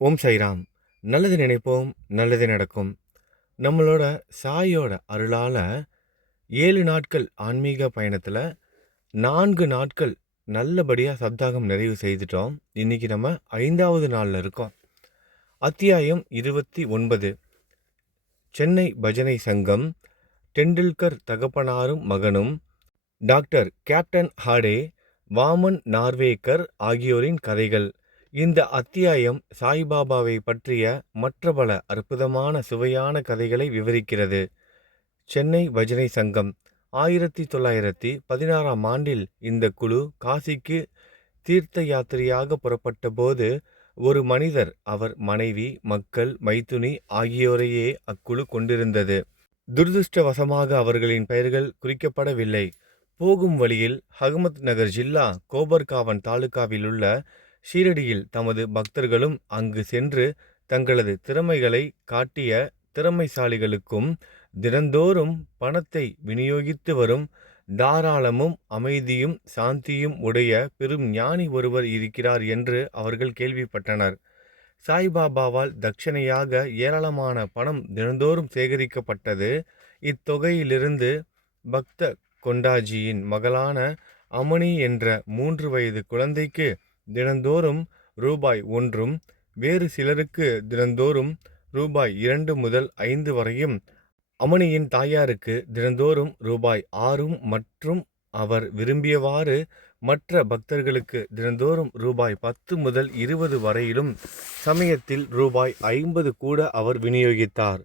ஓம் சாய்ராம். நல்லது நினைப்போம், நல்லது நடக்கும். நம்மளோட சாயோட அருளால 7 நாட்கள் ஆன்மீக பயணத்துல 4 நாட்கள் நல்லபடியா சப்தாகம் நிறைவு செய்துட்டோம். இன்னைக்கு நம்ம 5வது நாள்ல இருக்கோம். அத்தியாயம் 29. சென்னை பஜனை சங்கம், டெண்டுல்கர் தகப்பனாரும் மகனும், டாக்டர் கேப்டன் ஹாடே, வாமன் நார்வேக்கர் ஆகியோரின் கதைகள். இந்த அத்தியாயம் சாய்பாபாவை பற்றிய மற்ற பல அற்புதமான சுவையான கதைகளை விவரிக்கிறது. சென்னை பஜனை சங்கம் 1916ஆம் ஆண்டில் இந்த குழு காசிக்கு தீர்த்த யாத்திரையாக புறப்பட்ட போது ஒரு மனிதர், அவர் மனைவி, மக்கள், மைத்துனி ஆகியோரையே அக்குழு கொண்டிருந்தது. துரதிருஷ்டவசமாக அவர்களின் பெயர்கள் குறிக்கப்படவில்லை. போகும் வழியில் அகமத் நகர் ஜில்லா கோபர்காவன் தாலுகாவிலுள்ள ஷீரடியில் தமது பக்தர்களும் அங்கு சென்று தங்களது திறமைகளை காட்டிய திறமைசாலிகளுக்கும் தினந்தோறும் பணத்தை விநியோகித்து வரும் தாராளமும் அமைதியும் சாந்தியும் உடைய பெரும் ஞானி ஒருவர் இருக்கிறார் என்று அவர்கள் கேள்விப்பட்டனர். சாய்பாபாவால் தட்சணையாக ஏராளமான பணம் தினந்தோறும் சேகரிக்கப்பட்டது. இத்தொகையிலிருந்து பக்த கொண்டாஜியின் மகளான அமணி என்ற 3 வயது குழந்தைக்கு தினந்தோறும் ரூபாய் 1, வேறு சிலருக்கு தினந்தோறும் ரூபாய் 2 முதல் 5 வரையும், அமணியின் தாயாருக்கு தினந்தோறும் ரூபாய் 6 மற்றும் அவர் விரும்பியவாறு மற்ற பக்தர்களுக்கு தினந்தோறும் ரூபாய் 10 முதல் 20 வரையிலும், சமயத்தில் ரூபாய் 50 கூட அவர் விநியோகித்தார்.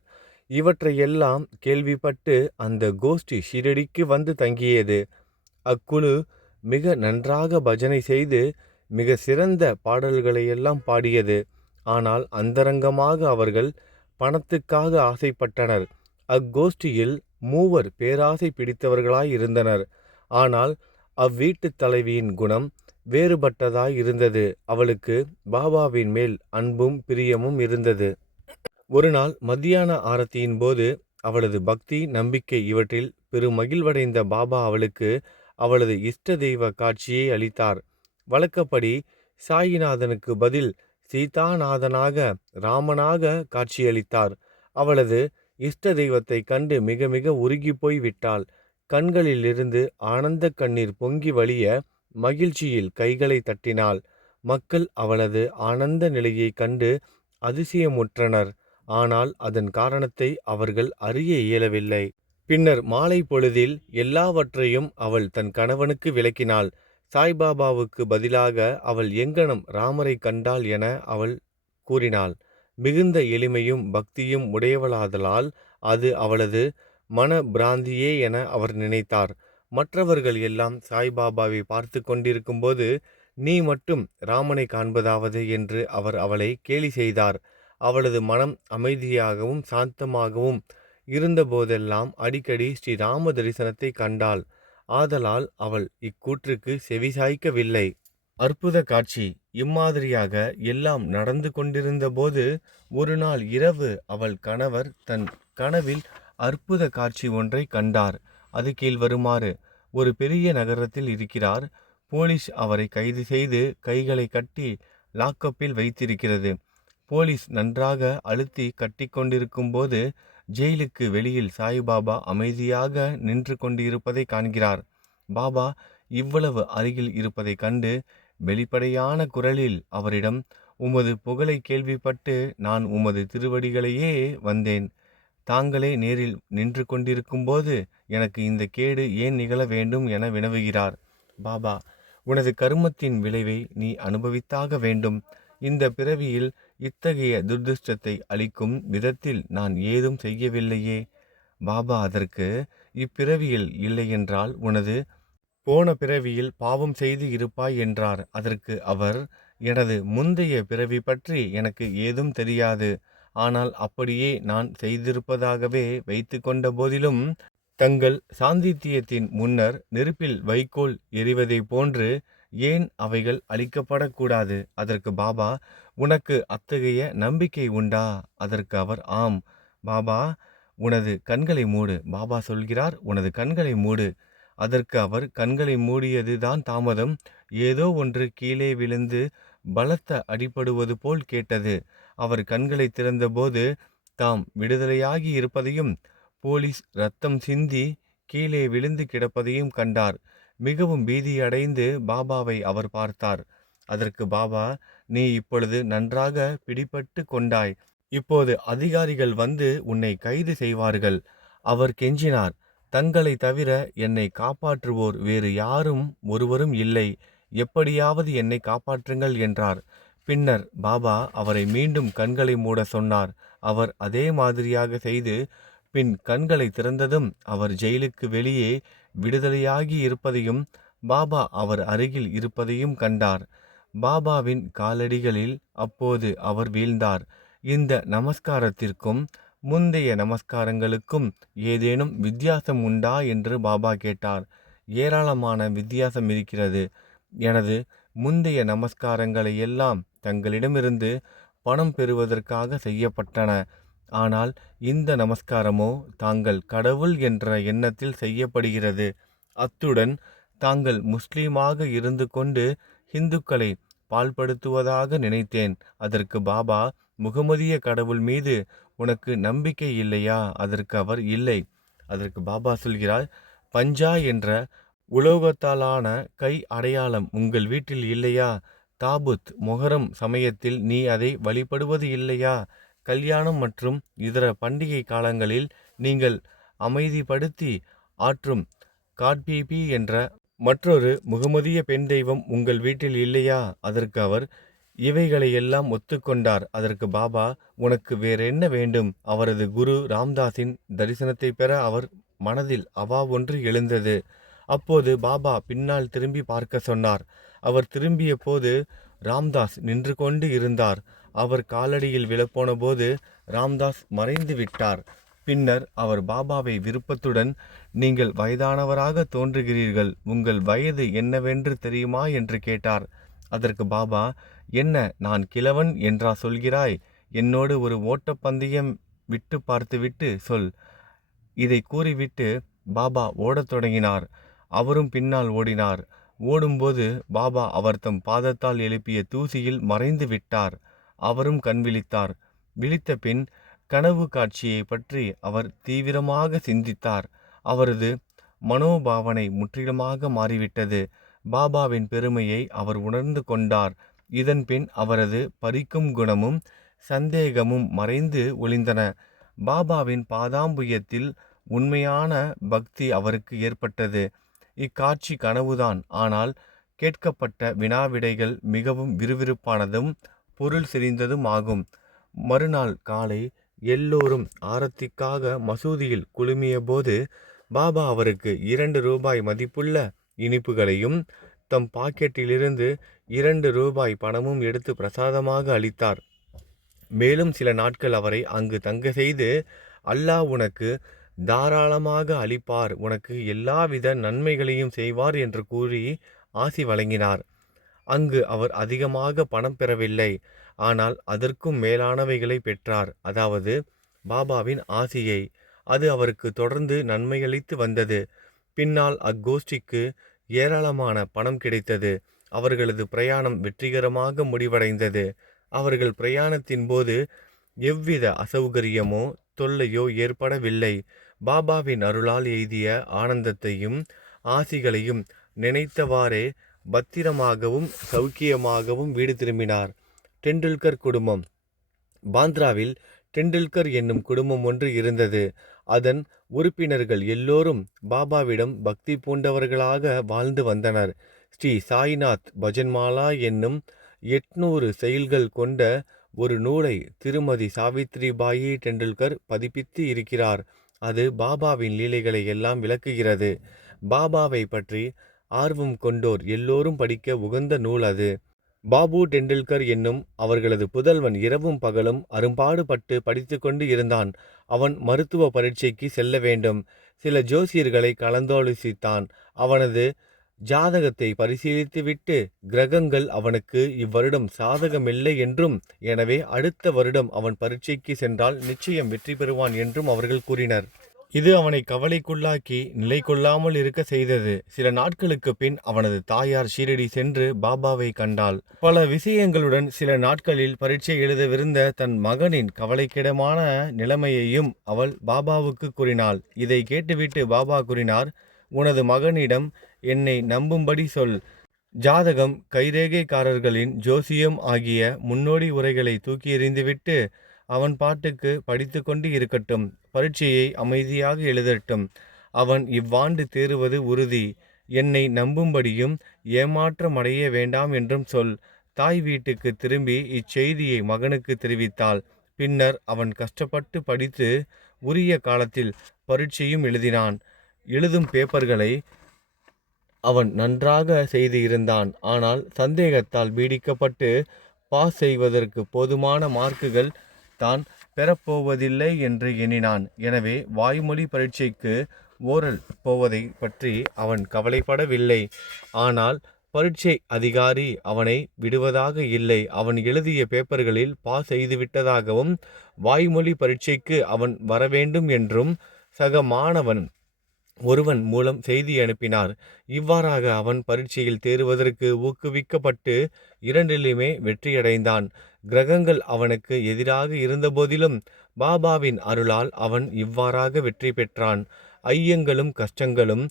இவற்றையெல்லாம் கேள்விப்பட்டு அந்த கோஷ்டி ஷீரடிக்கு வந்து தங்கியது. அக்குழு மிக நன்றாக பஜனை செய்து மிக சிறந்த பாடல்களையெல்லாம் பாடியது. ஆனால் அந்தரங்கமாக அவர்கள் பணத்துக்காக ஆசைப்பட்டனர். அக்கோஷ்டியில் 3 பேராசை பிடித்தவர்களாயிருந்தனர். ஆனால் அவ்வீட்டு தலைவியின் குணம் வேறுபட்டதாய் இருந்தது. அவளுக்கு பாபாவின் மேல் அன்பும் பிரியமும் இருந்தது. ஒரு நாள் மத்தியான ஆரத்தியின் போது அவளது பக்தி, நம்பிக்கை இவற்றில் பெருமகிழ்வடைந்த பாபா அவளுக்கு அவளது இஷ்ட தெய்வ காட்சியை அளித்தார். வழக்கப்படி சாயிநாதனுக்கு பதில் சீதாநாதனாக, ராமனாக காட்சியளித்தார். அவளது இஷ்ட தெய்வத்தை கண்டு மிக மிக உருகி போய் விட்டாள். கண்களிலிருந்து ஆனந்த கண்ணீர் பொங்கி வழிய மகிழ்ச்சியில் கைகளை தட்டினாள். மக்கள் அவளது ஆனந்த நிலையை கண்டு அதிசயமுற்றனர். ஆனால் அதன் காரணத்தை அவர்கள் அறிய இயலவில்லை. பின்னர் மாலை பொழுதில் எல்லாவற்றையும் அவள் தன் கணவனுக்கு விளக்கினாள். சாய்பாபாவுக்கு பதிலாக அவள் எங்கனம் ராமரை கண்டாள் என அவள் கூறினாள். மிகுந்த எளிமையும் பக்தியும் உடையவளாதலால் அது அவளது மன பிராந்தியே என அவர் நினைத்தார். மற்றவர்கள் எல்லாம் சாய்பாபாவை பார்த்து கொண்டிருக்கும்போது நீ மட்டும் ராமனை காண்பதாவது என்று அவர் அவளை கேலி செய்தார். அவளது மனம் அமைதியாகவும் சாந்தமாகவும் இருந்தபோதெல்லாம் அடிக்கடி ஸ்ரீராம தரிசனத்தை கண்டாள். ஆதலால் அவள் இக்கூற்றுக்கு செவிசாய்க்கவில்லை. அற்புத காட்சி. இம்மாதிரியாக எல்லாம் நடந்து கொண்டிருந்த போது ஒரு நாள் இரவு அவள் கணவர் தன் கனவில் அற்புத காட்சி ஒன்றை கண்டார். அது கீழ்வருமாறு: ஒரு பெரிய நகரத்தில் இருக்கிறார். போலீஸ் அவரை கைது செய்து கைகளை கட்டி லாக்கப்பில் வைத்திருக்கிறது. போலீஸ் நன்றாக அழுத்தி கட்டி கொண்டிருக்கும் போது ஜெயிலுக்கு வெளியில் சாய்பாபா அமைதியாக நின்று கொண்டிருப்பதை காண்கிறார். பாபா இவ்வளவு அருகில் இருப்பதை கண்டு வெளிப்படையான குரலில் அவரிடம், உமது புகழை கேள்விப்பட்டு நான் உமது திருவடிகளையே வந்தேன். தாங்களே நேரில் நின்று கொண்டிருக்கும் போது எனக்கு இந்த கேடு ஏன் நிகழ வேண்டும் என வினவுகிறார். பாபா, உனது கர்மத்தின் விளைவை நீ அனுபவித்தாக வேண்டும். இந்த பிறவியில் இத்தகைய துர்திருஷ்டத்தை அளிக்கும் விதத்தில் நான் ஏதும் செய்யவில்லையே. பாபா அதற்கு, இப்பிறவியில் இல்லையென்றால் உனது போன பிறவியில் பாவம் செய்து இருப்பாய் என்றார். அதற்கு அவர், எனது முந்தைய பிறவி பற்றி எனக்கு ஏதும் தெரியாது. ஆனால் அப்படியே நான் செய்திருப்பதாகவே வைத்து கொண்ட போதிலும் தங்கள் சாந்தித்தியத்தின் முன்னர் நெருப்பில் வைக்கோல் எறிவதை போன்று ஏன் அவைகள் அழிக்கப்படக்கூடாது? அதற்கு பாபா, உனக்கு அத்தகைய நம்பிக்கை உண்டா? அதற்கு அவர், ஆம். பாபா, உனது கண்களை மூடு. பாபா சொல்கிறார், உனது கண்களை மூடு. அதற்கு அவர் கண்களை மூடியது தான் தாமதம். ஏதோ ஒன்று கீழே விழுந்து பலத்த அடிபடுவது போல் கேட்டது. அவர் கண்களை திறந்தபோது தாம் விடுதலையாகி இருப்பதையும் போலீஸ் இரத்தம் சிந்தி கீழே விழுந்து கிடப்பதையும் கண்டார். மிகவும் பீதியடைந்து பாபாவை அவர் பார்த்தார். அதற்கு பாபா, நீ இப்பொழுது நன்றாக பிடிபட்டு கொண்டாய். இப்போது அதிகாரிகள் வந்து உன்னை கைது செய்வார்கள். அவர் கெஞ்சினார், தங்களை தவிர என்னை காப்பாற்றுவோர் வேறு யாரும் ஒருவரும் இல்லை. எப்படியாவது என்னை காப்பாற்றுங்கள் என்றார். பின்னர் பாபா அவரை மீண்டும் கண்களை மூட சொன்னார். அவர் அதே மாதிரியாக செய்து பின் கண்களை திறந்ததும் அவர் ஜெயிலுக்கு வெளியே விடுதலையாகி இருப்பதையும் பாபா அவர் அருகில் இருப்பதையும் கண்டார். பாபாவின் காலடிகளில் அப்போது அவர் வீழ்ந்தார். இந்த நமஸ்காரத்திற்கும் முந்தைய நமஸ்காரங்களுக்கும் ஏதேனும் வித்தியாசம் உண்டா என்று பாபா கேட்டார். ஏராளமான வித்தியாசம் இருக்கிறது. எனது முந்தைய நமஸ்காரங்களை எல்லாம் தங்களிடமிருந்து பணம் பெறுவதற்காக செய்யப்பட்டன. ஆனால் இந்த நமஸ்காரமோ தாங்கள் கடவுள் என்ற எண்ணத்தில் செய்யப்படுகிறது. அத்துடன் தாங்கள் முஸ்லீமாக இருந்து கொண்டு இந்துக்களை பால்படுத்துவதாக நினைத்தேன். அதற்கு பாபா, முகமதிய கடவுள் மீது உனக்கு நம்பிக்கை இல்லையா? அதற்கு அவர், இல்லை. அதற்கு பாபா சொல்கிறார், பஞ்சா என்ற உலோகத்தாலான கை அடையாளம் உங்கள் வீட்டில் இல்லையா? தாபுத் மொஹரம் சமயத்தில் நீ அதை வழிபடுவது இல்லையா? கல்யாணம் மற்றும் இதர பண்டிகை காலங்களில் நீங்கள் அமைதிப்படுத்தி ஆற்றும் காட்பீபி என்ற மற்றொரு முகமதிய பெண் தெய்வம் உங்கள் வீட்டில் இல்லையா? அதற்கு அவர் இவைகளையெல்லாம் ஒத்துக்கொண்டார். அதற்கு பாபா, உனக்கு வேறென்ன வேண்டும்? அவரது குரு ராம்தாஸின் தரிசனத்தை பெற அவர் மனதில் அவா ஒன்று எழுந்தது. அப்போது பாபா பின்னால் திரும்பி பார்க்க சொன்னார். அவர் திரும்பிய போது ராம்தாஸ் நின்று கொண்டு இருந்தார். அவர் காலடியில் விழப்போன போது ராம்தாஸ் மறைந்து விட்டார். பின்னர் அவர் பாபாவை விருப்பத்துடன், நீங்கள் வயதானவராக தோன்றுகிறீர்கள், உங்கள் வயது என்னவென்று தெரியுமா என்று கேட்டார். அதற்கு பாபா, என்ன, நான் கிழவன் என்றா சொல்கிறாய்? என்னோடு ஒரு ஓட்டப்பந்தயம் விட்டு பார்த்துவிட்டு சொல். இதை கூறிவிட்டு பாபா ஓடத் தொடங்கினார். அவரும் பின்னால் ஓடினார். ஓடும்போது பாபா அவர் தம் பாதத்தால் எழுப்பிய தூசியில் மறைந்து விட்டார். அவரும் கண் விழித்தார். விழித்த பின் கனவு காட்சியை பற்றி அவர் தீவிரமாக சிந்தித்தார். அவரது மனோபாவனை முற்றிலுமாக மாறிவிட்டது. பாபாவின் பெருமையை அவர் உணர்ந்து கொண்டார். இதன் பின் அவரது பறிக்கும் குணமும் சந்தேகமும் மறைந்து ஒளிந்தன. பாபாவின் பாதாம்புயத்தில் உண்மையான பக்தி அவருக்கு ஏற்பட்டது. இக்காட்சி கனவுதான், ஆனால் கேட்கப்பட்ட வினாவிடைகள் மிகவும் விறுவிறுப்பானதும் பொருள் செறிந்ததும் ஆகும். மறுநாள் காலை எல்லோரும் ஆரத்திக்காக மசூதியில் குழுமிய போது பாபா அவருக்கு 2 ரூபாய் மதிப்புள்ள இனிப்புகளையும் தம் பாக்கெட்டிலிருந்து 2 ரூபாய் பணமும் எடுத்து பிரசாதமாக அளித்தார். மேலும் சில நாட்கள் அவரை அங்கு தங்க செய்து, அல்லாஹ் உனக்கு தாராளமாக அளிப்பார், உனக்கு எல்லாவித நன்மைகளையும் செய்வார் என்று கூறி ஆசி வழங்கினார். அங்கு அவர் அதிகமாக பணம் பெறவில்லை, ஆனால் அதற்கும் மேலானவைகளை பெற்றார், அதாவது பாபாவின் ஆசியை. அது அவருக்கு தொடர்ந்து நன்மையளித்து வந்தது. பின்னால் அக்கோஷ்டிக்கு ஏராளமான பணம் கிடைத்தது. அவர்களது பிரயாணம் வெற்றிகரமாக முடிவடைந்தது. அவர்கள் பிரயாணத்தின் போது எவ்வித அசௌகரியமோ தொல்லையோ ஏற்படவில்லை. பாபாவின் அருளால் எய்திய ஆனந்தத்தையும் ஆசிகளையும் நினைத்தவாறே பத்திரமாகவும் சௌக்கியமாகவும் வீடு திரும்பினார். டெண்டுல்கர் குடும்பம். பாந்த்ராவில் டெண்டுல்கர் என்னும் குடும்பம் ஒன்று இருந்தது. அதன் உறுப்பினர்கள் எல்லோரும் பாபாவிடம் பக்தி பூண்டவர்களாக வாழ்ந்து வந்தனர். ஸ்ரீ சாய்நாத் பஜன்மாலா என்னும் 800 செயல்கள் கொண்ட ஒரு நூலை திருமதி சாவித்ரிபாயி டெண்டுல்கர் பதிப்பித்து இருக்கிறார். அது பாபாவின் லீலைகளை எல்லாம் விளக்குகிறது. பாபாவை பற்றி ஆர்வம் கொண்டோர் எல்லோரும் படிக்க உகந்த நூல் அது. பாபு டெண்டுல்கர் என்னும் அவர்களது புதல்வன் இரவும் பகலும் அரும்பாடுபட்டு படித்து கொண்டு இருந்தான். அவன் மருத்துவ பரீட்சைக்கு செல்ல வேண்டும். சில ஜோசியர்களை கலந்தாலோசித்தான். அவனது ஜாதகத்தை பரிசீலித்துவிட்டு கிரகங்கள் அவனுக்கு இவ்வருடம் சாதகமில்லை என்றும், எனவே அடுத்த வருடம் அவன் பரீட்சைக்கு சென்றால் நிச்சயம் வெற்றி பெறுவான் என்றும் அவர்கள் கூறினர். இது அவனை கவலைக்குள்ளாக்கி நிலை கொள்ளாமல் இருக்க செய்தது. சில நாட்களுக்கு பின் அவனது தாயார் ஷீரடி சென்று பாபாவை கண்டாள். பல விஷயங்களுடன் சில நாட்களில் பரீட்சை எழுதவிருந்த தன் மகனின் கவலைக்கிடமான நிலைமையையும் அவள் பாபாவுக்கு கூறினாள். இதை கேட்டுவிட்டு பாபா கூறினார், உனது மகனிடம் என்னை நம்பும்படி சொல். ஜாதகம், கைரேகைக்காரர்களின் ஜோசியம் ஆகிய முன்னோடி உரைகளை தூக்கி எறிந்துவிட்டு அவன் பாட்டுக்கு படித்து கொண்டு இருக்கட்டும். பரீட்சையை அமைதியாக எழுதட்டும். அவன் இவ்வாண்டு தேறுவது உறுதி. என்னை நம்பும்படியும் ஏமாற்றமடைய வேண்டாம் என்றும் சொல். தாய் வீட்டுக்கு திரும்பி இச்செய்தியை மகனுக்கு தெரிவித்தாள். பின்னர் அவன் கஷ்டப்பட்டு படித்து உரிய காலத்தில் பரீட்சையும் எழுதினான். எழுதும் பேப்பர்களை அவன் நன்றாக செய்து இருந்தான். ஆனால் சந்தேகத்தால் பீடிக்கப்பட்டு பாஸ் செய்வதற்கு போதுமான மார்க்குகள் தான் பெறப்போவதில்லை என்று எண்ணினான். எனவே வாய்மொழி பரீட்சைக்கு ஓரல் போவதை பற்றி அவன் கவலைப்படவில்லை. ஆனால் பரீட்சை அதிகாரி அவனை விடுவதாக இல்லை. அவன் எழுதிய பேப்பர்களில் பாஸ் செய்துவிட்டதாகவும் வாய்மொழி பரீட்சைக்கு அவன் வரவேண்டும் என்றும் சக மாணவன் ஒருவன் மூலம் செய்தி அனுப்பினார். இவ்வாறாக அவன் பரீட்சையில் தேறுவதற்கு ஊக்குவிக்கப்பட்டு இரண்டிலுமே வெற்றியடைந்தான். கிரகங்கள் அவனுக்கு எதிராக இருந்தபோதிலும் பாபாவின் அருளால் அவன் இவ்வாறாக வெற்றி பெற்றான். ஐயங்களும் கஷ்டங்களும்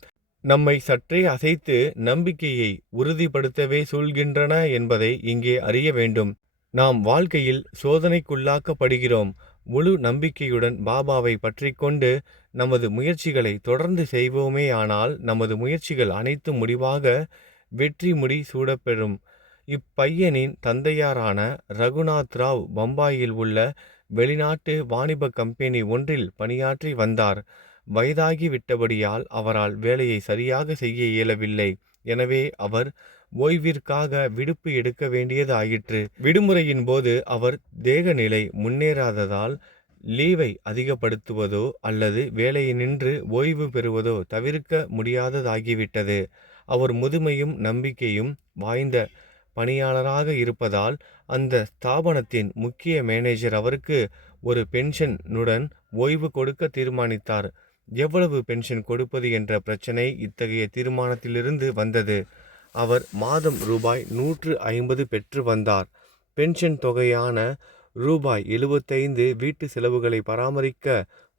நம்மை சற்றே அசைத்து நம்பிக்கையை உறுதிப்படுத்தவே சூழ்கின்றன என்பதை இங்கே அறிய வேண்டும். நாம் வாழ்க்கையில் சோதனைக்குள்ளாக்கப்படுகிறோம். முழு நம்பிக்கையுடன் பாபாவை பற்றி கொண்டு நமது முயற்சிகளை தொடர்ந்து செய்வோமேயானால் நமது முயற்சிகள் அனைத்தும் முடிவாக வெற்றி முடி சூடப்பெறும். இப்பையனின் தந்தையாரான ரகுநாத் ராவ் பம்பாயில் உள்ள வெளிநாட்டு வாணிப கம்பெனி ஒன்றில் பணியாற்றி வந்தார். வயதாகி விட்டபடியால் அவரால் வேலையை சரியாக செய்ய இயலவில்லை. எனவே அவர் ஓய்விற்காக விடுப்பு எடுக்க வேண்டியது ஆயிற்று. விடுமுறையின் போது அவர் தேகநிலை முன்னேறாததால் லீவை அதிகப்படுத்துவதோ அல்லது வேலையை நின்று ஓய்வு பெறுவதோ தவிர்க்க முடியாததாகிவிட்டது. அவர் முதுமையும் நம்பிக்கையும் வாய்ந்த பணியாளராக இருப்பதால் அந்த ஸ்தாபனத்தின் முக்கிய மேனேஜர் அவருக்கு ஒரு பென்ஷனுடன் ஓய்வு கொடுக்க தீர்மானித்தார். எவ்வளவு பென்ஷன் கொடுப்பது என்ற பிரச்சனை இத்தகைய தீர்மானத்திலிருந்து வந்தது. அவர் மாதம் ரூபாய் 150 பெற்று வந்தார். பென்ஷன் தொகையான ரூபாய் 75 வீட்டு செலவுகளை பராமரிக்க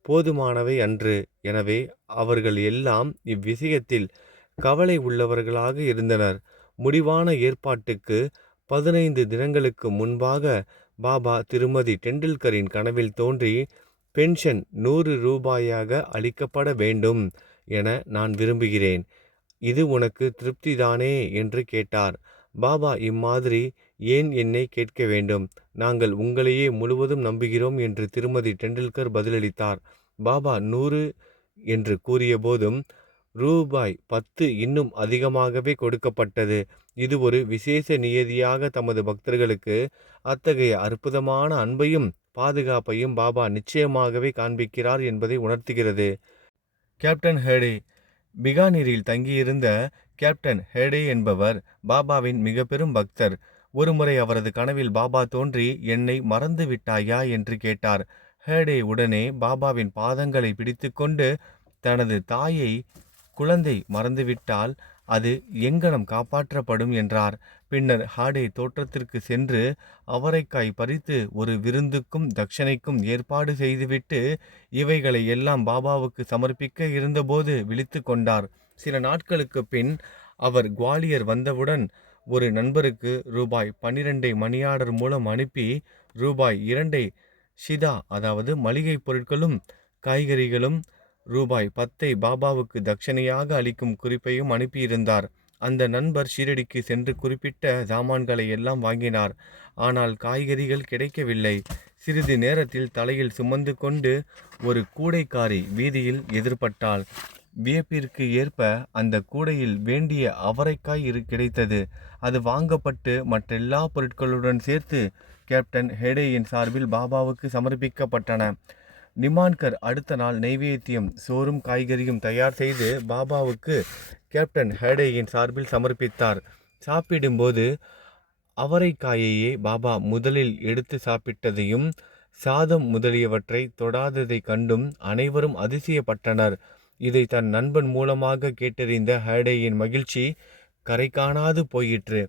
போதுமானவை அன்று. எனவே அவர்கள் எல்லாம் இவ்விஷயத்தில் கவலை உள்ளவர்களாக இருந்தனர். முடிவான ஏற்பாட்டுக்கு 15 தினங்களுக்கு முன்பாக பாபா திருமதி டெண்டுல்கரின் கனவில் தோன்றி, பென்ஷன் 100 ரூபாயாக அளிக்கப்பட வேண்டும் என நான் விரும்புகிறேன். இது உனக்கு திருப்திதானே என்று கேட்டார். பாபா இம்மாதிரி ஏன் என்னை கேட்க வேண்டும்? நாங்கள் உங்களையே முழுவதும் நம்புகிறோம் என்று திருமதி டெண்டுல்கர் பதிலளித்தார். பாபா 100 என்று கூறிய போதும் ரூபாய் 10 இன்னும் அதிகமாகவே கொடுக்கப்பட்டது. இது ஒரு விசேஷ நியதியாக தமது பக்தர்களுக்கு அத்தகைய அற்புதமான அன்பையும் பாதுகாப்பையும் பாபா நிச்சயமாகவே காண்பிக்கிறார் என்பதை உணர்த்துகிறது. கேப்டன் ஹேடே. பிகானீரில் தங்கியிருந்த கேப்டன் ஹேடே என்பவர் பாபாவின் மிக பெரும் பக்தர். ஒருமுறை அவரது கனவில் பாபா தோன்றி, என்னை மறந்து விட்டாயா என்று கேட்டார். ஹேடே உடனே பாபாவின் பாதங்களை பிடித்து கொண்டு, தனது தாயை குழந்தை மறந்துவிட்டால் அது எங்கனம் காப்பாற்றப்படும் என்றார். பின்னர் ஹாடே தோற்றத்திற்கு சென்று அவரைக்காய் பறித்து ஒரு விருந்துக்கும் தட்சணைக்கும் ஏற்பாடு செய்துவிட்டு இவைகளை எல்லாம் பாபாவுக்கு சமர்ப்பிக்க இருந்தபோது விழித்து கொண்டார். சில நாட்களுக்கு பின் அவர் குவாலியர் வந்தவுடன் ஒரு நண்பருக்கு ரூபாய் 12 மணி ஆர்டர் மூலம் அனுப்பி ரூபாய் 2 ஷிதா அதாவது மளிகை பொருட்களும் காய்கறிகளும் ரூபாய் 10 பாபாவுக்கு தட்சணையாக அளிக்கும் குறிப்பையும் அனுப்பியிருந்தார். அந்த நண்பர் ஷீரடிக்கு சென்று குறிப்பிட்ட சாமான்களை எல்லாம் வாங்கினார். ஆனால் காய்கறிகள் கிடைக்கவில்லை. சிறிது நேரத்தில் தலையில் சுமந்து கொண்டு ஒரு கூடைக்காரி வீதியில் எதிர்பட்டாள். வியப்பிற்கு ஏற்ப அந்த கூடையில் வேண்டிய அவரைக்காய் கிடைத்தது. அது வாங்கப்பட்டு மற்றெல்லா பொருட்களுடன் சேர்த்து கேப்டன் ஹேடேயின் சார்பில் பாபாவுக்கு சமர்ப்பிக்கப்பட்டன. நிமான்கர் அடுத்த நாள் நைவேத்தியம் சோறும் காய்கறியும் தயார் செய்து பாபாவுக்கு கேப்டன் ஹேடேயின் சார்பில் சமர்ப்பித்தார். சாப்பிடும்போது அவரைக்காயையே பாபா முதலில் எடுத்து சாப்பிட்டதையும் சாதம் முதலியவற்றை தொடாததைக் கண்டும் அனைவரும் அதிசயப்பட்டனர். இதை தன் நண்பன் மூலமாக கேட்டறிந்த ஹேடேயின் மகிழ்ச்சி கரை காணாது போயிற்று.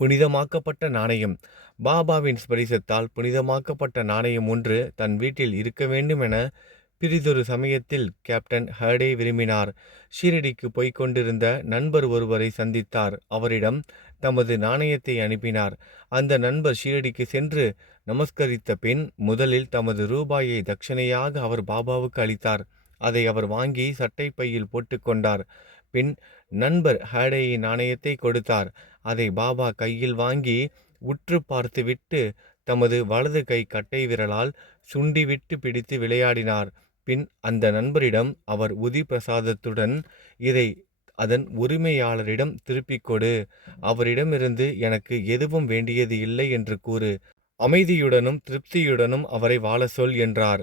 புனிதமாக்கப்பட்ட நாணயம். பாபாவின் ஸ்பரிசத்தால் புனிதமாக்கப்பட்ட நாணயம் ஒன்று தன் வீட்டில் இருக்க வேண்டும் என பிறிதொரு சமயத்தில் கேப்டன் ஹேடே விரும்பினார். ஷீரடிக்கு போய்க் கொண்டிருந்த நண்பர் ஒருவரை சந்தித்தார். அவரிடம் தமது நாணயத்தை அனுப்பினார். அந்த நண்பர் ஷீரடிக்கு சென்று நமஸ்கரித்த பின் முதலில் தமது ரூபாயை தட்சணையாக அவர் பாபாவுக்கு அளித்தார். அதை அவர் வாங்கி சட்டை பையில் போட்டுக்கொண்டார். பின் நண்பர் ஹேடேயின் நாணயத்தை கொடுத்தார். அதை பாபா கையில் வாங்கி உற்று பார்த்துவிட்டு தமது வலது கை கட்டை விரலால் சுண்டிவிட்டு பிடித்து விளையாடினார். பின் அந்த நண்பரிடம் அவர் உதி பிரசாதத்துடன் இதை அதன் உரிமையாளரிடம் திருப்பிக் கொடு. அவரிடமிருந்து எனக்கு எதுவும் வேண்டியது இல்லை என்று கூறு. அமைதியுடனும் திருப்தியுடனும் அவரை வாழ சொல் என்றார்.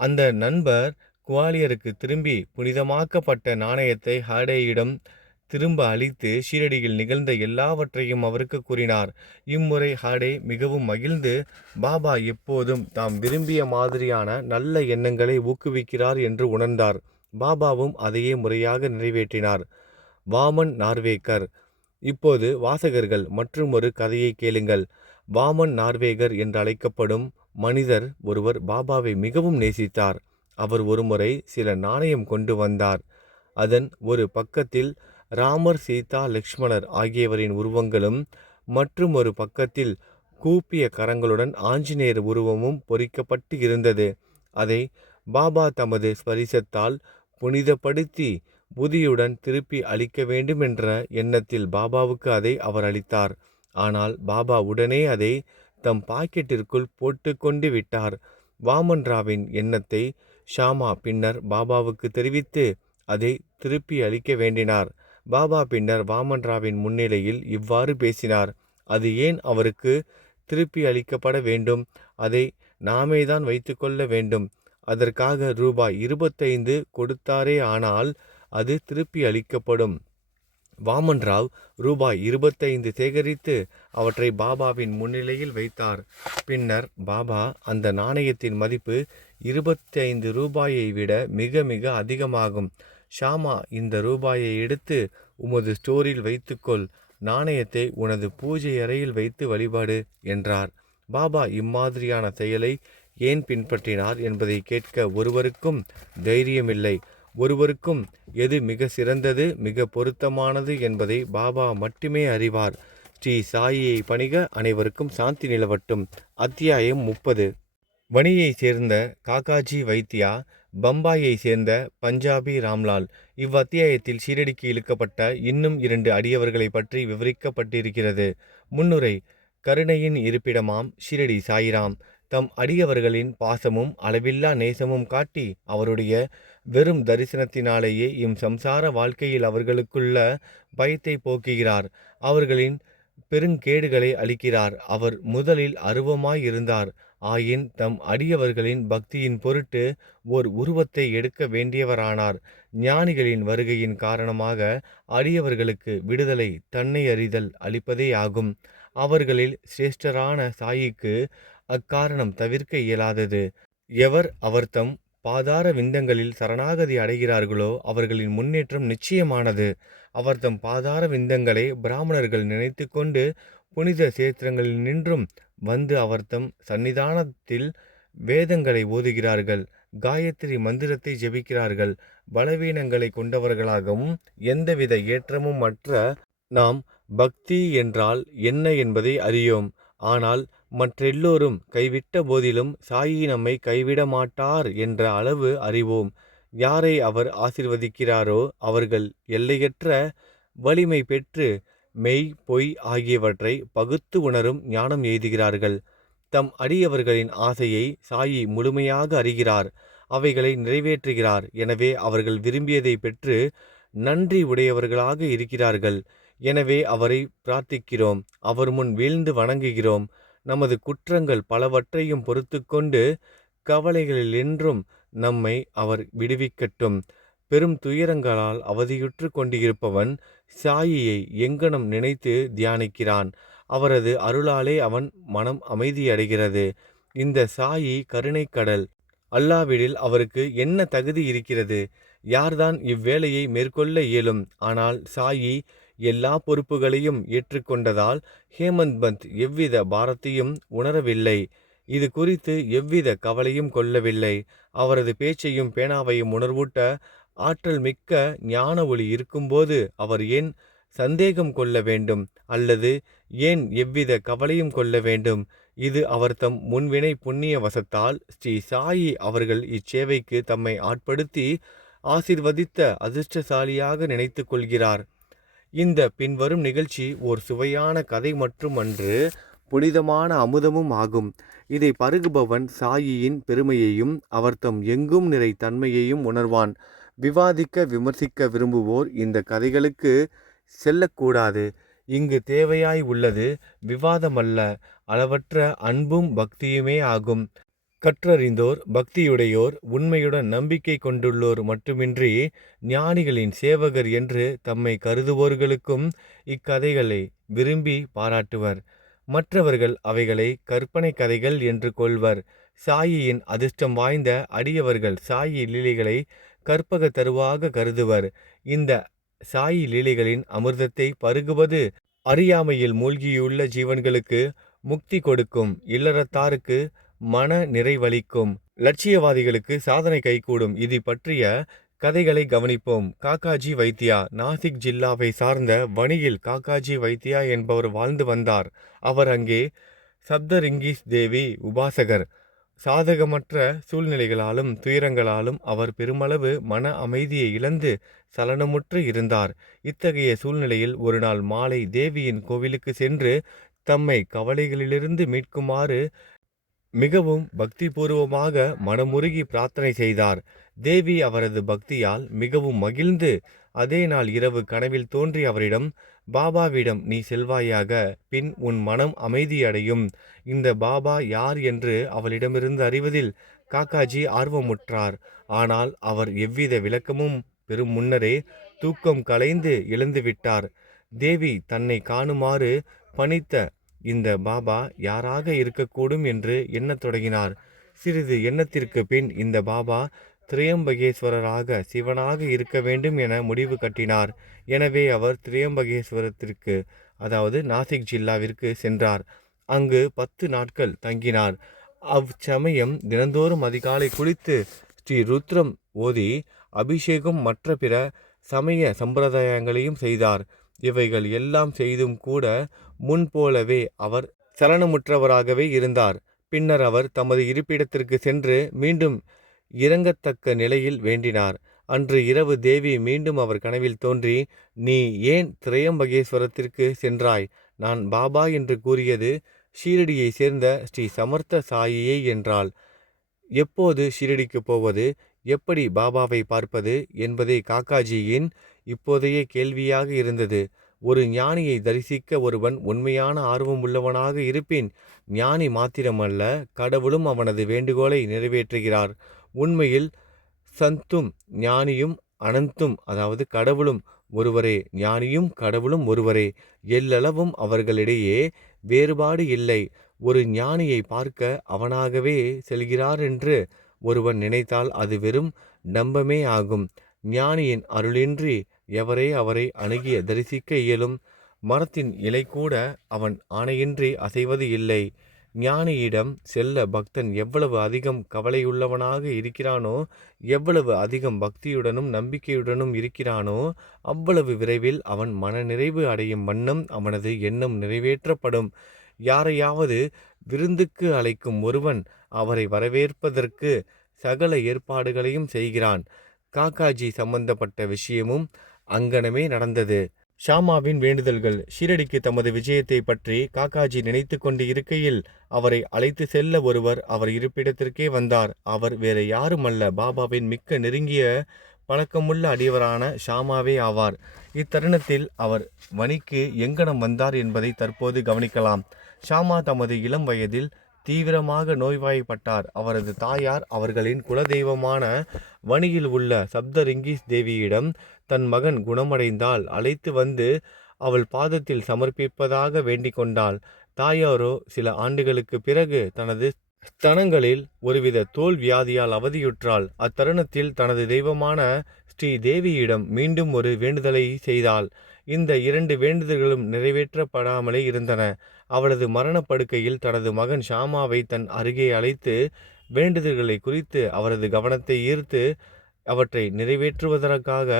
அந்த நண்பர் குவாலியருக்கு திரும்பி புனிதமாக்கப்பட்ட நாணயத்தை ஹேடேயிடம் திரும்ப அளித்து ஷீரடியில் நிகழ்ந்த எல்லாவற்றையும் அவருக்கு கூறினார். இம்முறை ஹேடே மிகவும் மகிழ்ந்து பாபா எப்போதும் தாம் விரும்பிய மாதிரியான நல்ல எண்ணங்களை ஊக்குவிக்கிறார் என்று உணர்ந்தார். பாபாவும் அதையே முறையாக நிறைவேற்றினார். வாமன் நார்வேகர். இப்போது வாசகர்கள் மற்றும் ஒரு கதையை கேளுங்கள். வாமன் நார்வேகர் என்று அழைக்கப்படும் மனிதர் ஒருவர் பாபாவை மிகவும் நேசித்தார். அவர் ஒருமுறை சில நாணயம் கொண்டு வந்தார். அதன் ஒரு பக்கத்தில் ராமர், சீதா, லக்ஷ்மணர் ஆகியவரின் உருவங்களும் மற்றும் ஒரு பக்கத்தில் கூப்பிய கரங்களுடன் ஆஞ்சநேயர் உருவமும் பொறிக்கப்பட்டு இருந்தது. அதை பாபா தமது ஸ்பரிசத்தால் புனிதப்படுத்தி புதியுடன் திருப்பி அளிக்க வேண்டும் என்ற எண்ணத்தில் பாபாவுக்கு அதை அவர் அளித்தார். ஆனால் பாபா உடனே அதை தம் பாக்கெட்டிற்குள் போட்டு கொண்டு விட்டார். வாமன் ராவின் எண்ணத்தை ஷாமா பின்னர் பாபாவுக்கு தெரிவித்து அதை திருப்பி அளிக்க வேண்டினார். பாபா பின்னர் வாமன் ராவின் முன்னிலையில் இவ்வாறு பேசினார். அது ஏன் அவருக்கு திருப்பி அளிக்கப்பட வேண்டும்? அதை நாமே தான் வைத்துக்கொள்ள வேண்டும். அதற்காக ரூபாய் 25 கொடுத்தாரே ஆனால் அது திருப்பி அளிக்கப்படும். வாமன் ராவ் ரூபாய் 25 சேகரித்து அவற்றை பாபாவின் முன்னிலையில் வைத்தார். பின்னர் பாபா அந்த நாணயத்தின் மதிப்பு 25 ரூபாயை விட மிக மிக அதிகமாகும். ஷாமா, இந்த ரூபாயை எடுத்து உமது ஸ்டோரில் வைத்துக்கொள். நாணயத்தை உனது பூஜை அறையில் வைத்து வழிபாடு என்றார். பாபா இம்மாதிரியான செயலை ஏன் பின்பற்றினார் என்பதை கேட்க ஒருவருக்கும் தைரியமில்லை. ஒருவருக்கும் எது மிக சிறந்தது, மிக பொருத்தமானது என்பதை பாபா மட்டுமே அறிவார். ஸ்ரீ சாயியை பணிக. அனைவருக்கும் சாந்தி நிலவட்டும். அத்தியாயம் 30. வணியை சேர்ந்த காக்காஜி வைத்தியா, பம்பாயை சேர்ந்த பஞ்சாபி ராம்லால். இவ்வத்தியாயத்தில் ஷீரடிக்கு இழுக்கப்பட்ட இன்னும் 2 அடியவர்களை பற்றி விவரிக்கப்பட்டிருக்கிறது. முன்னுரை. கருணையின் இருப்பிடமாம் ஷீரடி சாயிராம் தம் அடியவர்களின் பாசமும் அளவில்லா நேசமும் காட்டி அவருடைய வெறும் தரிசனத்தினாலேயே சம்சார வாழ்க்கையில் அவர்களுக்குள்ள பயத்தை போக்குகிறார். அவர்களின் பெருங்கேடுகளை அளிக்கிறார். அவர் முதலில் அருவமாயிருந்தார். ஆயின் தம் அடியவர்களின் பக்தியின் பொருட்டு ஓர் உருவத்தை எடுக்க வேண்டியவரானார். ஞானிகளின் வருகையின் காரணமாக அடியவர்களுக்கு விடுதலை, தன்னை அறிதல் அளிப்பதே ஆகும். அவர்களில் சிரேஷ்டரான சாயிக்கு அக்காரணம் தவிர்க்க இயலாதது. எவர் அவர்தம் பாதார விந்தங்களில் சரணாகதி அடைகிறார்களோ அவர்களின் முன்னேற்றம் நிச்சயமானது. அவர்தம் பாதார விந்தங்களை பிராமணர்கள் நினைத்து கொண்டு புனித சேத்திரங்களில் நின்றும் வந்து அவர்தம் சந்நிதானத்தில் வேதங்களை ஓதுகிறார்கள், காயத்ரி மந்திரத்தை ஜெபிக்கிறார்கள். பலவீனங்களை கொண்டவர்களாகவும் எந்தவித ஏற்றமும் அற்ற நாம் பக்தி என்றால் என்ன என்பதை அறியோம். ஆனால் மற்றெல்லோரும் கைவிட்ட போதிலும் சாயி நம்மை கைவிட மாட்டார் என்ற அளவு அறிவோம். யாரை அவர் ஆசீர்வதிக்கிறாரோ அவர்கள் எல்லையற்ற வலிமை பெற்று மெய், பொய் ஆகியவற்றை பகுத்து உணரும் ஞானம் எய்துகிறார்கள். தம் அடியவர்களின் ஆசையை சாயி முழுமையாக அறிகிறார், அவைகளை நிறைவேற்றுகிறார். எனவே அவர்கள் விரும்பியதை பெற்று நன்றி உடையவர்களாக இருக்கிறார்கள். எனவே அவரை பிரார்த்திக்கிறோம், அவர் முன் வீழ்ந்து வணங்குகிறோம். நமது குற்றங்கள் பலவற்றையும் பொறுத்து கொண்டு கவலைகளிலென்றும் நம்மை அவர் விடுவிக்கட்டும். பெரும் துயரங்களால் அவதியுற்று கொண்டிருப்பவன் சாயியை எங்கனம் நினைத்து தியானிக்கிறான். அவரது அருளாலே அவன் மனம் அமைதியடைகிறது. இந்த சாயி கருணைக்கடல். அல்லாவிடில் அவருக்கு என்ன தகுதி இருக்கிறது? யார்தான் இவ்வேலையை மேற்கொள்ள இயலும்? ஆனால் சாயி எல்லா பொறுப்புகளையும் ஏற்றுக்கொண்டதால் ஹேமந்த் பந்த் எவ்வித பாரத்தையும் உணரவில்லை. இது குறித்து எவ்வித கவலையும் கொள்ளவில்லை. அவரது பேச்சையும் பேனாவையும் உணர்வூட்ட ஆற்றல் மிக்க ஞான ஒளி இருக்கும்போது அவர் ஏன் சந்தேகம் கொள்ள வேண்டும்? அல்லது ஏன் எவ்வித கவலையும் கொள்ள வேண்டும்? இது அவர் தம் முன்வினை புண்ணிய வசத்தால் ஸ்ரீ சாயி அவர்கள் இச்சேவைக்கு தம்மை ஆட்படுத்தி ஆசிர்வதித்த அதிர்ஷ்டசாலியாக நினைத்து கொள்கிறார். இந்த பின்வரும் நிகழ்ச்சி ஓர் சுவையான கதை மட்டுமன்று, புனிதமான அமுதமும் ஆகும். இதை பருகுபவன் சாயியின் பெருமையையும் அவர் தம் எங்கும் நிறை தன்மையையும் உணர்வான். விவாதிக்க விமர்சிக்க விரும்புவோர் இந்த கதைகளுக்கு செல்லக்கூடாது. இங்கு தேவையாய் உள்ளது விவாதமல்ல, அளவற்ற அன்பும் பக்தியுமே ஆகும். கற்றறிந்தோர், பக்தியுடையோர், உண்மையுடன் நம்பிக்கை கொண்டுள்ளோர் மட்டுமின்றி ஞானிகளின் சேவகர் என்று தம்மை கருதுவோர்களுக்கும் இக்கதைகளை விரும்பி பாராட்டுவர். மற்றவர்கள் அவைகளை கற்பனை கதைகள் என்று கொள்வர். சாயியின் அதிர்ஷ்டம் வாய்ந்த அடியவர்கள் சாயி லீலைகளை கற்பக தருவாக கருதுவர். இந்த சாயி லீலைகளின் அமிர்தத்தை பருகுவது அறியாமையில் மூழ்கியுள்ள ஜீவன்களுக்கு முக்தி கொடுக்கும். இல்லறத்தாருக்கு மன நிறைவளிக்கும். லட்சியவாதிகளுக்கு சாதனை கைகூடும். இது பற்றிய கதைகளை கவனிப்போம். காக்காஜி வைத்தியா. நாசிக் ஜில்லாவை சார்ந்த வணியில் காக்காஜி வைத்தியா என்பவர் வாழ்ந்து வந்தார். அவர் அங்கே சப்தரிங்கீஸ் தேவி உபாசகர். சாதகமற்ற சூழ்நிலைகளாலும் துயரங்களாலும் அவர் பெருமளவு மன அமைதியை இழந்து சலனமுற்று இருந்தார். இத்தகைய சூழ்நிலையில் ஒரு நாள் மாலை தேவியின் கோவிலுக்கு சென்று தம்மை கவலைகளிலிருந்து மீட்குமாறு மிகவும் பக்திபூர்வமாக மனமுருகி பிரார்த்தனை செய்தார். தேவி அவரது பக்தியால் மிகவும் மகிழ்ந்து அதே நாள் இரவு கனவில் தோன்றி அவரிடம், பாபாவிடம் நீ செல்வாயாக, பின் உன் மனம் அமைதியடையும். இந்த பாபா யார் என்று அவளிடமிருந்து அறிவதில் காக்காஜி ஆர்வமுற்றார். ஆனால் அவர் எவ்வித விளக்கமும் பெறும் முன்னரே தூக்கம் கலைந்து எழுந்துவிட்டார். தேவி தன்னை காணுமாறு பணித்த இந்த பாபா யாராக இருக்கக்கூடும் என்று எண்ணத் தொடங்கினார். சிறிது எண்ணத்திற்கு பின் இந்த பாபா திரியம்பகேஸ்வரராக சிவனாக இருக்க வேண்டும் என முடிவு கட்டினார். எனவே அவர் திரியம்பகேஸ்வரத்திற்கு, அதாவது நாசிக் ஜில்லாவிற்கு சென்றார். அங்கு 10 நாட்கள் தங்கினார். அச்சமயம் தினந்தோறும் அதிகாலை குளித்து ஸ்ரீ ருத்ரம் ஓதி அபிஷேகம் மற்ற பிற சமய சம்பிரதாயங்களையும் செய்தார். இவைகள் எல்லாம் செய்தும் கூட முன்போலவே அவர் சலனமுற்றவராகவே இருந்தார். பின்னர் அவர் தமது இருப்பிடத்திற்கு சென்று மீண்டும் இறங்கத்தக்க நிலையில் வேண்டினார். அன்று இரவு தேவி மீண்டும் அவர் கனவில் தோன்றி, நீ ஏன் திரையம்பகேஸ்வரத்திற்கு சென்றாய்? நான் பாபா என்று கூறியது ஷீரடியை சேர்ந்த ஸ்ரீ சமர்த்த சாயியை என்றாள். எப்போது ஷீரடிக்கு போவது, எப்படி பாபாவை பார்ப்பது என்பதே காக்காஜியின் இப்போதைய கேள்வியாக இருந்தது. ஒரு ஞானியை தரிசிக்க ஒருவன் உண்மையான ஆர்வம் உள்ளவனாக இருப்பின், ஞானி மாத்திரமல்ல, கடவுளும் அவனது வேண்டுகோளை நிறைவேற்றுகிறார். உண்மையில் சந்தும் ஞானியும் அனந்தும், அதாவது கடவுளும் ஒருவரே, ஞானியும் கடவுளும் ஒருவரே. எல்லளவும் அவர்களிடையே வேறுபாடு இல்லை. ஒரு ஞானியை பார்க்க அவனாகவே செல்கிறார் என்று ஒருவன் நினைத்தால் அது வெறும் டம்பமே ஆகும். ஞானியின் அருளின்றி எவரே அவரை அணுகிய தரிசிக்க இயலும்? மரத்தின் இலை கூட அவன் ஆணையின்றி அசைவது இல்லை. ஞானியிடம் செல்ல பக்தன் எவ்வளவு அதிகம் கவலையுள்ளவனாக இருக்கிறானோ, எவ்வளவு அதிகம் பக்தியுடனும் நம்பிக்கையுடனும் இருக்கிறானோ, அவ்வளவு விரைவில் அவன் மனநிறைவு அடையும் வண்ணம் அவனது எண்ணம் நிறைவேற்றப்படும். யாரையாவது விருந்துக்கு அழைக்கும் ஒருவன் அவரை வரவேற்பதற்கு சகல ஏற்பாடுகளையும் செய்கிறான். காக்காஜி சம்பந்தப்பட்ட விஷயமும் அங்கனமே நடந்தது. ஷாமாவின் வேண்டுதல்கள். ஷீரடிக்கு தமது விஜயத்தை பற்றி காக்காஜி நினைத்து கொண்டு இருக்கையில் அவரை அழைத்து செல்ல ஒருவர் அவர் இருப்பிடத்திற்கே வந்தார். அவர் வேறு யாருமல்ல, பாபாவின் மிக்க நெருங்கிய பழக்கமுள்ள அடியவரான ஷாமாவே ஆவார். இத்தருணத்தில் அவர் வணிக்கு எங்கனம் வந்தார் என்பதை தற்போது கவனிக்கலாம். ஷாமா தமது இளம் வயதில் தீவிரமாக நோய்வாய்ப்பட்டார். அவரது தாயார் அவர்களின் குலதெய்வமான வணியில் உள்ள சப்தரிங்கீஸ் தேவியிடம் தன் மகன் குணமடைந்தால் அழைத்து வந்து அவள் பாதத்தில் சமர்ப்பிப்பதாக வேண்டிக் கொண்டாள். தாயாரோ சில ஆண்டுகளுக்கு பிறகு தனது ஸ்தனங்களில் ஒருவித தோல் வியாதியால் அவதியுற்றாள். அத்தருணத்தில் தனது தெய்வமான ஸ்ரீ தேவியிடம் மீண்டும் ஒரு வேண்டுதலை செய்தாள். இந்த 2 வேண்டுதல்களும் நிறைவேற்றப்படாமலே இருந்தன. அவளது மரணப்படுக்கையில் தனது மகன் ஷாமாவை தன் அருகே அழைத்து வேண்டுதல்களை குறித்து அவரது கவனத்தை ஈர்த்து அவற்றை நிறைவேற்றுவதற்காக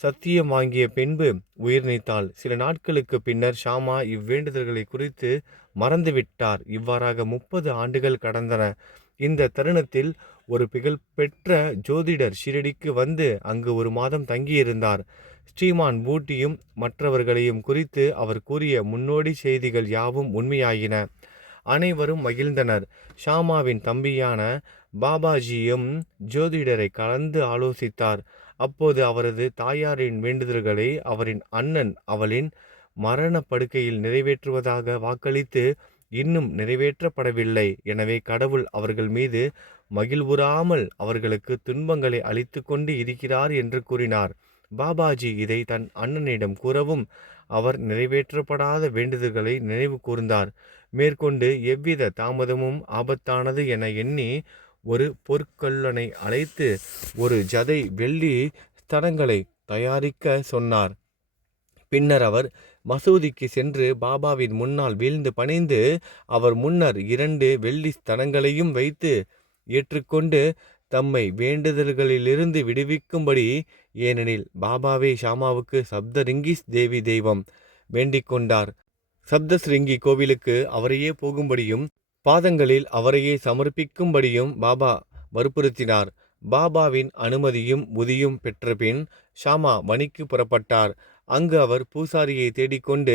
சத்தியம் வாங்கிய பின்பு உயிர் நீத்தாள். சில நாட்களுக்கு பின்னர் ஷாமா இவ்வேண்டுதல்களை குறித்து மறந்துவிட்டார். இவ்வாறாக 30 ஆண்டுகள் கடந்தன. இந்த தருணத்தில் ஒரு புகழ்பெற்ற ஜோதிடர் ஷிரடிக்கு வந்து அங்கு 1 மாதம் தங்கியிருந்தார். ஸ்ரீமான் பூட்டியும் மற்றவர்களையும் குறித்து அவர் கூறிய முன்னோடி செய்திகள் யாவும் உண்மையாயின. அனைவரும் மகிழ்ந்தனர். ஷாமாவின் தம்பியான பாபாஜியும் ஜோதிடரை கலந்து ஆலோசித்தார். அப்போது அவரது தாயாரின் வேண்டுதல்களை அவரின் அண்ணன் அவளின் மரண படுக்கையில் நிறைவேற்றுவதாக வாக்களித்து இன்னும் நிறைவேற்றப்படவில்லை. எனவே கடவுள் அவர்கள் மீது மகிழ்வுறாமல் அவர்களுக்கு துன்பங்களை அளித்து கொண்டு இருக்கிறார் என்று கூறினார். பாபாஜி இதை தன் அண்ணனிடம் கூறவும் அவர் நிறைவேற்றப்படாத வேண்டுதல்களை நினைவு கூர்ந்தார். மேற்கொண்டு எவ்வித தாமதமும் ஆபத்தானது என எண்ணி ஒரு பொற்கொல்லனை அழைத்து ஒரு ஜதை வெள்ளி ஸ்தனங்களை தயாரிக்க சொன்னார். பின்னர் அவர் மசூதிக்கு சென்று பாபாவின் முன்னால் வீழ்ந்து பணிந்து அவர் முன்னர் 2 வெள்ளி ஸ்தனங்களையும் வைத்து ஏற்றுக்கொண்டு தம்மை வேண்டுதல்களிலிருந்து விடுவிக்கும்படி, ஏனெனில் பாபாவே ஷாமாவுக்கு சப்தரிங்கி தேவி தெய்வம், வேண்டிக் கொண்டார். சப்தஸ்ரிங்கி கோவிலுக்கு அவரையே போகும்படியும் பாதங்களில் அவரையே சமர்ப்பிக்கும்படியும் பாபா வற்புறுத்தினார். பாபாவின் அனுமதியும் உதியும் பெற்றபின் ஷாமா வணிக்கு புறப்பட்டார். அங்கு அவர் பூசாரியை தேடிக்கொண்டு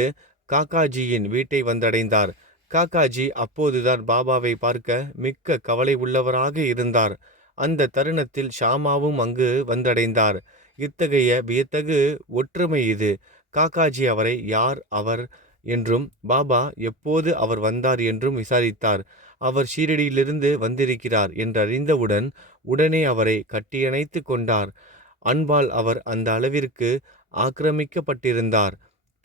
காக்காஜியின் வீட்டை வந்தடைந்தார். காக்காஜி அப்போதுதான் பாபாவை பார்க்க மிக்க கவலை உள்ளவராக இருந்தார். அந்த தருணத்தில் ஷாமாவும் அங்கு வந்தடைந்தார். இத்தகைய வியத்தகு ஒற்றுமை இது. காக்காஜி அவரை யார் அவர் என்றும் பாபா எப்போது அவர் வந்தார் என்றும் விசாரித்தார். அவர் ஷீரடியிலிருந்து வந்திருக்கிறார் என்றறிந்தவுடன் உடனே அவரை கட்டியணைத்து கொண்டார். அன்பால் அவர் அந்த அளவிற்கு ஆக்கிரமிக்கப்பட்டிருந்தார்.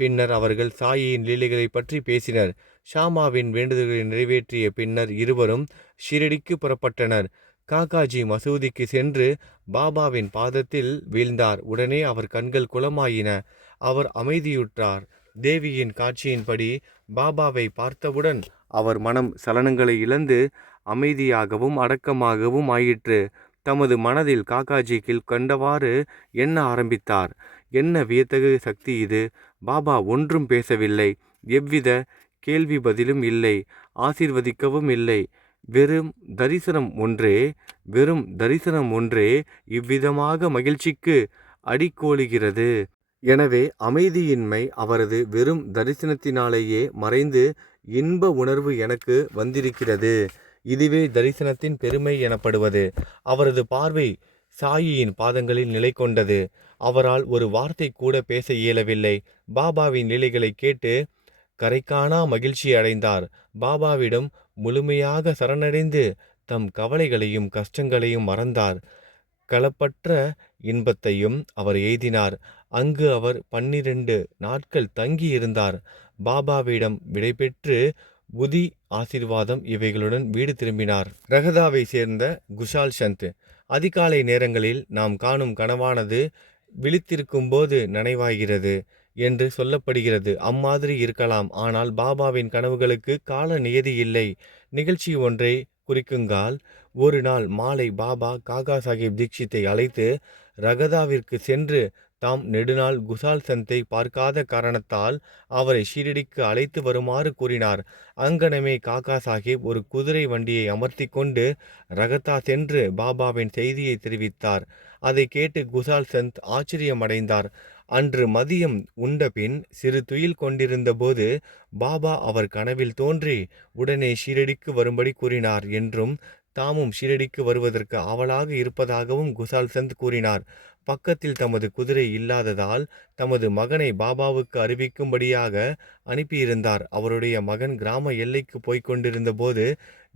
பின்னர் அவர்கள் சாயியின் லீலைகளை பற்றி பேசினர். ஷாமாவின் வேண்டுதல்களை நிறைவேற்றிய பின்னர் இருவரும் ஷீரடிக்கு புறப்பட்டனர். காக்காஜி மசூதிக்கு சென்று பாபாவின் பாதத்தில் வீழ்ந்தார். உடனே அவர் கண்கள் குளமாயின. அவர் அமைதியுற்றார். தேவியின் காட்சியின்படி பாபாவை பார்த்தவுடன் அவர் மனம் சலனங்களை இழந்து அமைதியாகவும் அடக்கமாகவும் ஆயிற்று. தமது மனதில் காக்காஜி கண்டவாறு எண்ண ஆரம்பித்தார். என்ன வியத்தகு சக்தி இது! பாபா ஒன்றும் பேசவில்லை. எவ்வித கேள்வி பதிலும் இல்லை. ஆசீர்வதிக்கவும் இல்லை. வெறும் தரிசனம் ஒன்றே இவ்விதமாக மகிழ்ச்சிக்கு அடிக்கோலுகிறது. எனவே அமைதியின்மை அவரது வெறும் தரிசனத்தினாலேயே மறைந்து இன்ப உணர்வு எனக்கு வந்திருக்கிறது. இதுவே தரிசனத்தின் பெருமை எனப்படுவது. அவரது பார்வை சாயியின் பாதங்களில் நிலை கொண்டது. அவரால் ஒரு வார்த்தை கூட பேச இயலவில்லை. பாபாவின் லீலைகளை கேட்டு கரைக்காணா மகிழ்ச்சி அடைந்தார். பாபாவிடம் முழுமையாக சரணடைந்து தம் கவலைகளையும் கஷ்டங்களையும் மறந்தார். களப்பற்ற இன்பத்தையும் அவர் எய்தினார். அங்கு அவர் 12 நாட்கள் தங்கி இருந்தார். பாபாவிடம் விடைபெற்று புதி ஆசீர்வாதம் இவைகளுடன் வீடு திரும்பினார். ரகதாவை சேர்ந்த குஷால் சந்த். அதிகாலை நேரங்களில் நாம் காணும் கனவானது விழித்திருக்கும் போது நனவாகிறது என்று சொல்லப்படுகிறது. அம்மாதிரி இருக்கலாம். ஆனால் பாபாவின் கனவுகளுக்கு கால நியதி இல்லை. நிகழ்ச்சி ஒன்றை குறிக்குங்கால் ஒரு நாள் மாலை பாபா காகா சாஹிப் தீக்ஷித்தை அழைத்து ரகதாவிற்கு சென்று தாம் நெடுநாள் குஷால் சந்தை பார்க்காத காரணத்தால் அவரை ஷீரடிக்கு அழைத்து வருமாறு கூறினார். அங்கனமே காக்கா சாஹிப் ஒரு குதிரை வண்டியை அமர்த்தி கொண்டு ரகதா சென்று பாபாவின் செய்தியை தெரிவித்தார். அதை கேட்டு குஷால் சந்த் ஆச்சரியமடைந்தார். அன்று மதியம் உண்டபின் சிறு துயில் கொண்டிருந்த போது பாபா அவர் கனவில் தோன்றி உடனே ஷீரடிக்கு வரும்படி கூறினார் என்றும் தாமும் ஷீரடிக்கு வருவதற்கு ஆவலாக இருப்பதாகவும் குஷால் சந்த் கூறினார். பக்கத்தில் தமது குதிரை இல்லாததால் தமது மகனை பாபாவுக்கு அறிவிக்கும்படியாக அனுப்பியிருந்தார். அவருடைய மகன் கிராம எல்லைக்கு போய்க் கொண்டிருந்த போது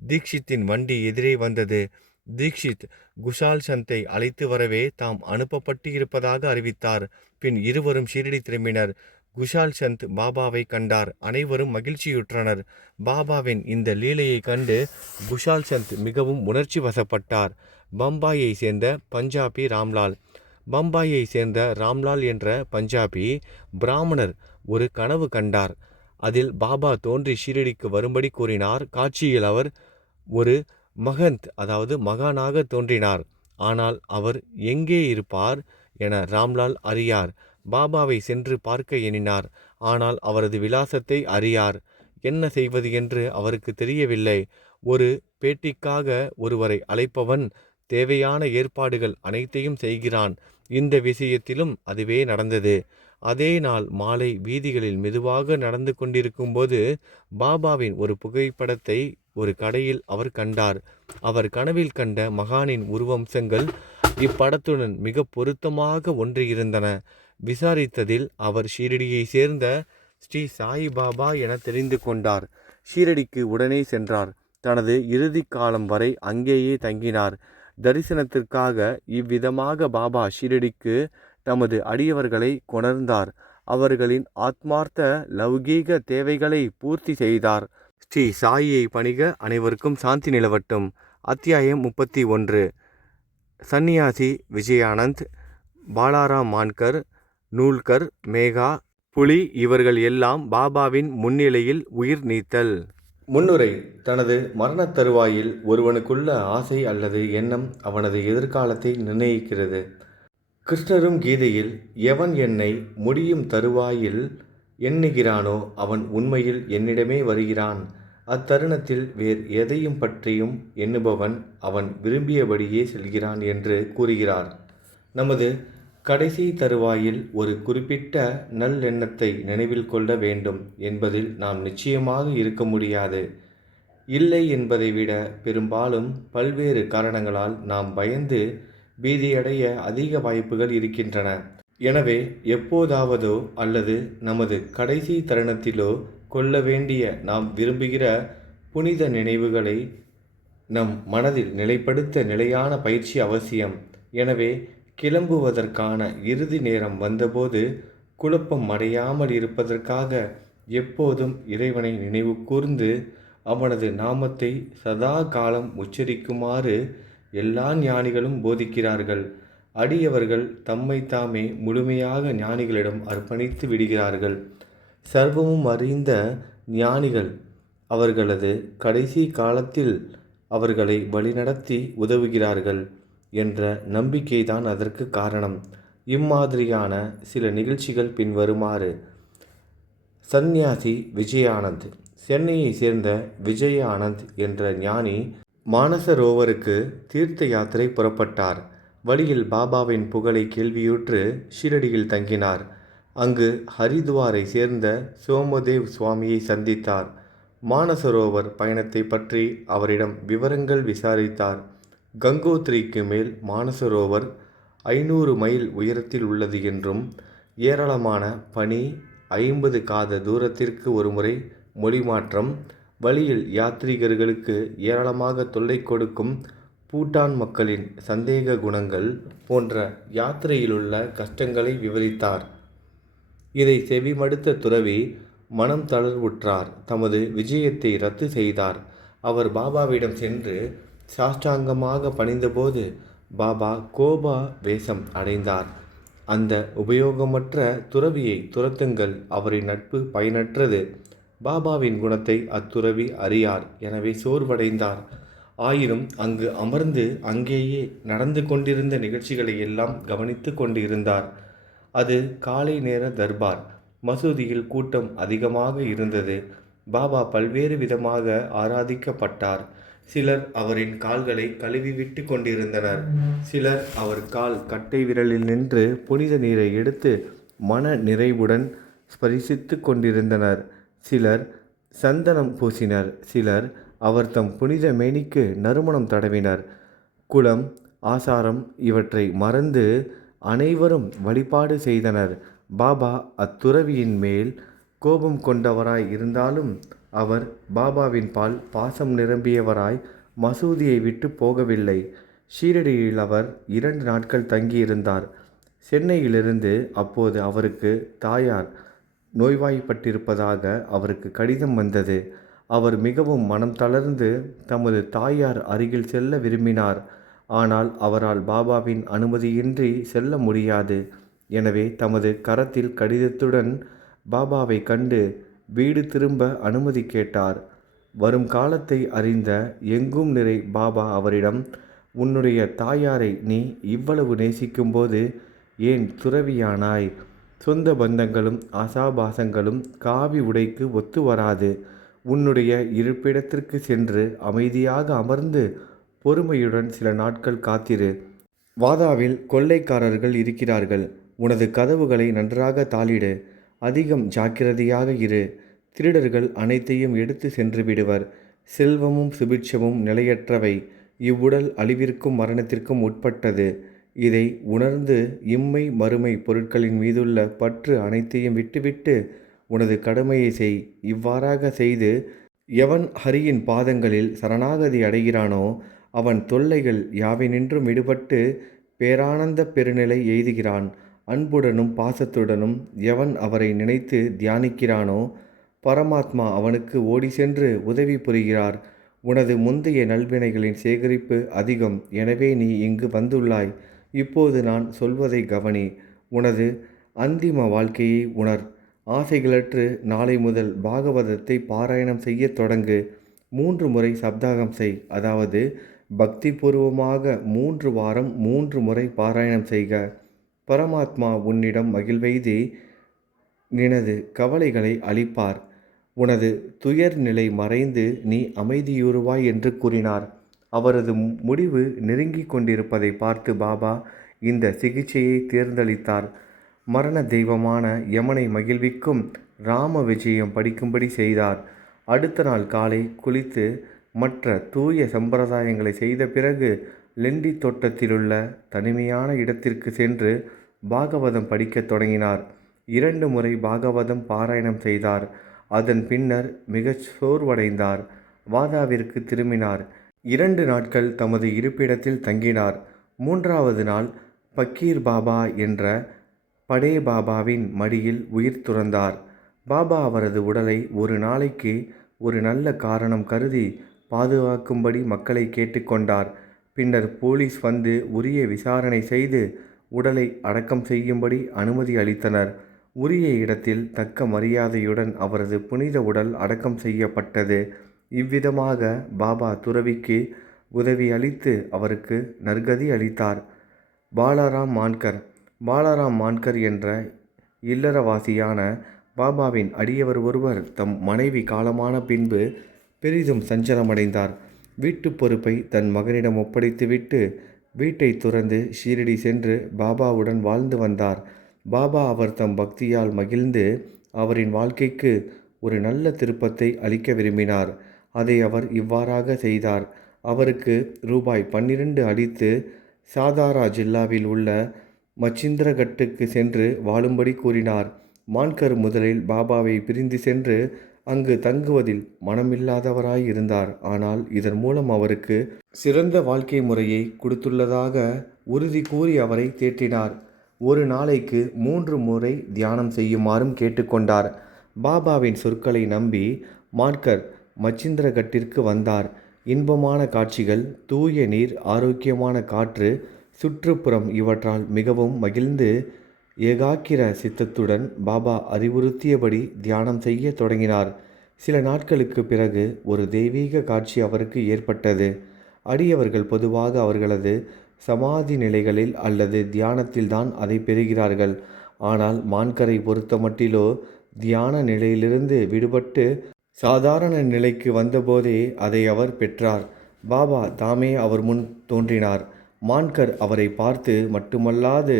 தீக்ஷித்தின் வண்டி எதிரே வந்தது. தீக்ஷித் குஷால் சந்தை அழைத்து வரவே தாம் அனுப்பப்பட்டு இருப்பதாக அறிவித்தார். பின் இருவரும் ஷீரடி திரும்பினர். குஷால் சந்த் பாபாவை கண்டார். அனைவரும் மகிழ்ச்சியுற்றனர். பாபாவின் இந்த லீலையை கண்டு குஷால் சந்த் மிகவும் உணர்ச்சி வசப்பட்டார். பம்பாயை சேர்ந்த பஞ்சாபி ராம்லால். பம்பாயை சேர்ந்த ராம்லால் என்ற பஞ்சாபி பிராமணர் ஒரு கனவு கண்டார். அதில் பாபா தோன்றி ஷீரடிக்கு வரும்படி கூறினார். காட்சியில் அவர் ஒரு மகந்த் அதாவது மகானாக தோன்றினார். ஆனால் அவர் எங்கே இருப்பார் என ராம்லால் அறியார். பாபாவை சென்று பார்க்க எண்ணினார். ஆனால் அவரது விலாசத்தை அறியார். என்ன செய்வது என்று அவருக்கு தெரியவில்லை. ஒரு பேட்டிக்காக ஒருவரை அழைப்பவன் தேவையான ஏற்பாடுகள் அனைத்தையும் செய்கிறான். இந்த விஷயத்திலும் அதுவே நடந்தது. அதே நாள் மாலை வீதிகளில் மெதுவாக நடந்து கொண்டிருக்கும்போது பாபாவின் ஒரு புகைப்படத்தை ஒரு கடையில் அவர் கண்டார். அவர் கனவில் கண்ட மகானின் உருவம்சங்கள் இப்படத்துடன் மிக பொருத்தமாக ஒன்றியிருந்தன. விசாரித்ததில் அவர் ஷீரடியை சேர்ந்த ஸ்ரீ சாயிபாபா என தெரிந்து கொண்டார். ஷீரடிக்கு உடனே சென்றார். தனது இறுதி காலம் வரை அங்கேயே தங்கினார். தரிசனத்திற்காக இவ்விதமாக பாபா ஷீரடிக்கு தமது அடியவர்களை கொணர்ந்தார். அவர்களின் ஆத்மார்த்த லௌகீக தேவைகளை பூர்த்தி செய்தார். ஸ்ரீ சாயியை பணிக. அனைவருக்கும் சாந்தி நிலவட்டும். அத்தியாயம் 31. சன்னியாசி விஜயானந்த், பாலாராம் மான்கர், நூல்கர், மேகா, புலி இவர்கள் எல்லாம் பாபாவின் முன்னிலையில் உயிர் நீத்தல். முன்னுரை. தனது மரணத் தருவாயில் ஒருவனுக்குள்ள ஆசை அல்லது எண்ணம் அவனது எதிர்காலத்தை நிர்ணயிக்கிறது. கிருஷ்ணரும் கீதையில் எவன் என்னை முடியும் தருவாயில் எண்ணுகிறானோ அவன் உண்மையில் என்னிடமே வருகிறான். அத்தருணத்தில் வேறு எதையும் பற்றியும் எண்ணுபவன் அவன் விரும்பியபடியே செல்கிறான் என்று கூறுகிறார். நமது கடைசி தருவாயில் ஒரு குறிப்பிட்ட நல்லெண்ணத்தை நினைவில் கொள்ள வேண்டும் என்பதில் நாம் நிச்சயமாக இருக்க முடியாது. இல்லை என்பதை விட பெரும்பாலும் பல்வேறு காரணங்களால் நாம் பயந்து பீதியடைய அதிக வாய்ப்புகள் இருக்கின்றன. எனவே எப்போதாவதோ அல்லது நமது கடைசி தருணத்திலோ கொள்ள வேண்டிய நாம் விரும்புகிற புனித நினைவுகளை நம் மனதில் நிலைப்படுத்த நிலையான பயிற்சி அவசியம். எனவே கிளம்புவதற்கான இறுதி நேரம் வந்தபோது குழப்பம் அடையாமல் இருப்பதற்காக எப்போதும் இறைவனை நினைவு கூர்ந்து அவனது நாமத்தை சதா காலம் உச்சரிக்குமாறு எல்லா ஞானிகளும் போதிக்கிறார்கள். அடியவர்கள் தம்மை தாமே முழுமையாக ஞானிகளிடம் அர்ப்பணித்து விடுகிறார்கள். சர்வமும் அறிந்த ஞானிகள் அவர்களது கடைசி காலத்தில் அவர்களை வழிநடத்தி உதவுகிறார்கள் என்ற நம்பிக்கைதான் அதற்கு காரணம். இம்மாதிரியான சில நிகழ்ச்சிகள் பின்வருமாறு. சந்நியாசி விஜயானந்த். சென்னையை சேர்ந்த விஜயானந்த் என்ற ஞானி மானசரோவருக்கு தீர்த்த யாத்திரை புறப்பட்டார். வழியில் பாபாவின் புகழை கேள்வியுற்று ஷீரடியில் தங்கினார். அங்கு ஹரித்வாரை சேர்ந்த சோமதேவ் சுவாமியை சந்தித்தார். மானசரோவர் பயணத்தை பற்றி அவரிடம் விவரங்கள் விசாரித்தார். கங்கோத்ரிக்கு மேல் மானசரோவர் 500 மைல் உயரத்தில் உள்ளது என்றும் ஏராளமான பனி 50 காத தூரத்திற்கு ஒருமுறை மொழிமாற்றம், வழியில் யாத்ரீகர்களுக்கு ஏராளமாக தொல்லை கொடுக்கும் பூட்டான் மக்களின் சந்தேக குணங்கள் போன்ற யாத்திரையிலுள்ள கஷ்டங்களை விவரித்தார். இதை செவிமடுத்த துறவி மனம் தளர்வுற்றார். தமது விஜயத்தை ரத்து செய்தார். அவர் பாபாவிடம் சென்று சாஷ்டாங்கமாக பணிந்தபோது பாபா கோப வேஷம் அடைந்தார். அந்த உபயோகமற்ற துறவியை துரத்துங்கள், அவரின் நட்பு பயனற்றது. பாபாவின் குணத்தை அத்துறவி அறியார். எனவே சோர்வடைந்தார். ஆயினும் அங்கு அமர்ந்து அங்கேயே நடந்து கொண்டிருந்த நிகழ்ச்சிகளை எல்லாம் கவனித்து கொண்டிருந்தார். அது காலை நேர தர்பார். மசூதியில் கூட்டம் அதிகமாக இருந்தது. பாபா பல்வேறு விதமாக ஆராதிக்கப்பட்டார். சிலர் அவரின் கால்களை கழுவிவிட்டு கொண்டிருந்தனர். சிலர் அவர் கால் கட்டை விரலில் நின்று புனித நீரை எடுத்து மன நிறைவுடன் ஸ்பரிசித்து கொண்டிருந்தனர். சிலர் சந்தனம் பூசினர். சிலர் அவர் தம் புனித மேனிக்கு நறுமணம் தடவினர். குலம், ஆசாரம் இவற்றை மறந்து அனைவரும் வழிபாடு செய்தனர். பாபா அத்துறவியின் மேல் கோபம் கொண்டவராய் இருந்தாலும் அவர் பாபாவின் பால் பாசம் நிரம்பியவராய் மசூதியை விட்டு போகவில்லை. ஷீரடியில் அவர் 2 நாட்கள் தங்கியிருந்தார். சென்னையிலிருந்து அப்போது அவருக்கு தாயார் நோய்வாய்ப்பட்டிருப்பதாக அவருக்கு கடிதம் வந்தது. அவர் மிகவும் மனம் தளர்ந்து தமது தாயார் அருகில் செல்ல விரும்பினார். ஆனால் அவரால் பாபாவின் அனுமதியின்றி செல்ல முடியாது. எனவே தமது கரத்தில் கடிதத்துடன் பாபாவை கண்டு வீடு திரும்ப அனுமதி கேட்டார். வரும் காலத்தை அறிந்த எங்கும் நிறை பாபா அவரிடம், உன்னுடைய தாயாரை நீ இவ்வளவு நேசிக்கும்போது ஏன் துறவியானாய்? சொந்த பந்தங்களும் ஆசாபாசங்களும் காவி உடைக்கு ஒத்து வராது. உன்னுடைய இருப்பிடத்திற்கு சென்று அமைதியாக அமர்ந்து பொறுமையுடன் சில நாட்கள் காத்திரு. வாதாவில் கொள்ளைக்காரர்கள் இருக்கிறார்கள். உனது கதவுகளை நன்றாக தாளிடு. அதிகம் ஜாக்கிரதையாக இரு. திருடர்கள் அனைத்தையும் எடுத்து சென்று விடுவர். செல்வமும் சுபிட்சமும் நிலையற்றவை. இவ்வுடல் அழிவிற்கும் மரணத்திற்கும் உட்பட்டது. இதை உணர்ந்து இம்மை மறுமை பொருட்களின் மீதுள்ள பற்று அனைத்தையும் விட்டுவிட்டு உனது கடமையை செய். இவ்வாறாக செய்து எவன் ஹரியின் பாதங்களில் சரணாகதி அடைகிறானோ அவன் தொல்லைகள் யாவினின்றும் விடுபட்டு பேரானந்த பெருநிலை எய்துகிறான். அன்புடனும் பாசத்துடனும் எவன் அவரை நினைத்து தியானிக்கிறானோ பரமாத்மா அவனுக்கு ஓடி சென்று உதவி புரிகிறார். உனது முந்தைய நல்வினைகளின் சேகரிப்பு அதிகம். எனவே நீ இங்கு வந்துள்ளாய். இப்போது நான் சொல்வதை கவனி. உனது அந்திம வாழ்க்கையை உணர். ஆசைகளற்று நாளை முதல் பாகவதத்தை பாராயணம் செய்ய தொடங்கு. 3 முறை சப்தாகம் செய். அதாவது பக்தி பூர்வமாக 3 வாரம் 3 முறை பாராயணம் செய்க. பரமாத்மா உன்னிடம் மகிழ்வெய்தி நினது கவலைகளை அளிப்பார். உனது துயர் நிலை மறைந்து நீ அமைதியுறுவாய் என்று கூறினார். அவரது முடிவு நெருங்கிக் கொண்டிருப்பதை பார்த்து பாபா இந்த சிகிச்சையை தேர்ந்தளித்தார். மரண தெய்வமான யமனை மகிழ்விக்கும் ராம விஜயம் படிக்கும்படி செய்தார். அடுத்த நாள் காலை குளித்து மற்ற தூய சம்பிரதாயங்களை செய்த பிறகு லெண்டி தோட்டத்திலுள்ள தனிமையான இடத்திற்கு சென்று பாகவதம் படிக்கத் தொடங்கினார். 2 முறை பாகவதம் பாராயணம் செய்தார். அதன் பின்னர் மிகச் சோர்வடைந்தார். வாதாவிற்கு திரும்பினார். 2 நாட்கள் தமது இருப்பிடத்தில் தங்கினார். 3வது நாள் பக்கீர் பாபா என்ற படே பாபாவின் மடியில் உயிர் துறந்தார். பாபா அவரது உடலை ஒரு நாளைக்கு ஒரு நல்ல காரணம் கருதி பாதுகாக்கும்படி மக்களை கேட்டுக்கொண்டார். பின்னர் போலீஸ் வந்து உரிய விசாரணை செய்து உடலை அடக்கம் செய்யும்படி அனுமதி அளித்தனர். உரிய இடத்தில் தக்க மரியாதையுடன் அவரது புனித உடல் அடக்கம் செய்யப்பட்டது. இவ்விதமாக பாபா துறவிக்கு உதவி அளித்து அவருக்கு நற்கதி அளித்தார். பாலாராம் மான்கர். பாலாராம் மான்கர் என்ற இல்லறவாசியான பாபாவின் அடியவர் ஒருவர் தம் மனைவி காலமான பின்பு பெரிதும் சஞ்சலமடைந்தார். வீட்டுப் பொறுப்பை தன் மகனிடம் ஒப்படைத்துவிட்டு வீட்டை துறந்து ஷீரடி சென்று பாபாவுடன் வாழ்ந்து வந்தார். பாபா அவர் தம் பக்தியால் மகிழ்ந்து அவரின் வாழ்க்கைக்கு ஒரு நல்ல திருப்பத்தை அளிக்க விரும்பினார். அதை அவர் இவ்வாறாக செய்தார். அவருக்கு ரூபாய் 12 அளித்து சாதாரா ஜில்லாவில் உள்ள மச்சிந்திரகட்டுக்கு சென்று வாழும்படி கூறினார். மான்கர் முதலில் பாபாவை பிரிந்து சென்று அங்கு தங்குவதில் மனமில்லாதவராய் இருந்தார். ஆனால் இதன் மூலம் அவருக்கு சிறந்த வாழ்க்கை முறையை கொடுத்துள்ளதாக உறுதி கூறி அவரை தேற்றினார். ஒரு நாளைக்கு 3 முறை தியானம் செய்யுமாறும் கேட்டுக்கொண்டார். பாபாவின் சொற்களை நம்பி மான்கர் மச்சிந்திரகட்டிற்கு வந்தார். இன்பமான காட்சிகள், தூய நீர், ஆரோக்கியமான காற்று, சுற்றுப்புறம் இவற்றால் மிகவும் மகிழ்ந்து ஏகாக்கிர சித்தத்துடன் பாபா அறிவுறுத்தியபடி தியானம் செய்ய தொடங்கினார். சில நாட்களுக்கு பிறகு ஒரு தெய்வீக காட்சி அவருக்கு ஏற்பட்டது. அடியவர்கள் பொதுவாக அவர்களது சமாதி நிலைகளில் அல்லது தியானத்தில்தான் அதை பெறுகிறார்கள். ஆனால் மான்கரை பொறுத்தமட்டிலோ தியான நிலையிலிருந்து விடுபட்டு சாதாரண நிலைக்கு வந்தபோதே அதை அவர் பெற்றார். பாபா தாமே அவர் முன் தோன்றினார். மான்கர் அவரை பார்த்து மட்டுமல்லாது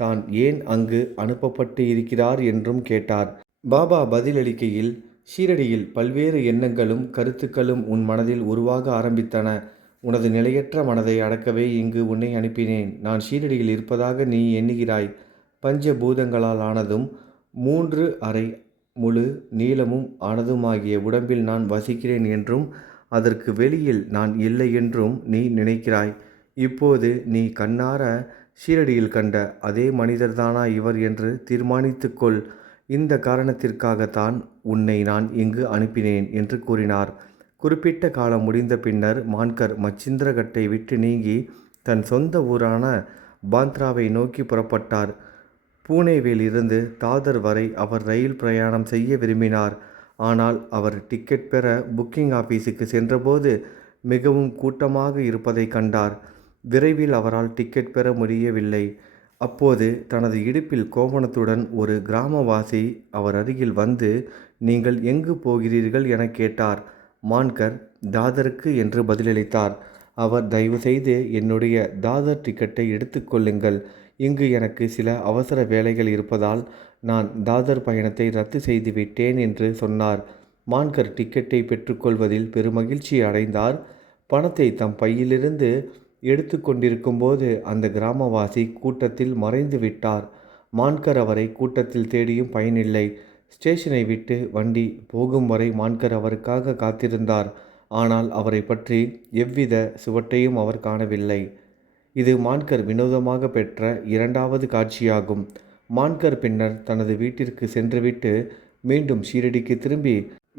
தான் ஏன் அங்கு அனுப்பப்பட்டு இருக்கிறார் என்றும் கேட்டார். பாபா பதிலளிக்கையில், ஷீரடியில் பல்வேறு எண்ணங்களும் கருத்துக்களும் உன் மனதில் உருவாக ஆரம்பித்தன. உனது நிலையற்ற மனதை அடக்கவே இங்கு உன்னை அனுப்பினேன். நான் ஷீரடியில் இருப்பதாக நீ எண்ணுகிறாய். பஞ்சபூதங்களால் ஆனதும் 3/2 முழு நீளமும் ஆனதுமாகிய உடம்பில் நான் வசிக்கிறேன் என்றும் அதற்கு வெளியில் நான் இல்லை என்றும் நீ நினைக்கிறாய். இப்போது நீ கண்ணார ஷீரடியில் கண்ட அதே மனிதர்தானா இவர் என்று தீர்மானித்துக்கொள். இந்த காரணத்திற்காகத்தான் உன்னை நான் இங்கு அனுப்பினேன் என்று கூறினார். குறிப்பிட்ட காலம் முடிந்த பின்னர் மான்கர் மச்சிந்திரகட்டை விட்டு நீங்கி தன் சொந்த ஊரான பாந்த்ராவை நோக்கி புறப்பட்டார். பூனேவில் இருந்து தாதர் வரை அவர் ரயில் பிரயாணம் செய்ய விரும்பினார். ஆனால் அவர் டிக்கெட் பெற புக்கிங் ஆபீஸுக்கு சென்றபோது மிகவும் கூட்டமாக இருப்பதை கண்டார். விரைவில் அவரால் டிக்கெட் பெற முடியவில்லை. அப்போது தனது இடுப்பில் கோவணத்துடன் ஒரு கிராமவாசி அவர் அருகில் வந்து, நீங்கள் எங்கு போகிறீர்கள் என கேட்டார். மான்கர் தாதருக்கு என்று பதிலளித்தார். அவர், தயவு செய்து என்னுடைய தாதர் டிக்கெட்டை எடுத்துக்கொள்ளுங்கள். இங்கு எனக்கு சில அவசர வேலைகள் இருப்பதால் நான் தாதர் பயணத்தை ரத்து செய்துவிட்டேன் என்று சொன்னார். மான்கர் டிக்கெட்டை பெற்றுக்கொள்வதில் பெருமகிழ்ச்சி அடைந்தார். பணத்தை தம் பையிலிருந்து எடுத்து கொண்டிருக்கும்போது அந்த கிராமவாசி கூட்டத்தில் மறைந்து விட்டார். மான்கர் அவரை கூட்டத்தில் தேடியும் பயனில்லை. ஸ்டேஷனை விட்டு வண்டி போகும் வரை மான்கர் அவருக்காக காத்திருந்தார். ஆனால் அவரை பற்றி எவ்வித சுவட்டையும் அவர் காணவில்லை. இது மான்கர் வினோதமாக பெற்ற இரண்டாவது காட்சியாகும். மான்கர் பின்னர் தனது வீட்டிற்கு சென்றுவிட்டு மீண்டும் ஷீரடிக்கு திரும்பி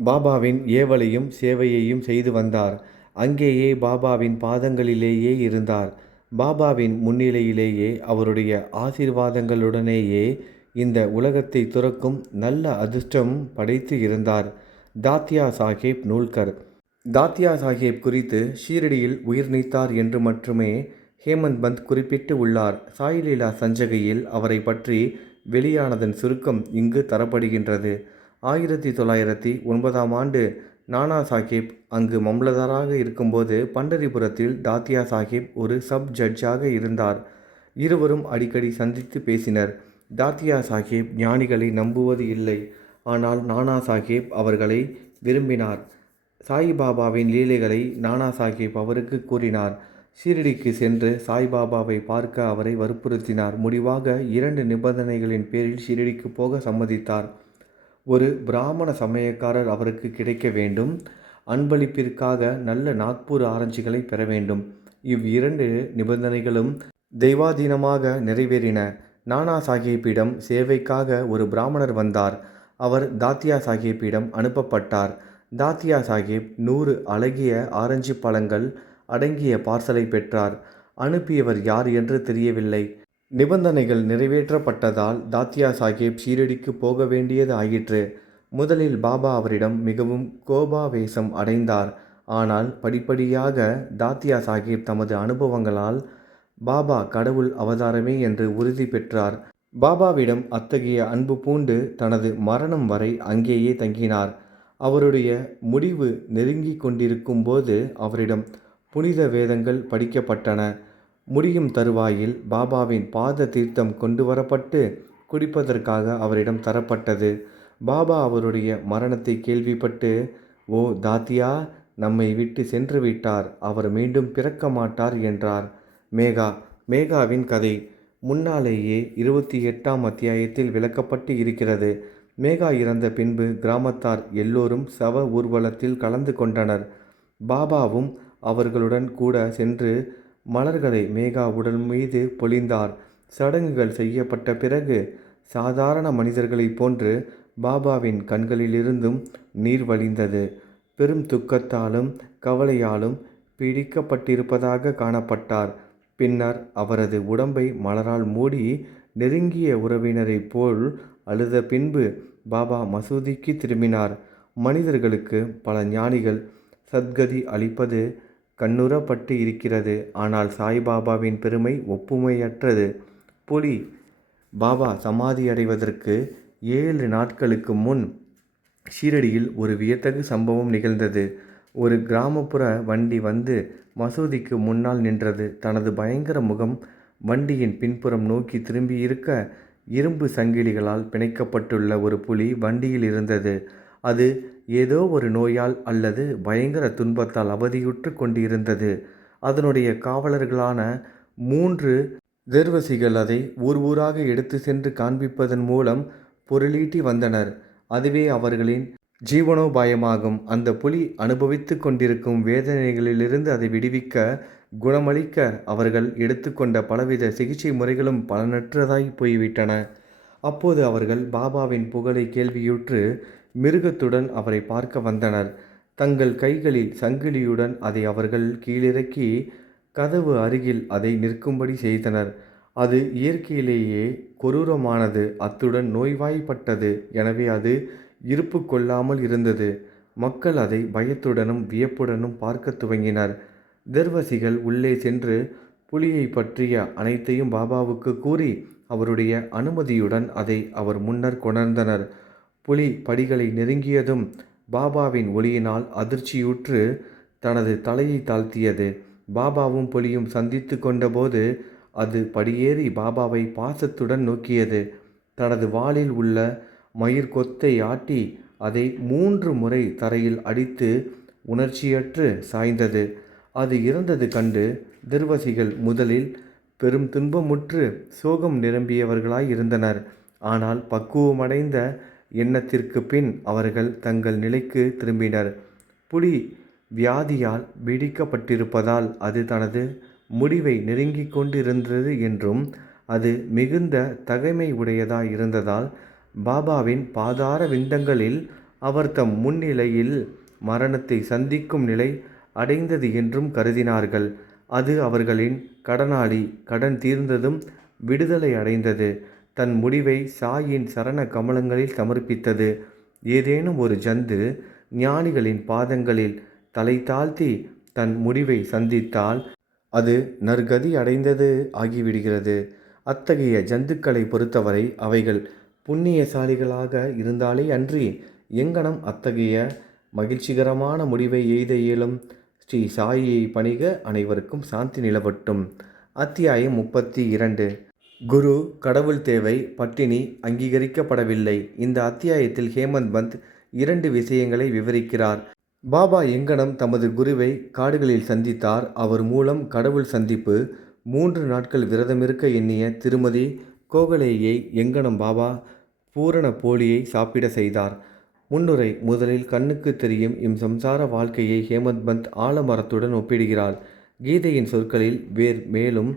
பாபாவின் ஏவலையும் சேவையையும் செய்து வந்தார். அங்கேயே பாபாவின் பாதங்களிலேயே இருந்தார். பாபாவின் முன்னிலையிலேயே அவருடைய ஆசீர்வாதங்களுடனேயே இந்த உலகத்தை துறக்கும் நல்ல அதிர்ஷ்டம் படைத்து இருந்தார். தாத்தியா சாஹேப் நூல்கர். தாத்தியா சாஹேப் குறித்து ஷீரடியில் உயிர் நீத்தார் என்று மட்டுமே ஹேமந்த் பந்த் குறிப்பிட்டு உள்ளார். சாய்லீலா சஞ்சகையில் அவரை பற்றி வெளியானதன் சுருக்கம் இங்கு தரப்படுகின்றது. 1909ஆம் ஆண்டு நானா சாஹேப் அங்கு மம்லதாராக இருக்கும்போது பண்டரிபுரத்தில் தாத்தியா சாஹேப் ஒரு சப் ஜட்ஜாக இருந்தார். இருவரும் அடிக்கடி சந்தித்து பேசினர். தாத்தியா சாஹேப் ஞானிகளை நம்புவது இல்லை. ஆனால் நானா சாஹேப் அவர்களை விரும்பினார். சாய்பாபாவின் லீலைகளை நானா சாஹேப் அவருக்கு கூறினார். ஷீரடிக்கு சென்று சாய்பாபாவை பார்க்க அவரை வற்புறுத்தினார். முடிவாக 2 நிபந்தனைகளின் பேரில் ஷீரடிக்கு போக சம்மதித்தார். ஒரு பிராமண சமயக்காரர் அவருக்கு கிடைக்க வேண்டும். அன்பளிப்பிற்காக நல்ல நாக்பூர் ஆரஞ்சுகளை பெற வேண்டும். இவ்2 நிபந்தனைகளும் தெய்வாதீனமாக நிறைவேறின. நானா சாஹேப்பிடம் சேவைக்காக ஒரு பிராமணர் வந்தார். அவர் தாத்தியா சாஹேப்பிடம் அனுப்பப்பட்டார். தாத்தியா சாஹேப் 100 அழகிய ஆரஞ்சு பழங்கள் அடங்கிய பார்சலை பெற்றார். அனுப்பியவர் யார் என்று தெரியவில்லை. நிபந்தனைகள் நிறைவேற்றப்பட்டதால் தாத்தியா சாஹேப் ஷீரடிக்கு போக வேண்டியது ஆயிற்று. முதலில் பாபா அவரிடம் மிகவும் கோபாவேசம் அடைந்தார். ஆனால் படிப்படியாக தாத்தியா சாஹேப் தமது அனுபவங்களால் பாபா கடவுள் அவதாரமே என்று உறுதி பெற்றார். பாபாவிடம் அத்தகைய அன்பு பூண்டு தனது மரணம் வரை அங்கேயே தங்கினார். அவருடைய முடிவு நெருங்கி கொண்டிருக்கும் போது அவரிடம் புனித வேதங்கள் படிக்கப்பட்டன. முடியும் தருவாயில் பாபாவின் பாத தீர்த்தம் கொண்டு வரப்பட்டு குடிப்பதற்காக அவரிடம் தரப்பட்டது. பாபா அவருடைய மரணத்தை கேள்விப்பட்டு, ஓ தாத்தியா, நம்மை விட்டு சென்று விட்டார், அவர் மீண்டும் பிறக்க மாட்டார் என்றார். மேகாவின் கதை முன்னாலேயே 28ஆம் அத்தியாயத்தில் விளக்கப்பட்டு இருக்கிறது. மேகா இறந்த பின்பு கிராமத்தார் எல்லோரும் சவ ஊர்வலத்தில் கலந்து கொண்டனர். பாபாவும் அவர்களுடன் கூட சென்று மலர்களை மேகா உடல் மீது பொழிந்தார். சடங்குகள் செய்யப்பட்ட பிறகு சாதாரண மனிதர்களைப் போன்று பாபாவின் கண்களிலிருந்தும் நீர் வழிந்தது. பெரும் துக்கத்தாலும் கவலையாலும் பிடிக்கப்பட்டிருப்பதாக காணப்பட்டார். பின்னர் அவரது உடம்பை மலரால் மூடி நெருங்கிய உறவினரைப் போல் அழுத பின்பு பாபா மசூதிக்கு திரும்பினார். மனிதர்களுக்கு பல ஞானிகள் சத்கதி அளிப்பது கண்ணுறப்பட்டு இருக்கிறது. ஆனால் சாய்பாபாவின் பெருமை ஒப்புமையற்றது. புலி பாபா சமாதியடைவதற்கு 7 நாட்களுக்கு முன் ஷீரடியில் ஒரு வியத்தகு சம்பவம் நிகழ்ந்தது. ஒரு கிராமப்புற வண்டி வந்து மசூதிக்கு முன்னால் நின்றது. தனது பயங்கர முகம் வண்டியின் பின்புறம் நோக்கி திரும்பியிருக்க, இரும்பு சங்கிலிகளால் பிணைக்கப்பட்டுள்ள ஒரு புலி வண்டியில் இருந்தது. அது ஏதோ ஒரு நோயால் அல்லது பயங்கர துன்பத்தால் அவதியுற்று கொண்டிருந்தது. அதனுடைய காவலர்களான 3 தெர்வசிகள் அதை ஊர் ஊராக எடுத்து சென்று காண்பிப்பதன் மூலம் பொருளீட்டி வந்தனர். அதுவே அவர்களின் ஜீவனோபாயமாகும். அந்த புலி அனுபவித்து கொண்டிருக்கும் வேதனைகளிலிருந்து அதை விடுவிக்க, குணமளிக்க அவர்கள் எடுத்துக்கொண்ட பலவித சிகிச்சை முறைகளும் பலனற்றதாய் போய்விட்டன. அப்போது அவர்கள் பாபாவின் புகழை கேள்வியுற்று மிருகத்துடன் அவரை பார்க்க வந்தனர். தங்கள் கைகளில் சங்கிலியுடன் அதை அவர்கள் கீழிறக்கி கதவு அருகில் அதை நிற்கும்படி செய்தனர். அது இயற்கையிலேயே கொடூரமானது, அத்துடன் நோய்வாய்ப்பட்டது. எனவே அது இருப்பு கொள்ளாமல் இருந்தது. மக்கள் அதை பயத்துடனும் வியப்புடனும் பார்க்க துவங்கினர். தர்வசிகள் உள்ளே சென்று புலியை பற்றிய அனைத்தையும் பாபாவுக்கு கூறி அவருடைய அனுமதியுடன் அதை அவர் முன்னர் கொணர்ந்தனர். புலி படிகளை நெருங்கியதும் பாபாவின் ஒளியினால் அதிர்ச்சியுற்று தனது தலையை தாழ்த்தியது. பாபாவும் புலியும் சந்தித்து கொண்டபோது அது படியேறி பாபாவை பாசத்துடன் நோக்கியது. தனது வாளில் உள்ள மயிர் கொத்தை ஆட்டி அதை 3 முறை தரையில் அடித்து உணர்ச்சியற்று சாய்ந்தது. அது இறந்தது கண்டு தர்வசிகள் முதலில் பெரும் துன்பமுற்று சோகம் நிரம்பியவர்களாய் இருந்தனர். ஆனால் பக்குவமடைந்த எண்ணத்திற்கு பின் அவர்கள் தங்கள் நிலைக்கு திரும்பினர். புலி வியாதியால் பீடிக்கப்பட்டிருப்பதால் அது தனது முடிவை நெருங்கிக் கொண்டிருந்தது என்றும் அது மிகுந்த தகைமை உடையதாய் இருந்ததால் பாபாவின் பாதார விந்தங்களில் அவர் தம் முன்னிலையில் மரணத்தை சந்திக்கும் நிலை அடைந்தது என்றும் கருதினார்கள். அது அவர்களின் கடனாளி கடன் தீர்ந்ததும் விடுதலை அடைந்தது. தன் முடிவை சாயின் சரண கமலங்களில் சமர்ப்பித்தது. ஏதேனும் ஒரு ஜந்து ஞானிகளின் பாதங்களில் தலை தாழ்த்தி தன் முடிவை சந்தித்தால் அது நற்கதி அடைந்தது ஆகிவிடுகிறது. அத்தகைய ஜந்துக்களை பொறுத்தவரை அவைகள் புண்ணியசாலிகளாக இருந்தாலே அன்றி எங்கனம் அத்தகைய மகிழ்ச்சிகரமான முடிவை எய்த இயலும்? ஸ்ரீ சாயியை பணிக. அனைவருக்கும் சாந்தி நிலவட்டும். அத்தியாயம் 32. குரு கடவுள் தேவை பட்டினி அங்கீகரிக்கப்படவில்லை. இந்த அத்தியாயத்தில் ஹேமந்த் பந்த் 2 விஷயங்களை விவரிக்கிறார். பாபா எங்கனம் தமது குருவை காடுகளில் சந்தித்தார். அவர் மூலம் கடவுள் சந்திப்பு. 3 நாட்கள் விரதமிருக்க எண்ணிய திருமதி கோகலேயை எங்கனம் பாபா பூரண போலியை சாப்பிட செய்தார். முன்னுரை. முதலில் கண்ணுக்கு தெரியும் சம்சார வாழ்க்கையை ஹேமந்த் பந்த் ஆலமரத்துடன் ஒப்பிடுகிறார். கீதையின் சொற்களில் வேர் மேலும்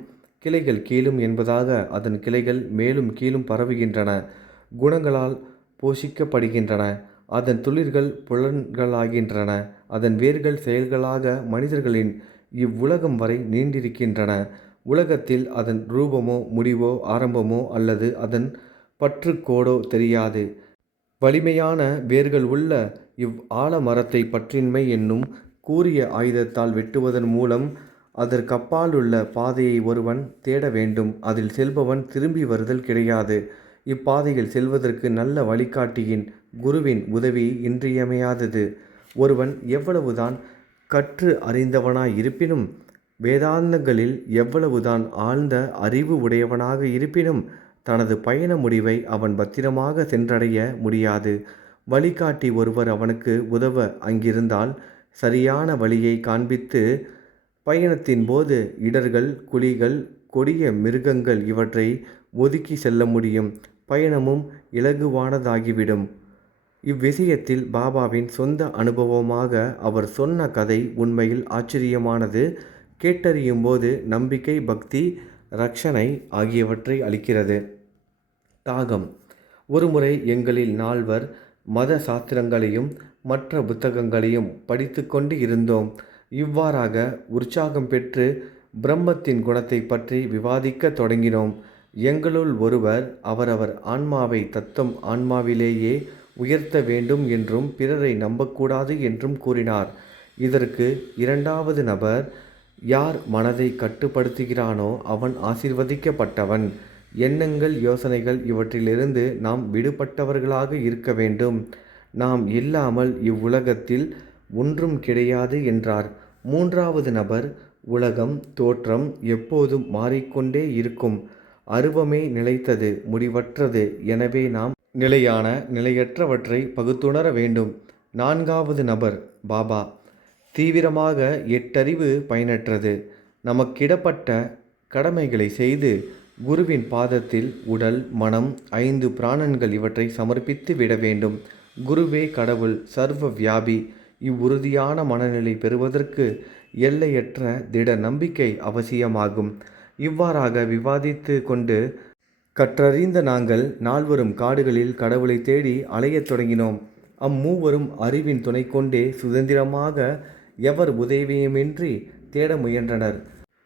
கிளைகள் கீழும் என்பதாக அதன் கிளைகள் மேலும் கீழும் பரவுகின்றன, குணங்களால் போஷிக்கப்படுகின்றன. அதன் துளிர்கள் புலன்களாகின்றன. அதன் வேர்கள் செயல்களாக மனிதர்களின் இவ்வுலகம் வரை நீண்டிருக்கின்றன. உலகத்தில் அதன் ரூபமோ முடிவோ ஆரம்பமோ அல்லது அதன் பற்றுக்கோடோ தெரியாது. வலிமையான வேர்கள் உள்ள இவ் ஆலமரத்தை பற்றின்மை என்னும் கூரிய ஆயுதத்தால் வெட்டுவதன் மூலம் அதற்கப்பாலுள்ள பாதையை ஒருவன் தேட வேண்டும். அதில் செல்பவன் திரும்பி வருதல் கிடையாது. இப்பாதையில் செல்வதற்கு நல்ல வழிகாட்டியின் குருவின் உதவி இன்றியமையாதது. ஒருவன் எவ்வளவுதான் கற்று அறிந்தவனாய் இருப்பினும், வேதாந்தங்களில் எவ்வளவுதான் ஆழ்ந்த அறிவு உடையவனாக இருப்பினும் தனது பயண முடிவை அவன் பத்திரமாக சென்றடைய முடியாது. வழிகாட்டி ஒருவர் அவனுக்கு உதவ அங்கிருந்தால் சரியான வழியை காண்பித்து பயணத்தின் போது இடர்கள், குழிகள், கொடிய மிருகங்கள் இவற்றை ஒதுக்கி செல்ல முடியும். பயணமும் இலகுவானதாகிவிடும். இவ்விஷயத்தில் பாபாவின் சொந்த அனுபவமாக அவர் சொன்ன கதை உண்மையில் ஆச்சரியமானது. கேட்டறியும் போது நம்பிக்கை, பக்தி, ரக்ஷனை ஆகியவற்றை அளிக்கிறது. தாகம். ஒருமுறை எங்களில் 4 மத சாஸ்திரங்களையும் மற்ற புத்தகங்களையும் படித்து கொண்டு இருந்தோம். இவ்வாறாக உற்சாகம் பெற்று பிரம்மத்தின் குணத்தை பற்றி விவாதிக்க தொடங்கினோம். எங்களுள் ஒருவர் அவரவர் ஆன்மாவை தத்தம் ஆன்மாவிலேயே உயர்த்த வேண்டும் என்றும் பிறரை நம்பக்கூடாது என்றும் கூறினார். இதற்கு 2வது நபர், யார் மனதை கட்டுப்படுத்துகிறானோ அவன் ஆசீர்வதிக்கப்பட்டவன். எண்ணங்கள், யோசனைகள் இவற்றிலிருந்து நாம் விடுபட்டவர்களாக இருக்க வேண்டும். நாம் இல்லாமல் இவ்வுலகத்தில் ஒன்றும் கிடையாது என்றார். 3வது நபர், உலகம், தோற்றம் எப்போதும் மாறிக்கொண்டே இருக்கும். அருவமே நிலைத்தது, முடிவற்றது. எனவே நாம் நிலையான நிலையற்றவற்றை பகுத்துணர வேண்டும். 4வது நபர், பாபா, தீவிரமாக எட்டறிவு பயனற்றது. நமக்கிடப்பட்ட கடமைகளை செய்து குருவின் பாதத்தில் உடல், மனம், 5 பிராணன்கள் இவற்றை சமர்ப்பித்து விட வேண்டும். குருவே கடவுள், சர்வ வியாபி. இவ்வுறுதியான மனநிலை பெறுவதற்கு எல்லையற்ற திட நம்பிக்கை அவசியமாகும். இவ்வாறாக விவாதித்து கொண்டு கற்றறிந்த நாங்கள் நால்வரும் காடுகளில் கடவுளை தேடி அலையத் தொடங்கினோம். அம்மூவரும் அறிவின் துணை கொண்டே சுதந்திரமாக எவர் உதவியுமின்றி தேட முயன்றனர்.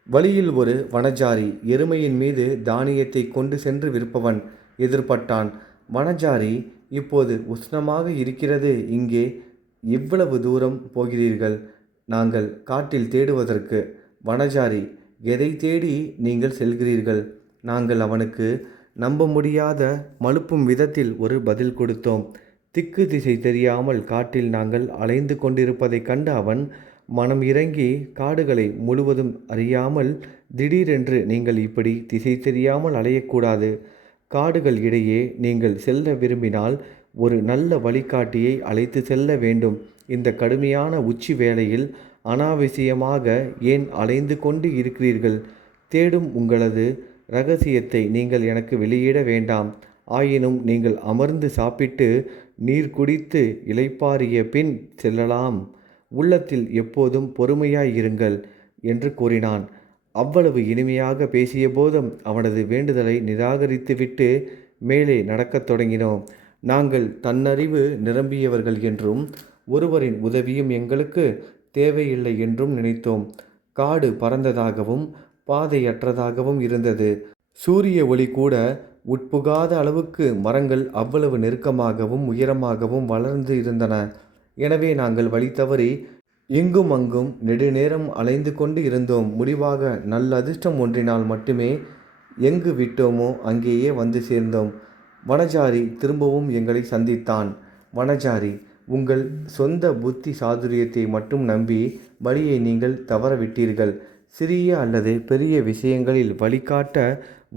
வழியில் ஒரு வனஜாரி எருமையின் மீது தானியத்தை கொண்டு சென்று விற்பவன் எதிர்பட்டான். வனஜாரி, இப்போது உஷ்ணமாக இருக்கிறது, இங்கே இவ்வளவு தூரம் போகிறீர்கள் நாங்கள் காட்டில் தேடுவதற்கு? வனஜாரி, எதை தேடி நீங்கள் செல்கிறீர்கள்? நாங்கள் அவனுக்கு நம்ப முடியாத மழுப்பும் விதத்தில் ஒரு பதில் கொடுத்தோம். திக்கு திசை தெரியாமல் காட்டில் நாங்கள் அலைந்து கொண்டிருப்பதைக் கண்ட அவன் மனம் இறங்கி, காடுகளை முழுவதும் அறியாமல் திடீரென்று நீங்கள் இப்படி திசை தெரியாமல் அலையக்கூடாது. காடுகள் இடையே நீங்கள் செல்ல விரும்பினால் ஒரு நல்ல வழிகாட்டியை அழைத்து செல்ல வேண்டும். இந்த கடுமையான உச்சி வேளையில் அனாவசியமாக ஏன் அலைந்து கொண்டு இருக்கிறீர்கள்? தேடும் உங்களது இரகசியத்தை நீங்கள் எனக்கு வெளியிட வேண்டாம். ஆயினும் நீங்கள் அமர்ந்து சாப்பிட்டு நீர் குடித்து இளைப்பாறிய பின் செல்லலாம். உள்ளத்தில் எப்போதும் பொறுமையாயிருங்கள் என்று கூறினான். அவ்வளவு இனிமையாக பேசிய போதும் அவனது வேண்டுதலை நிராகரித்துவிட்டு மேலே நடக்கத் தொடங்கினோம். நாங்கள் தன்னறிவு நிரம்பியவர்கள் என்றும் ஒருவரின் உதவியும் எங்களுக்கு தேவையில்லை என்றும் நினைத்தோம். காடு பரந்ததாகவும் பாதையற்றதாகவும் இருந்தது. சூரிய ஒளி கூட உட்புகாத அளவுக்கு மரங்கள் அவ்வளவு நெருக்கமாகவும் உயரமாகவும் வளர்ந்து இருந்தன. எனவே நாங்கள் வழி தவறி இங்கும் அங்கும் நெடுநேரம் அலைந்து கொண்டு இருந்தோம். முடிவாக நல்லதிர்ஷ்டம் ஒன்றினால் மட்டுமே எங்கு விட்டோமோ அங்கேயே வந்து சேர்ந்தோம். வனஜாரி திரும்பவும் எங்களை சந்தித்தான். வனஜாரி, உங்கள் சொந்த புத்தி சாதுரியத்தை மட்டும் நம்பி வழியை நீங்கள் தவறவிட்டீர்கள். சிறிய அல்லது பெரிய விஷயங்களில் வழிகாட்ட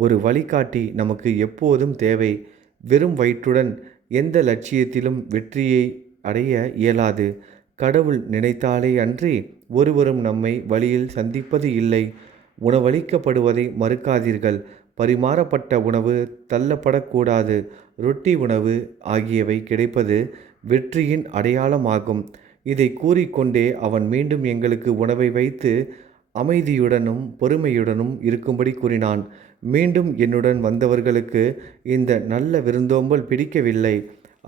ஒரு வழிகாட்டி நமக்கு எப்போதும் தேவை. வெறும் வயிற்றுடன் எந்த லட்சியத்திலும் வெற்றியை அடைய இயலாது. கடவுள் நினைத்தாலே அன்றி ஒருவரும் நம்மை வழியில் சந்திப்பது இல்லை. உணவளிக்கப்படுவதை மறுக்காதீர்கள். பரிமாறப்பட்ட உணவு தள்ளப்படக்கூடாது. ரொட்டி, உணவு ஆகியவை கிடைப்பது வெற்றியின் அடையாளமாகும். இதை கூறிக்கொண்டே அவன் மீண்டும் எங்களுக்கு உணவை வைத்து அமைதியுடனும் பொறுமையுடனும் இருக்கும்படி கூறினான். மீண்டும் என்னுடன் வந்தவர்களுக்கு இந்த நல்ல விருந்தோம்பல் பிடிக்கவில்லை.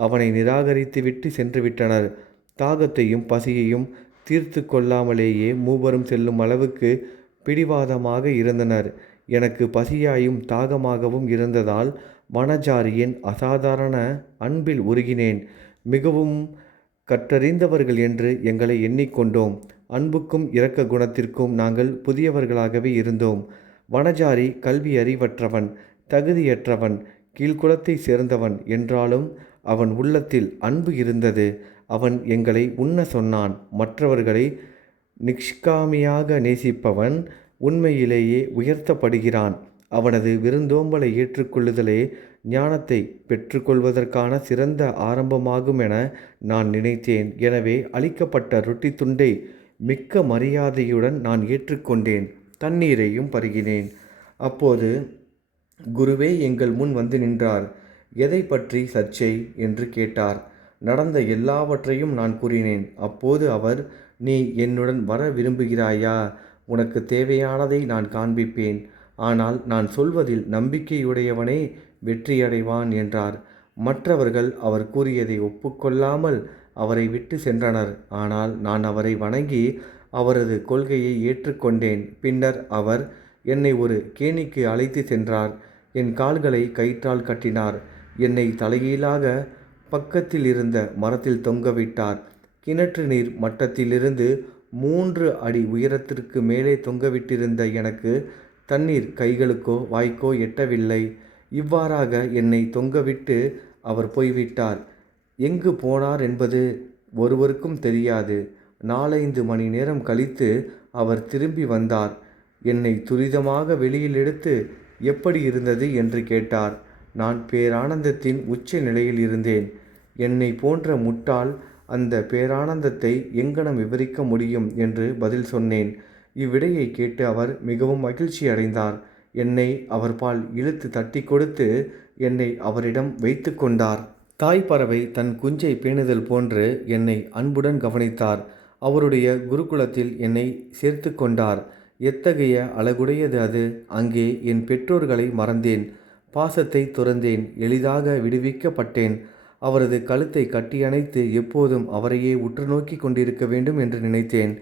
அவனை நிராகரித்துவிட்டு சென்றுவிட்டனர். தாகத்தையும் பசியையும் தீர்த்து கொள்ளாமலேயே மூவரும் செல்லும் அளவுக்கு பிடிவாதமாக இருந்தனர். எனக்கு பசியாயும் தாகமாகவும் இருந்ததால் வனஜாரியின் அசாதாரண அன்பில் உருகினேன். மிகவும் கற்றறிந்தவர்கள் என்று எங்களை எண்ணிக்கொண்டோம். அன்புக்கும் இரக்க குணத்திற்கும் நாங்கள் புதியவர்களாகவே இருந்தோம். வனஜாரி கல்வி அறிவற்றவன், தகுதியற்றவன், கீழ்குலத்தை சேர்ந்தவன் என்றாலும் அவன் உள்ளத்தில் அன்பு இருந்தது. அவன் எங்களை உண்ண சொன்னான். மற்றவர்களை நிஷ்காமியாக நேசிப்பவன் உண்மையிலேயே உயர்த்தப்படுகிறான். அவனது விருந்தோம்பலை ஏற்றுக்கொள்ளுதலே ஞானத்தை பெற்றுக்கொள்வதற்கான சிறந்த ஆரம்பமாகும் என நான் நினைத்தேன். எனவே அளிக்கப்பட்ட ரொட்டி துண்டை மிக்க மரியாதையுடன் நான் ஏற்றுக்கொண்டேன். தண்ணீரையும் பருகினேன். அப்போது குருவே எங்கள் முன் வந்து நின்றார். எதை பற்றி சர்ச்சை என்று கேட்டார். நடந்த எல்லாவற்றையும் நான் கூறினேன். அப்போது அவர், நீ என்னுடன் வர விரும்புகிறாயா? உனக்கு தேவையானதை நான் காண்பிப்பேன். ஆனால் நான் சொல்வதில் நம்பிக்கையுடையவனே வெற்றியடைவான் என்றார். மற்றவர்கள் அவர் கூறியதை ஒப்புக்கொள்ளாமல் அவரை விட்டு சென்றனர். ஆனால் நான் அவரை வணங்கி அவரது கொள்கையை ஏற்றுக்கொண்டேன். பின்னர் அவர் என்னை ஒரு கேணிக்கு அழைத்து சென்றார். என் கால்களை கயிற்றால் கட்டினார். என்னை தலைகீழாக பக்கத்தில் இருந்த மரத்தில் தொங்கவிட்டார். கிணற்று நீர் மட்டத்திலிருந்து 3 அடி உயரத்திற்கு மேலே தொங்கவிட்டிருந்த எனக்கு தண்ணீர் கைகளுக்கோ வாய்க்கோ எட்டவில்லை. இவ்வாறாக என்னை தொங்கவிட்டு அவர் போய்விட்டார். எங்கு போனார் என்பது ஒருவருக்கும் தெரியாது. 4-5 மணி நேரம் கழித்து அவர் திரும்பி வந்தார். என்னை துரிதமாக வெளியில் எடுத்து எப்படி இருந்தது என்று கேட்டார். நான் பேரானந்தத்தின் உச்ச நிலையில் இருந்தேன். என்னை போன்ற முட்டாள் அந்த பேரானந்தத்தை எங்கனம் விவரிக்க முடியும் என்று பதில் சொன்னேன். இவ்விடையை கேட்டு அவர் மிகவும் மகிழ்ச்சி அடைந்தார். என்னை அவர் பால் இழுத்து தட்டி கொடுத்து என்னை அவரிடம் வைத்து கொண்டார். தாய்ப்பறவை தன் குஞ்சை பேணுதல் போன்று என்னை அன்புடன் கவனித்தார். அவருடைய குருகுலத்தில் என்னை சேர்த்து கொண்டார். எத்தகைய அழகுடையது அது! அங்கே என் பெற்றோர்களை மறந்தேன். பாசத்தை துறந்தேன், எளிதாக விடுவிக்கப்பட்டேன். அவரது கழுத்தை கட்டியணைத்து எப்போதும் அவரையே உற்று நோக்கி கொண்டிருக்க வேண்டும் என்று நினைத்தேன்.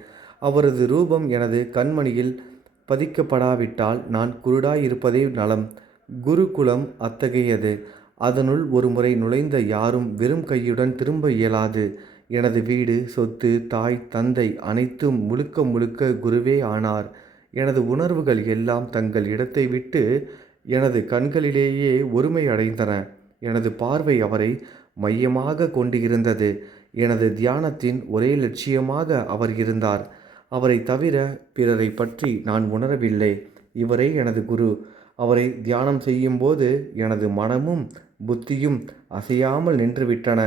அவரது ரூபம் எனது கண்மணியில் பதிக்கப்படாவிட்டால் நான் குருடாயிருப்பதே நலம். குருகுலம் அத்தகையது. அதனுள் ஒருமுறை நுழைந்த யாரும் வெறும் கையுடன் திரும்ப இயலாது. எனது வீடு, சொத்து, தாய், தந்தை அனைத்தும் முழுக்க முழுக்க குருவே ஆனார். எனது உணர்வுகள் எல்லாம் தங்கள் இடத்தை விட்டு எனது கண்களிலேயே ஒருமை அடைந்தன. எனது பார்வை அவரை மையமாக கொண்டு இருந்தது. எனது தியானத்தின் ஒரே லட்சியமாக அவர் இருந்தார். அவரை தவிர பிறரை பற்றி நான் உணரவில்லை. இவரே எனது குரு. அவரை தியானம் செய்யும்போது எனது மனமும் புத்தியும் அசையாமல் நின்றுவிட்டன.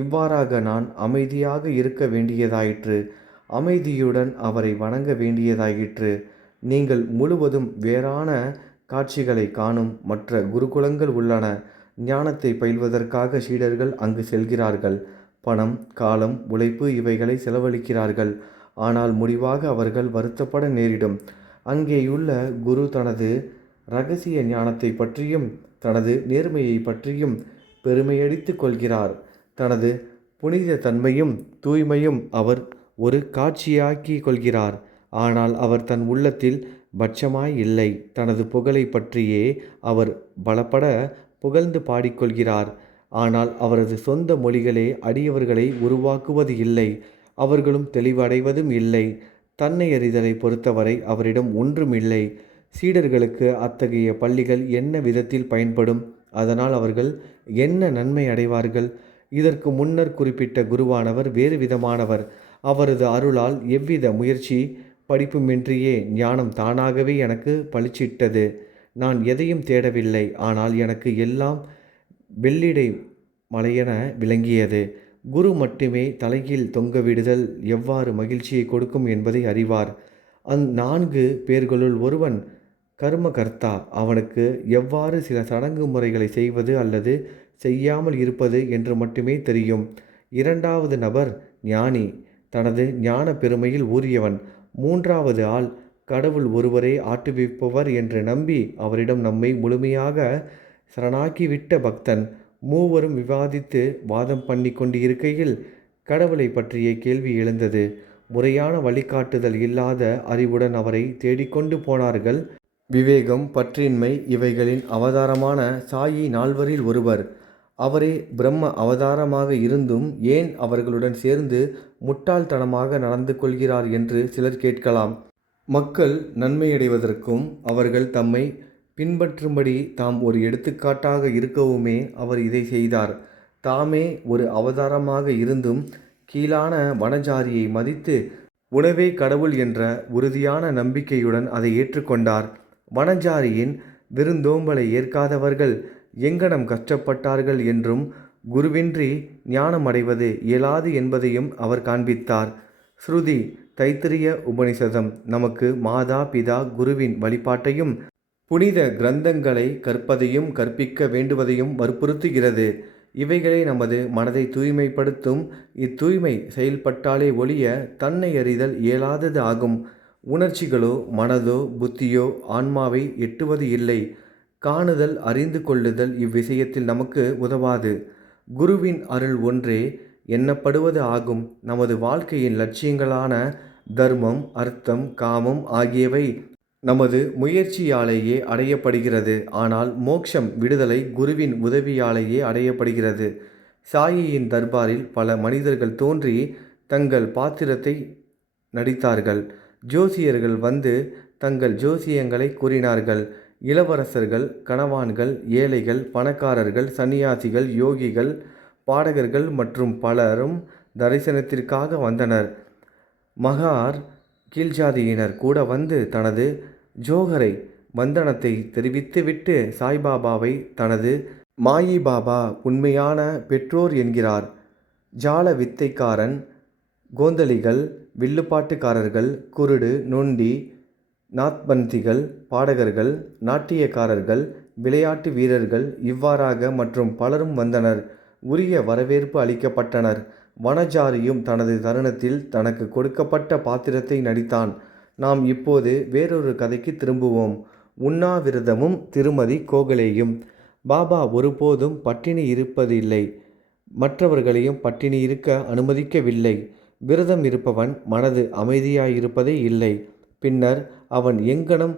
இவ்வாறாக நான் அமைதியாக இருக்க வேண்டியதாயிற்று. அமைதியுடன் அவரை வணங்க வேண்டியதாயிற்று. நீங்கள் முழுவதும் வேறான காட்சிகளை காணும் மற்ற குருகுலங்கள் உள்ளன. ஞானத்தை பயில்வதற்காக சீடர்கள் அங்கு செல்கிறார்கள். பணம், காலம், உழைப்பு இவைகளை செலவழிக்கிறார்கள். ஆனால் முடிவாக அவர்கள் வருத்தப்பட நேரிடும். அங்கேயுள்ள குரு தனது இரகசிய ஞானத்தை பற்றியும் தனது நேர்மையை பற்றியும் பெருமையடித்துக் கொள்கிறார். தனது புனித தன்மையும் தூய்மையும் அவர் ஒரு காட்சியாக்கி கொள்கிறார். ஆனால் அவர் தன் உள்ளத்தில் பட்சமாய் இல்லை. தனது புகழை பற்றியே அவர் பலப்பட புகழ்ந்து பாடிக்கொள்கிறார். ஆனால் அவரது சொந்த மொழிகளே அடியவர்களை உருவாக்குவது இல்லை. அவர்களும் தெளிவடைவதும் இல்லை. தன்னை அறிதலை பொறுத்தவரை அவரிடம் ஒன்றும் இல்லை. சீடர்களுக்கு அத்தகைய பள்ளிகள் என்ன விதத்தில் பயன்படும்? அதனால் அவர்கள் என்ன நன்மை அடைவார்கள்? இதற்கு முன்னர் குறிப்பிட்ட குருவானவர் வேறு விதமானவர். அவரது அருளால் எவ்வித முயற்சி படிப்புமின்றியே ஞானம் தானாகவே எனக்கு பளிச்சிட்டது. நான் எதையும் தேடவில்லை. ஆனால் எனக்கு எல்லாம் வெள்ளிடை மலையென விளங்கியது. குரு மட்டுமே தலைகீழ் தொங்கவிடுதல் எவ்வாறு மகிழ்ச்சியை கொடுக்கும் என்பதை அறிவார். அந்நான்கு பேர்களுள் ஒருவன் கர்மகர்த்தா. அவனுக்கு எவ்வாறு சில சடங்கு முறைகளை செய்வது அல்லது செய்யாமல் இருப்பது என்று மட்டுமே தெரியும். இரண்டாவது நபர் ஞானி, தனது ஞான பெருமையில் ஊறியவன். மூன்றாவது ஆள் கடவுள் ஒருவரே ஆட்டுவிப்பவர் என்று நம்பி அவரிடம் நம்மை முழுமையாக சரணாக்கிவிட்ட பக்தன். மூவரும் விவாதித்து வாதம் பண்ணி கொண்டு இருக்கையில் கடவுளை பற்றிய கேள்வி எழுந்தது. முறையான வழிகாட்டுதல் இல்லாத அறிவுடன் அவரை தேடிக்கொண்டு போனார்கள். விவேகம், பற்றின்மை இவைகளின் அவதாரமான சாயி நால்வரில் ஒருவர். அவரே பிரம்ம அவதாரமாக இருந்தும் ஏன் அவர்களுடன் சேர்ந்து முட்டாள்தனமாக நடந்து கொள்கிறார் என்று சிலர் கேட்கலாம். மக்கள் நன்மையடைவதற்கும் அவர்கள் தம்மை பின்பற்றும்படி தாம் ஒரு எடுத்துக்காட்டாக இருக்கவுமே அவர் இதை செய்தார். தாமே ஒரு அவதாரமாக இருந்தும் கீழான வனஜாரியை மதித்து உணவே கடவுள் என்ற உறுதியான நம்பிக்கையுடன் அதை ஏற்றுக்கொண்டார். வனஜாரியின் விருந்தோம்பலை ஏற்காதவர்கள் எங்கனம் கஷ்டப்பட்டார்கள் என்றும் குருவின்றி ஞானம் அடைவது இயலாது என்பதையும் அவர் காண்பித்தார். ஸ்ருதி தைத்திரிய உபனிஷதம் நமக்கு மாதா பிதா குருவின் வழிபாட்டையும் புனித கிரந்தங்களை கற்பதையும் கற்பிக்க வேண்டுவதையும் வற்புறுத்துகிறது. இவைகளே நமது மனதை தூய்மைப்படுத்தும். இத்தூய்மை செயல்பட்டாலே ஒழிய தன்னை அறிதல் இயலாதது ஆகும். உணர்ச்சிகளோ மனதோ புத்தியோ ஆன்மாவை எட்டுவது இல்லை. காணுதல், அறிந்து கொள்ளுதல் இவ்விஷயத்தில் நமக்கு உதவாது. குருவின் அருள் ஒன்றே எண்ணப்படுவது ஆகும். நமது வாழ்க்கையின் லட்சியங்களான தர்மம், அர்த்தம், காமம் ஆகியவை நமது முயற்சியாலேயே அடையப்படுகிறது. ஆனால் மோட்சம், விடுதலை குருவின் உதவியாலேயே அடையப்படுகிறது. சாயியின் தர்பாரில் பல மனிதர்கள் தோன்றி தங்கள் பாத்திரத்தை நடித்தார்கள். ஜோசியர்கள் வந்து தங்கள் ஜோசியங்களை கூறினார்கள். இளவரசர்கள், கணவான்கள், ஏழைகள், பணக்காரர்கள், சன்னியாசிகள், யோகிகள், பாடகர்கள் மற்றும் பலரும் தரிசனத்திற்காக வந்தனர். மகார் கீழ்ஜாதியினர் கூட வந்து தனது ஜோகரை வந்தனத்தை தெரிவித்துவிட்டு சாய்பாபாவை தனது மாயி பாபா உண்மையான பெற்றோர் என்கிறார். ஜால வித்தைக்காரன், கோந்தலிகள், வில்லுப்பாட்டுக்காரர்கள், குருடு, நொண்டி, நாத்பந்திகள், பாடகர்கள், நாட்டியக்காரர்கள், விளையாட்டு வீரர்கள் இவ்வாறாக மற்றும் பலரும் வந்தனர். உரிய வரவேற்பு அளிக்கப்பட்டனர். வனஜாரியும் தனது தருணத்தில் தனக்கு கொடுக்கப்பட்ட பாத்திரத்தை நடித்தான். நாம் இப்போது வேறொரு கதைக்கு திரும்புவோம். உண்ணாவிரதமும் திருமதி கோகலேயும். பாபா ஒருபோதும் பட்டினி இருப்பதில்லை, மற்றவர்களையும் பட்டினி இருக்க அனுமதிக்கவில்லை. விரதம் இருப்பவன் மனது அமைதியாயிருப்பதே இல்லை. பின்னர் அவன் எங்கனம்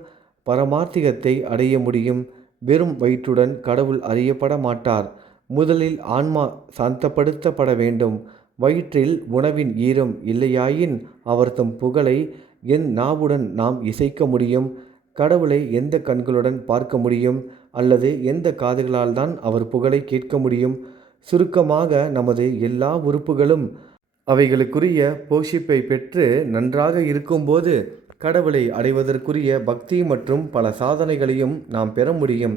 பரமார்த்திகத்தை அடைய முடியும்? வெறும் வயிற்றுடன் கடவுள் அறியப்பட மாட்டார். முதலில் ஆன்மா சாந்தப்படுத்தப்பட வேண்டும். வயிற்றில் உணவின் ஈரம் இல்லையாயின் அவர்தம் புகழை என் நாவுடன் நாம் இசைக்க முடியும்? கடவுளை எந்த கண்களுடன் பார்க்க முடியும்? அல்லது எந்த காதுகளால் தான் அவர் புகழை கேட்க முடியும்? சுருக்கமாக, நமது எல்லா உறுப்புகளும் அவைகளுக்குரிய போஷிப்பை பெற்று நன்றாக இருக்கும்போது கடவுளை அடைவதற்குரிய பக்தி மற்றும் பல சாதனைகளையும் நாம் பெற முடியும்.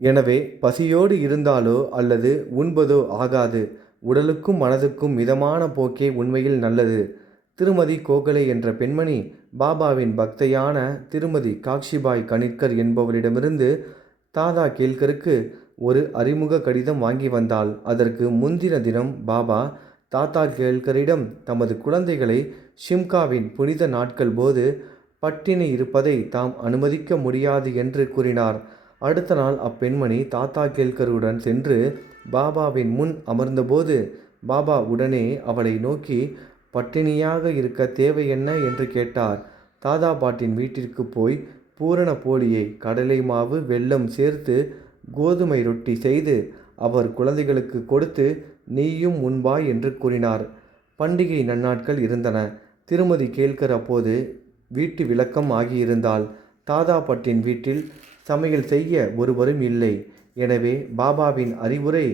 எனவே பசியோடு இருந்தாலோ அல்லது உண்பதோ ஆகாது. உடலுக்கும் மனதுக்கும் மிதமான போக்கே உண்மையில் நல்லது. திருமதி கோகலே என்ற பெண்மணி பாபாவின் பக்தையான திருமதி காக்ஷிபாய் கனிட்கர் என்பவரிடமிருந்து தாதா கேல்கருக்கு ஒரு அறிமுக கடிதம் வாங்கி வந்தாள். அதற்கு முந்தின தினம் பாபா தாத்தா கேல்கரிடம் தமது குழந்தைகளை ஷிம்காவின் புனித நாட்கள் போது பட்டினி இருப்பதை தாம் அனுமதிக்க முடியாது என்று கூறினார். அடுத்த நாள் அப்பெண்மணி தாத்தா கேல்கருடன் சென்று பாபாவின் முன் அமர்ந்தபோது பாபா உடனே அவளை நோக்கி பட்டினியாக இருக்க தேவை என்ன என்று கேட்டார். தாதா பாட்டின் வீட்டிற்கு போய் பூரண போலியை, கடலை மாவு, வெல்லம் சேர்த்து கோதுமை ரொட்டி செய்து அவர் குழந்தைகளுக்கு கொடுத்து நீயும் உண்பாய் என்று கூறினார். பண்டிகை நன்னாட்கள் இருந்தன. திருமதி கேல்கர் அப்போது வீட்டு விளக்கம் ஆகியிருந்தாள். தாதா பட்டின் வீட்டில் சமையல் செய்ய ஒருவரும் இல்லை. எனவே பாபாவின் அறிவுரை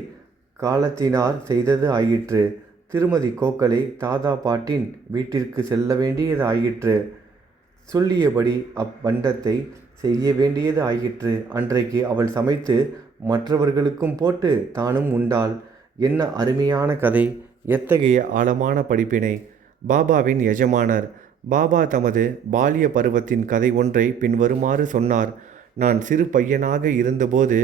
காலத்தினார் செய்தது ஆயிற்று. திருமதி கோகலே தாதா பாட்டின் வீட்டிற்கு செல்ல வேண்டியது ஆயிற்று. சொல்லியபடி அப்பண்டத்தை செய்ய வேண்டியது ஆயிற்று. அன்றைக்கு அவள் சமைத்து மற்றவர்களுக்கும் போட்டு தானும் உண்டாள். என்ன அருமையான கதை! எத்தகைய ஆழமான படிப்பினை! பாபாவின் எஜமானர் பாபா தமது பால்ய பருவத்தின் கதை ஒன்றை பின்வருமாறு சொன்னார். நான் சிறு பையனாக இருந்தபோது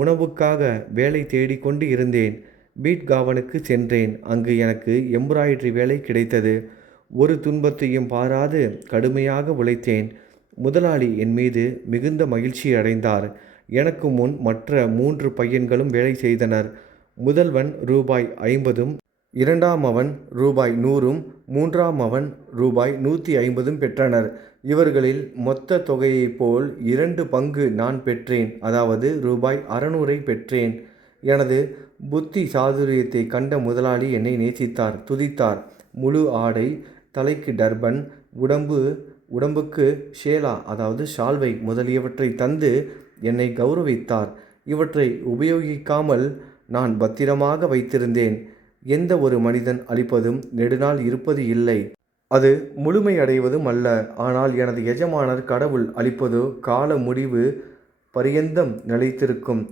உணவுக்காக வேலை தேடிக்கொண்டு இருந்தேன். பீட்காவனுக்கு சென்றேன். அங்கு எனக்கு எம்ப்ராய்டரி வேலை கிடைத்தது. ஒரு துன்பத்தையும் பாராது கடுமையாக உழைத்தேன். முதலாளி என் மீது மிகுந்த மகிழ்ச்சி அடைந்தார். எனக்கு முன் மற்ற 3 பையன்களும் வேலை செய்தனர். முதல்வன் ரூபாய் 50, இரண்டாமவன் ரூபாய் 100, மூன்றாமவன் ரூபாய் 150 பெற்றனர். இவர்களில் மொத்த தொகையைப் போல் 2 பங்கு நான் பெற்றேன். அதாவது ரூபாய் 600 பெற்றேன். எனது புத்தி சாதுரியத்தை கண்ட முதலாளி என்னை நேசித்தார், துதித்தார். முழு ஆடை, தலைக்கு டர்பன், உடம்புக்கு ஷேலா அதாவது ஷால்வை முதலியவற்றை தந்து என்னை கௌரவித்தார். இவற்றை உபயோகிக்காமல் நான் பத்திரமாக வைத்திருந்தேன். எந்த ஒரு மனிதன் அளிப்பதும் நெடுநாள் இருப்பது இல்லை, அது முழுமையடைவதும் அல்ல. ஆனால் எனது எஜமானர் கடவுள் அளிப்பதோ கால முடிவு பரியந்தம் நிலைத்திருக்கும்.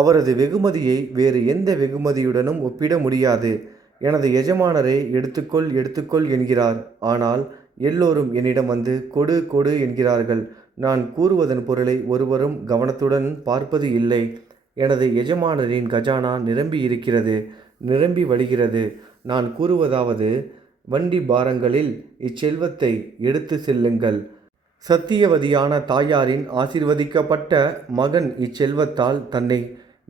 அவரது வெகுமதியை வேறு எந்த வெகுமதியுடனும் ஒப்பிட முடியாது. எனது எஜமானரே எடுத்துக்கொள் எடுத்துக்கொள் என்கிறார். ஆனால் எல்லோரும் என்னிடம் வந்து கொடு கொடு என்கிறார்கள். நான் கூறுவதன் பொருளை ஒருவரும் கவனத்துடன் பார்ப்பது இல்லை. எனது எஜமானரின் கஜானா நிரம்பி இருக்கிறது, நிரம்பி வழிகிறது. நான் கூறுவதாவது, வண்டி பாரங்களில் இச்செல்வத்தை எடுத்து செல்லுங்கள். சத்தியவதியான தாயாரின் ஆசீர்வதிக்கப்பட்ட மகன் இச்செல்வத்தால் தன்னை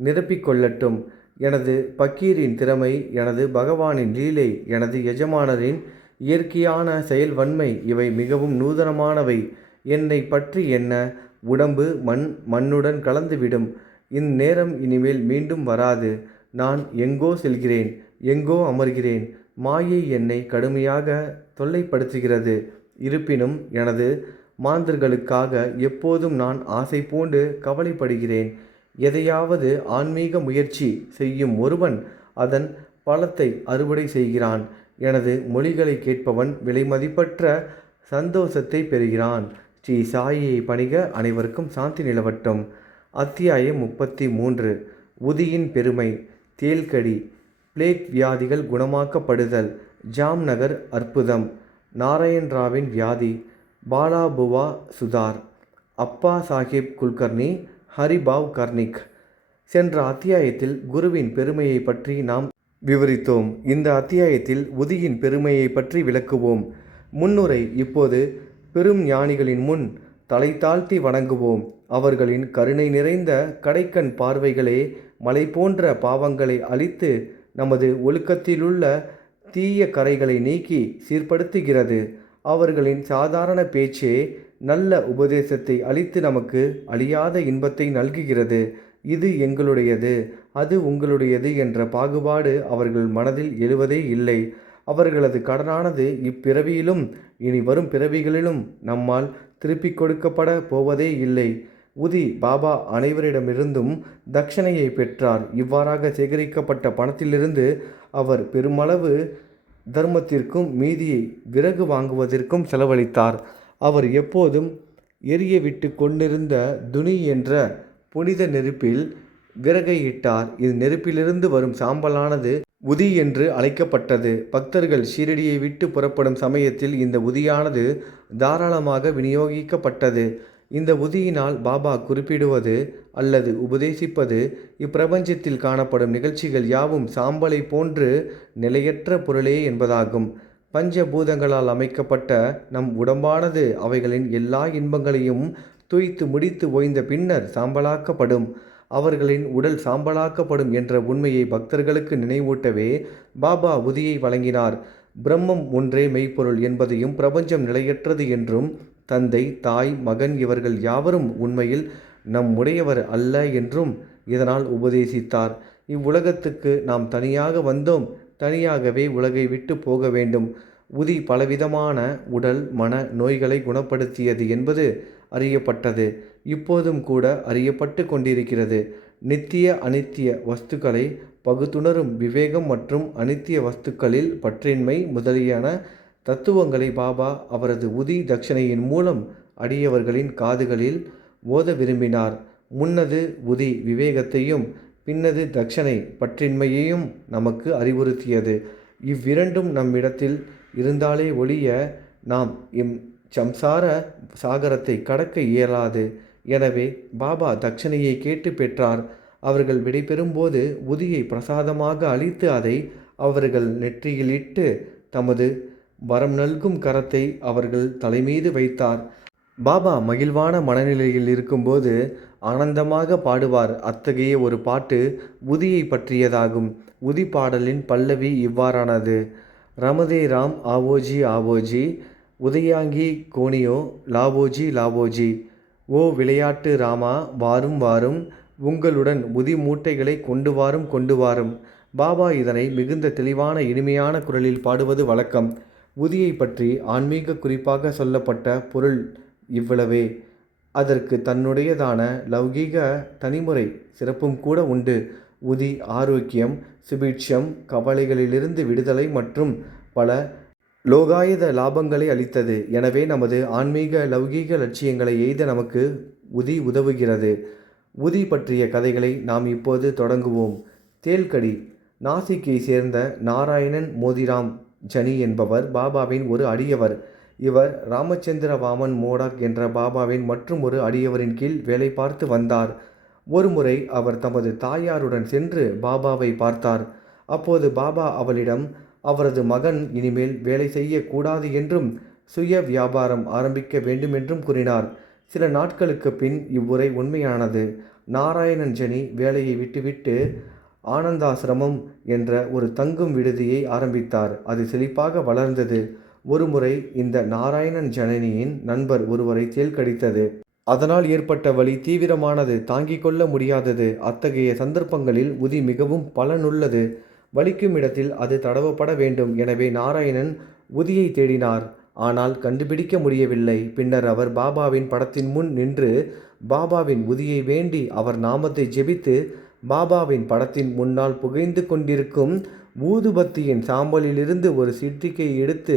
நிரப்பிக்கொள்ளட்டும். எனது பக்கீரின் திறமை, எனது பகவானின் லீலை, எனது எஜமானரின் இயற்கையான செயல்வன்மை இவை மிகவும் நூதனமானவை. என்னை பற்றி என்ன? உடம்பு மண்ணுடன் கலந்துவிடும். இந்நேரம் இனிமேல் மீண்டும் வராது. நான் எங்கோ செல்கிறேன், எங்கோ அமர்கிறேன். மாயை என்னை கடுமையாக தொல்லைப்படுத்துகிறது. இருப்பினும் எனது மாந்தர்களுக்காக எப்போதும் நான் ஆசை பூண்டு கவலைப்படுகிறேன். எதையாவது ஆன்மீக முயற்சி செய்யும் ஒருவன் அதன் பலத்தை அறுவடை செய்கிறான். எனது மொழிகளை கேட்பவன் விலைமதிப்பற்ற சந்தோஷத்தை பெறுகிறான். ஸ்ரீ சாயியை பணிக. அனைவருக்கும் சாந்தி நிலவட்டும். அத்தியாயம் 33. உதியின் பெருமை. தேல்கடி. பிளேக் வியாதிகள் குணமாக்கப்படுதல். ஜாம்நகர் அற்புதம். நாராயண் ராவின் வியாதி. பாலாபுவா சுதார். அப்பா சாஹிப் குல்கர்னி, ஹரிபாவ் கர்னிக். சென்ற அத்தியாயத்தில் குருவின் பெருமையை பற்றி நாம் விவரித்தோம். இந்த அத்தியாயத்தில் உதியின் பெருமையை பற்றி விளக்குவோம். முன்னுரை. இப்போது பெரும் ஞானிகளின் முன் தலை தாழ்த்தி வணங்குவோம். அவர்களின் கருணை நிறைந்த கடைக்கண் பார்வைகளே மலை போன்ற பாவங்களை அழித்து நமது ஒழுக்கத்திலுள்ள தீய கரைகளை நீக்கி சீர்படுத்துகிறது. அவர்களின் சாதாரண பேச்சே நல்ல உபதேசத்தை அளித்து நமக்கு அழியாத இன்பத்தை நல்குகிறது. இது எங்களுடையது, அது உங்களுடையது என்ற பாகுபாடு அவர்கள் மனதில் எழுவதே இல்லை. அவர்களது கடனானது இப்பிறவியிலும் இனி வரும் பிறவிகளிலும் நம்மால் திருப்பிக் கொடுக்கப்பட போவதே இல்லை. உதி பாபா அனைவரிடமிருந்தும் தட்சணையை பெற்றார். இவ்வாறாக சேகரிக்கப்பட்ட பணத்திலிருந்து அவர் பெருமளவு தர்மத்திற்கும் மீதியை விறகு வாங்குவதற்கும் செலவழித்தார். அவர் எப்போதும் எரிய விட்டு கொண்டிருந்த துனி என்ற புனித நெருப்பில் விறகை இட்டார். இது நெருப்பிலிருந்து வரும் சாம்பலானது உதி என்று அழைக்கப்பட்டது. பக்தர்கள் ஷீரடியை விட்டு புறப்படும் சமயத்தில் இந்த உதியானது தாராளமாக விநியோகிக்கப்பட்டது. இந்த உதியினால் பாபா குறிப்பிடுவது அல்லது உபதேசிப்பது, இப்பிரபஞ்சத்தில் காணப்படும் நிகழ்ச்சிகள் யாவும் சாம்பலை போன்று நிலையற்ற பொருளே என்பதாகும். பஞ்ச பூதங்களால் அமைக்கப்பட்ட நம் உடம்பானது அவைகளின் எல்லா இன்பங்களையும் துய்த்து முடித்து ஓய்ந்த பின்னர் சாம்பலாக்கப்படும். அவர்களின் உடல் சாம்பலாக்கப்படும் என்ற உண்மையை பக்தர்களுக்கு நினைவூட்டவே பாபா உதியை வழங்கினார். பிரம்மம் ஒன்றே மெய்ப்பொருள் என்பதையும் பிரபஞ்சம் நிலையற்றது என்றும், தந்தை, தாய், மகன் இவர்கள் யாவரும் உண்மையில் நம்முடையவர் அல்ல என்றும் இதனால் உபதேசித்தார். இவ்வுலகத்துக்கு நாம் தனியாக வந்தோம், தனியாகவே உலகை விட்டு போக வேண்டும். உதி பலவிதமான உடல் மன நோய்களை குணப்படுத்தியது என்பது அறியப்பட்டது. இப்போதும் கூட அறியப்பட்டு கொண்டிருக்கிறது. நித்திய அனித்திய வஸ்துக்களை பகுத்துணரும் விவேகம் மற்றும் அனித்திய வஸ்துக்களில் பற்றின்மை முதலியன தத்துவங்களை பாபா அவரது உதி தட்சணையின் மூலம் அடியவர்களின் காதுகளில் ஓத விரும்பினார். முன்னது உதி விவேகத்தையும் பின்னது தட்சணை பற்றின்மையையும் நமக்கு அறிவுறுத்தியது. இவ்விரண்டும் நம்மிடத்தில் இருந்தாலே ஒழிய நாம் சம்சார சாகரத்தை கடக்க இயலாது. எனவே பாபா தட்சணையை கேட்டு பெற்றார். அவர்கள் விடைபெறும்போது உதியை பிரசாதமாக அளித்து அதை அவர்கள் நெற்றியில் இட்டு தமது வரம் நல்கும் கரத்தை அவர்கள் தலைமீது வைத்தார். பாபா மகிழ்வான மனநிலையில் இருக்கும்போது ஆனந்தமாக பாடுவார். அத்தகைய ஒரு பாட்டு உதியை பற்றியதாகும். உதி பாடலின் பல்லவி இவ்வாறானது: ரமதே ராம் ஆவோஜி ஆவோஜி, உதயாங்கி கோனியோ லாவோஜி லாவோஜி. ஓ விளையாட்டு ராமா வாரும் வாரும், உங்களுடன் உதி மூட்டைகளை கொண்டு வாரும் கொண்டு வாரும். பாபா இதனை மிகுந்த தெளிவான இனிமையான குரலில் பாடுவது வழக்கம். உதியை பற்றி ஆன்மீக குறிப்பாக சொல்லப்பட்ட பொருள் இவ்வளவே. அதற்கு தன்னுடையதான லௌகீக தனிமுறை சிறப்பும் கூட உண்டு. உதி ஆரோக்கியம், சுபீட்சம், கவலைகளிலிருந்து விடுதலை மற்றும் பல லோகாயுத லாபங்களை அளித்தது. எனவே நமது ஆன்மீக லௌகீக லட்சியங்களை எய்த நமக்கு உதி உதவுகிறது. உதி பற்றிய கதைகளை நாம் இப்போது தொடங்குவோம். தேல்கடி. நாசிக்கை சேர்ந்த நாராயணன் மோதிராம் ஜனி என்பவர் பாபாவின் ஒரு அடியவர். இவர் ராமச்சந்திர வாமன் மோடாக் என்ற பாபாவின் மற்றும் ஒரு அடியவரின் கீழ் வேலை பார்த்து வந்தார். ஒருமுறை அவர் தமது தாயாருடன் சென்று பாபாவை பார்த்தார். அப்போது பாபா அவளிடம் அவரது மகன் இனிமேல் வேலை செய்யக்கூடாது என்றும் சுய வியாபாரம் ஆரம்பிக்க வேண்டுமென்றும் கூறினார். சில நாட்களுக்கு பின் இவ்வுரை உண்மையானது. நாராயணன் ஜனி வேலையை விட்டுவிட்டு ஆனந்தாசிரமம் என்ற ஒரு தங்கும் விடுதியை ஆரம்பித்தார். அது செழிப்பாக வளர்ந்தது. ஒருமுறை இந்த நாராயணன் ஜனனியின் நண்பர் ஒருவரை தேள் கடித்தது. அதனால் ஏற்பட்ட வலி தீவிரமானது, தாங்கிக் கொள்ள முடியாதது. அத்தகைய சந்தர்ப்பங்களில் உதி மிகவும் பலனுள்ளது. வலிக்கும் இடத்தில் அது தடவப்பட வேண்டும். எனவே நாராயணன் உதியை தேடினார். ஆனால் கண்டுபிடிக்க முடியவில்லை. பின்னர் அவர் பாபாவின் படத்தின் முன் நின்று பாபாவின் உதியை வேண்டி அவர் நாமத்தை ஜெபித்து பாபாவின் படத்தின் முன்னால் புகைந்து கொண்டிருக்கும் ஊதுபத்தியின் சாம்பலிலிருந்து ஒரு சிட்டிகை எடுத்து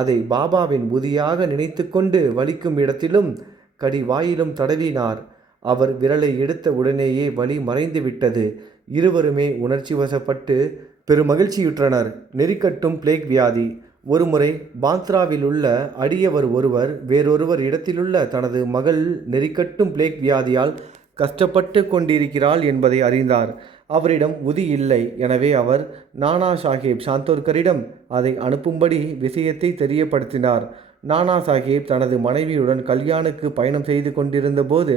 அதை பாபாவின் உதியாக நினைத்து கொண்டு வலிக்கும் இடத்திலும் கடிவாயிலும் தடவினார். அவர் விரலை எடுத்த உடனேயே வலி மறைந்து விட்டது. இருவருமே உணர்ச்சி வசப்பட்டு பெருமகிழ்ச்சியுற்றனர். நெறிக்கட்டும் பிளேக் வியாதி. ஒருமுறை பாந்த்ராவில் உள்ள அடியவர் ஒருவர் வேறொருவர் இடத்திலுள்ள தனது மகள் நெறிக்கட்டும் பிளேக் வியாதியால் கஷ்டப்பட்டு கொண்டிருக்கிறாள் என்பதை அறிந்தார். அவரிடம் உதி இல்லை. எனவே அவர் நானா சாஹேப் சாந்தோர்கரிடம் அதை அனுப்பும்படி விஷயத்தை தெரியப்படுத்தினார். நானா சாஹேப் தனது மனைவியுடன் கல்யாணுக்கு பயணம் செய்து கொண்டிருந்த போது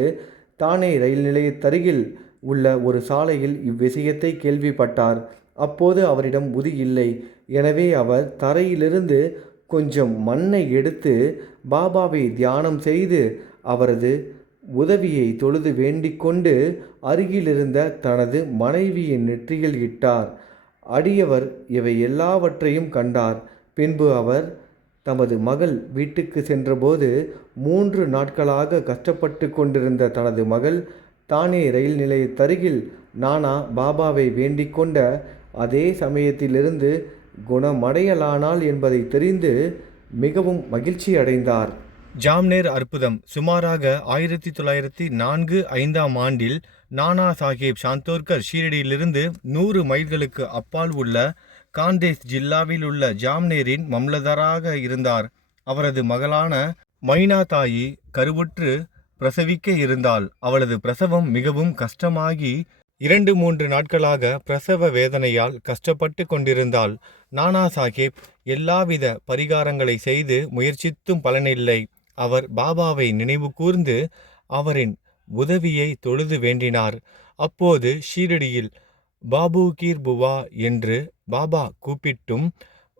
தானே ரயில் நிலையத்தருகில் உள்ள ஒரு சாலையில் இவ்விஷயத்தை கேள்விப்பட்டார். அப்போது அவரிடம் உதி இல்லை. எனவே அவர் தரையிலிருந்து கொஞ்சம் மண்ணை எடுத்து பாபாவை தியானம் செய்து அவரது உதவியை தொழுது வேண்டிக்கொண்டு அருகிலிருந்த தனது மனைவியின் நெற்றியில் இட்டார். அடியவர் இவை எல்லாவற்றையும் கண்டார். பின்பு அவர் தமது மகள் வீட்டுக்கு சென்றபோது 3 நாட்களாக கஷ்டப்பட்டு கொண்டிருந்த தனது மகள் தானே ரயில் நிலையத்தருகில் நானா பாபாவை வேண்டிக்கொண்ட அதே சமயத்திலிருந்து குணமடையலானாள் என்பதை தெரிந்து மிகவும் மகிழ்ச்சி அடைந்தார். ஜாம்னேர் அற்புதம். சுமாராக 1904-5ஆம் ஆண்டில் நானா சாஹேப் சாந்தோர்கர் ஷீரடியிலிருந்து 100 மைல்களுக்கு அப்பால் உள்ள காந்தேஷ் ஜில்லாவில் உள்ள ஜாம்னேரின் மம்லதாராக இருந்தார். அவரது மகளான மைனாதாயி கருவுற்று பிரசவிக்க இருந்தாள். அவளது பிரசவம் மிகவும் கஷ்டமாகி 2-3 நாட்களாக பிரசவ வேதனையால் கஷ்டப்பட்டு கொண்டிருந்தாள். நானா சாஹேப் எல்லாவித பரிகாரங்களை செய்து முயற்சித்தும் பலனில்லை. அவர் பாபாவை நினைவு கூர்ந்து அவரின் உதவியை தொழுது வேண்டினார். அப்போது ஷீரடியில் பாபுகீர் புவா என்று பாபா கூப்பிட்டும்